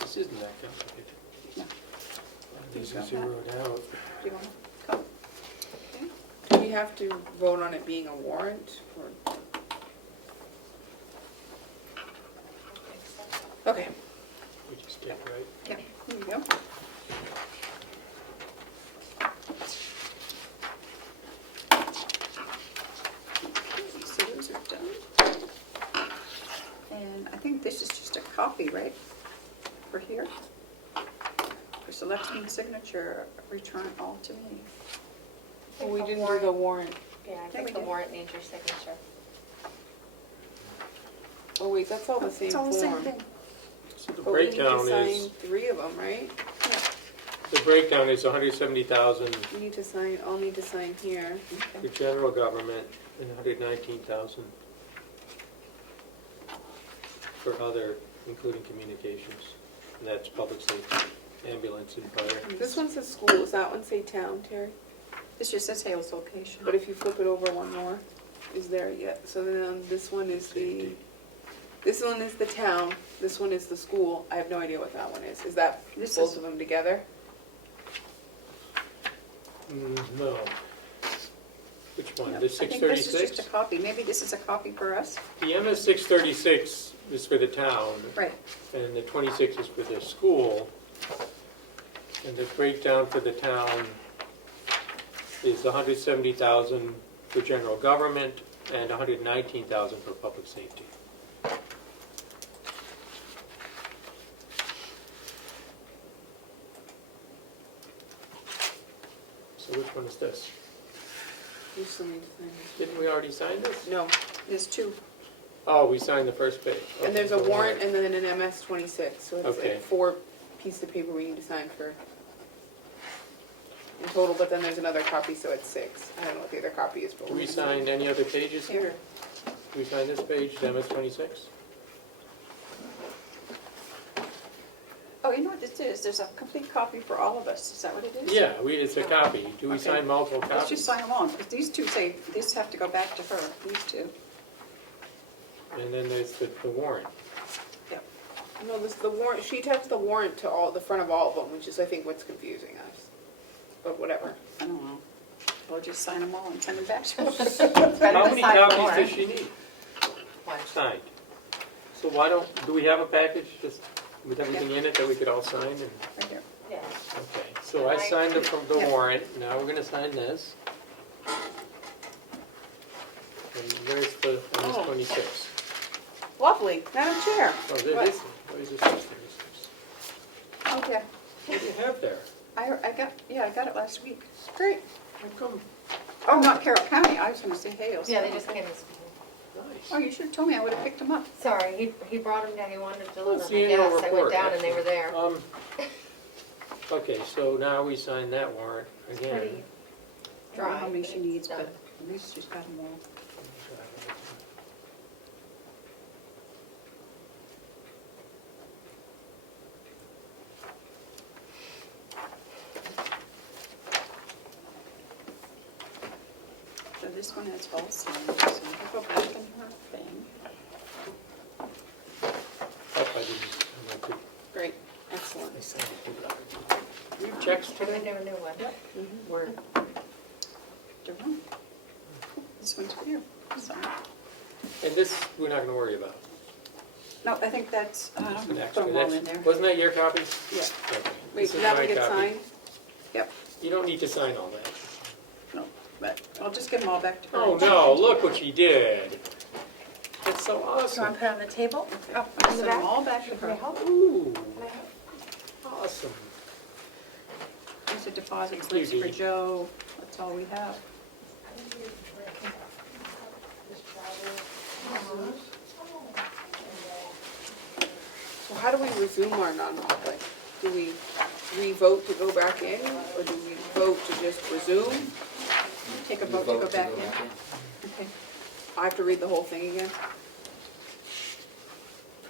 This isn't that complicated. No. These You are got that? zeroed out. Do you want to come? Okay. Do we have to vote on it being a warrant or? Okay. We just did, right? Yeah, here you go. Okay, so those are done. And I think this is just a copy, right? For here? For selection signature, return all to me. Well, we didn't do the warrant. Yeah, I we think the did. warrant needs your signature. Oh wait, that's all the same It's all the same form. thing. So the But we need to breakdown sign is, 3 of them, right? the breakdown is 170,000 We need to sign, I'll need to sign here. for general government and 119,000 for other, including communications. And that's public safety, ambulance and fire. This one says school, does that one say town, Terry? This just says Hales location. But if you flip it over one more, is there yet? So then this one is the, this one is the town, this one is the school. I have no idea what that one is. Is that This both is- of them together? No. Which one? No, The I think this is 636? just a copy. Maybe this is a copy for us? The MS 636 is for the town, Right. and the 26 is for the school. And the breakdown for the town is 170,000 for general government and 119,000 for public safety. So which one is this? You still need to sign this. Didn't we already sign this? No, There's two. Oh, we signed the first page. and there's a Okay, warrant and then an MS-26, so it's Okay. like 4 pieces of paper we need to sign for in total, but then there's another copy, so it's 6. I don't know what the other copy is, but Do we're we gonna sign any other pages here? Here. Do we sign this page, the MS-26? Oh, you know what this is? There's a complete copy for all of us. Is that what it is? Yeah, it's a copy. Do we Okay. sign multiple Let's copies? just sign along, because these two say, these have to go back to her, these two. And then there's the warrant. Yep. No, this, the warrant, she attached the warrant to all, the front of all of them, which is, I think, what's confusing us. But whatever. I don't know. well, just sign them all and send them back to us. It's better How to many sign copies more. does she need One. signed? So why don't, do we have a package just with everything in it that we could all sign? And Right here. Yeah. okay, so I signed it from the Yeah. warrant, now we're gonna sign this. And where's the, on this Oh. 26? Lovely, Madam Chair. Oh, there What? is, where's this upstairs? Oh, yeah. What do you have there? I got it last week. Great. How come? Oh, not Carroll County, I was gonna say Hales. Yeah, they just came this Oh, you should have told me, I would have picked them up. Sorry, he brought them down, he wanted to deliver It's them. the annual Yes, I went report, down and they were there. Okay, so now we sign that warrant Pretty again. I don't know dry. how many she needs, It's but done. at least she's got them all. So this one has all signed, so we'll go back in her thing. Oh, I didn't, I meant to- Great, excellent. I signed it. Do you have checks We today? never knew what. Word. Don't know. This one's for you. Sign. And this, we're not gonna worry about. No, I think that's, It's an put extra. them all in That's- there. Wasn't that your copy? Yeah. Okay. Wait, This so is that my one gets copy. signed? Yep, You don't need to sign all that. no, but I'll just give them all back to her. Oh, no, look what she did. That's so Do you want awesome. to put it on the table? Oh, I'll send them all back to Can I her. help? Ooh, awesome. These are deposit Thank slips you, for Dee. Joe, that's all we have. So how do we resume our non-public? Do we re-vote to go back in, or do we vote to just resume? Take a vote to go back in. Okay. I have to read the whole thing again?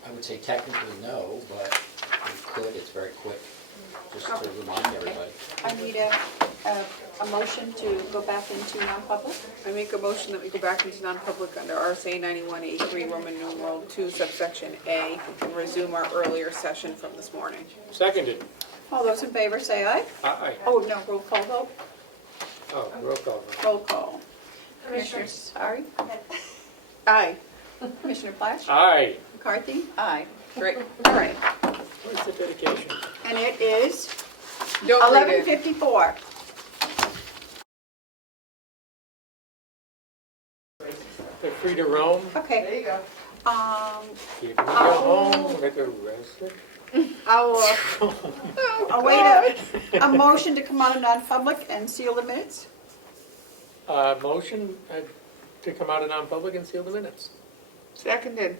I would say technically no, but we could, it's very quick, just to remind everybody. I need a motion to go back into non-public. I make a motion that we go back into non-public under RSA 91A3, Roman numeral 2, subsection A, and resume our earlier session from this morning. Seconded. All those in favor say aye. Aye. Oh, no, roll call vote. Oh, roll call. Roll call. Commissioner Sorry. Aye. Commissioner Flash. Aye. McCarthy. Aye. Great, all right. Where's the dedication? And it is Don't read it. 11:54. They're free to roam. Okay. There you go. You can go home with the rest I'll wait a motion to come out of non-public and seal the minutes. Motion to come out of non-public and seal the minutes. Seconded.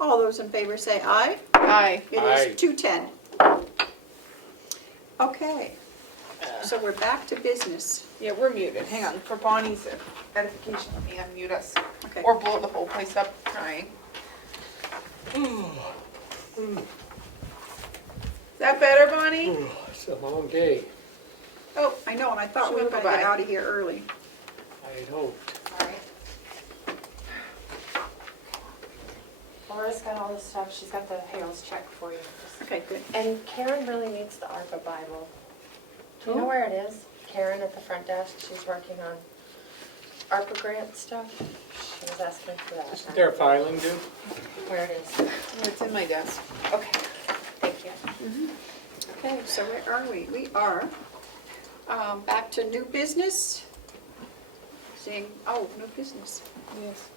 All those in favor say aye. Aye. It Aye. is 2:10. Okay, so we're back to business. Yeah, we're muted. Hang on, for Bonnie's edification, let me unmute us. Okay. Or blow the whole place up, trying. Is that better, Bonnie? It's a long day. Oh, I know, and I thought we were gonna get out of here early. I had hoped. Laura's got all this stuff, she's got the Harold's check for you. Okay, good. And Karen really needs the ARPA Bible. Do you know where it is? Karen at the front desk, she's working on ARPA grant stuff. She was asking for that. Isn't there a filing due? Where it is. It's in my desk. Okay, thank you. Okay, so where are we? We are back to new business. Seeing, new business. Yes.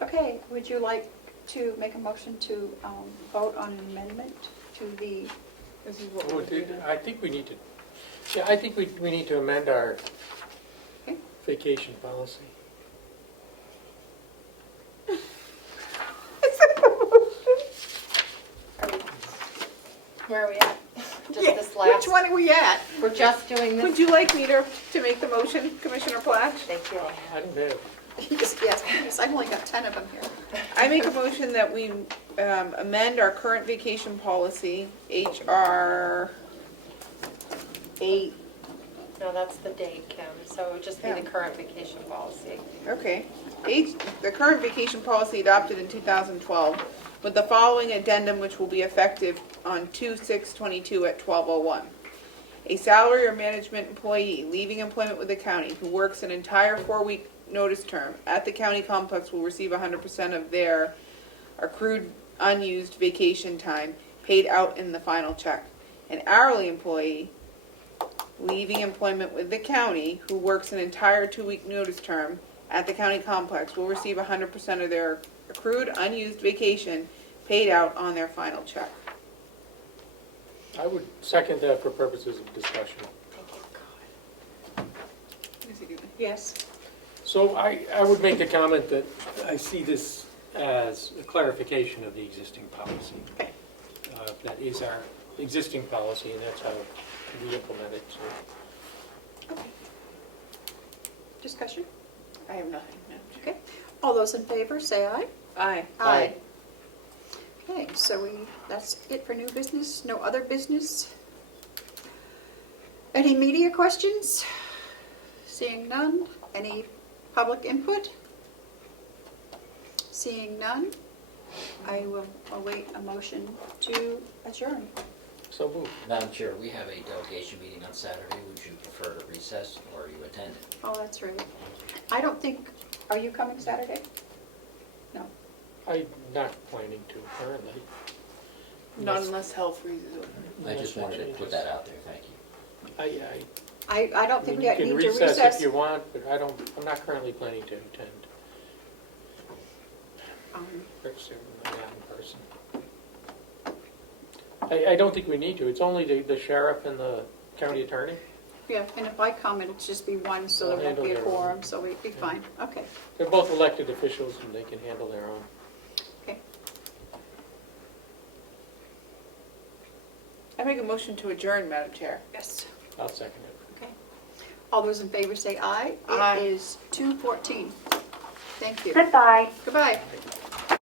Okay, would you like to make a motion to vote on an amendment to the, This is what Oh, we're doing. I think we need to, yeah, I think we need to amend our Okay. vacation policy. Where are we at? Just Yeah, this last? which one are we at? We're just doing this? Would you like me to make the motion, Commissioner Flash? Thank you. I don't have. Yes, I've only got 10 of them here. I make a motion that we amend our current vacation policy, HR 8. No, that's the date, Kim, so it would just be the current vacation policy. Okay. The current vacation policy adopted in 2012 with the following addendum, which will be effective on 2/6/22 at 12:01. A salary or management employee leaving employment with the county who works an entire 4-week notice term at the county complex will receive 100% of their accrued unused vacation time paid out in the final check. An hourly employee leaving employment with the county who works an entire 2-week notice term at the county complex will receive 100% of their accrued unused vacation paid out on their final check. I would second that for purposes of discussion. Yes. So I would make the comment that I see this as a clarification of the existing policy. That is our existing policy, and that's how we implement it. So. Okay. Discussion? I have nothing. No. Okay. All those in favor, say aye. Aye. Aye. Okay, so that's it for new business, no other business? Any media questions? Seeing none. Any public input? Seeing none, I will await a motion to adjourn. So moved. Madam Chair, we have a delegation meeting on Saturday. Would you prefer to recess or you attend it? Oh, that's right. I don't think, are you coming Saturday? No. I'm not planning to currently. Not unless hell freezes over. I just wanted to put that out there, thank you. I don't think we You need can to recess recess. if you want, but I'm not currently planning to attend. Very soon, I'm not in person. I don't think we need to. It's only the sheriff and the county attorney. Yeah, and if I come, it'll just be one, so there won't be a quorum, so we'd be fine. Okay. They're both elected officials and they can handle their own. Okay. I make a motion to adjourn, Madam Chair. Yes. I'll second it. Okay. All those in favor say aye. Aye. It is 2:14. Thank you. Goodbye. Goodbye.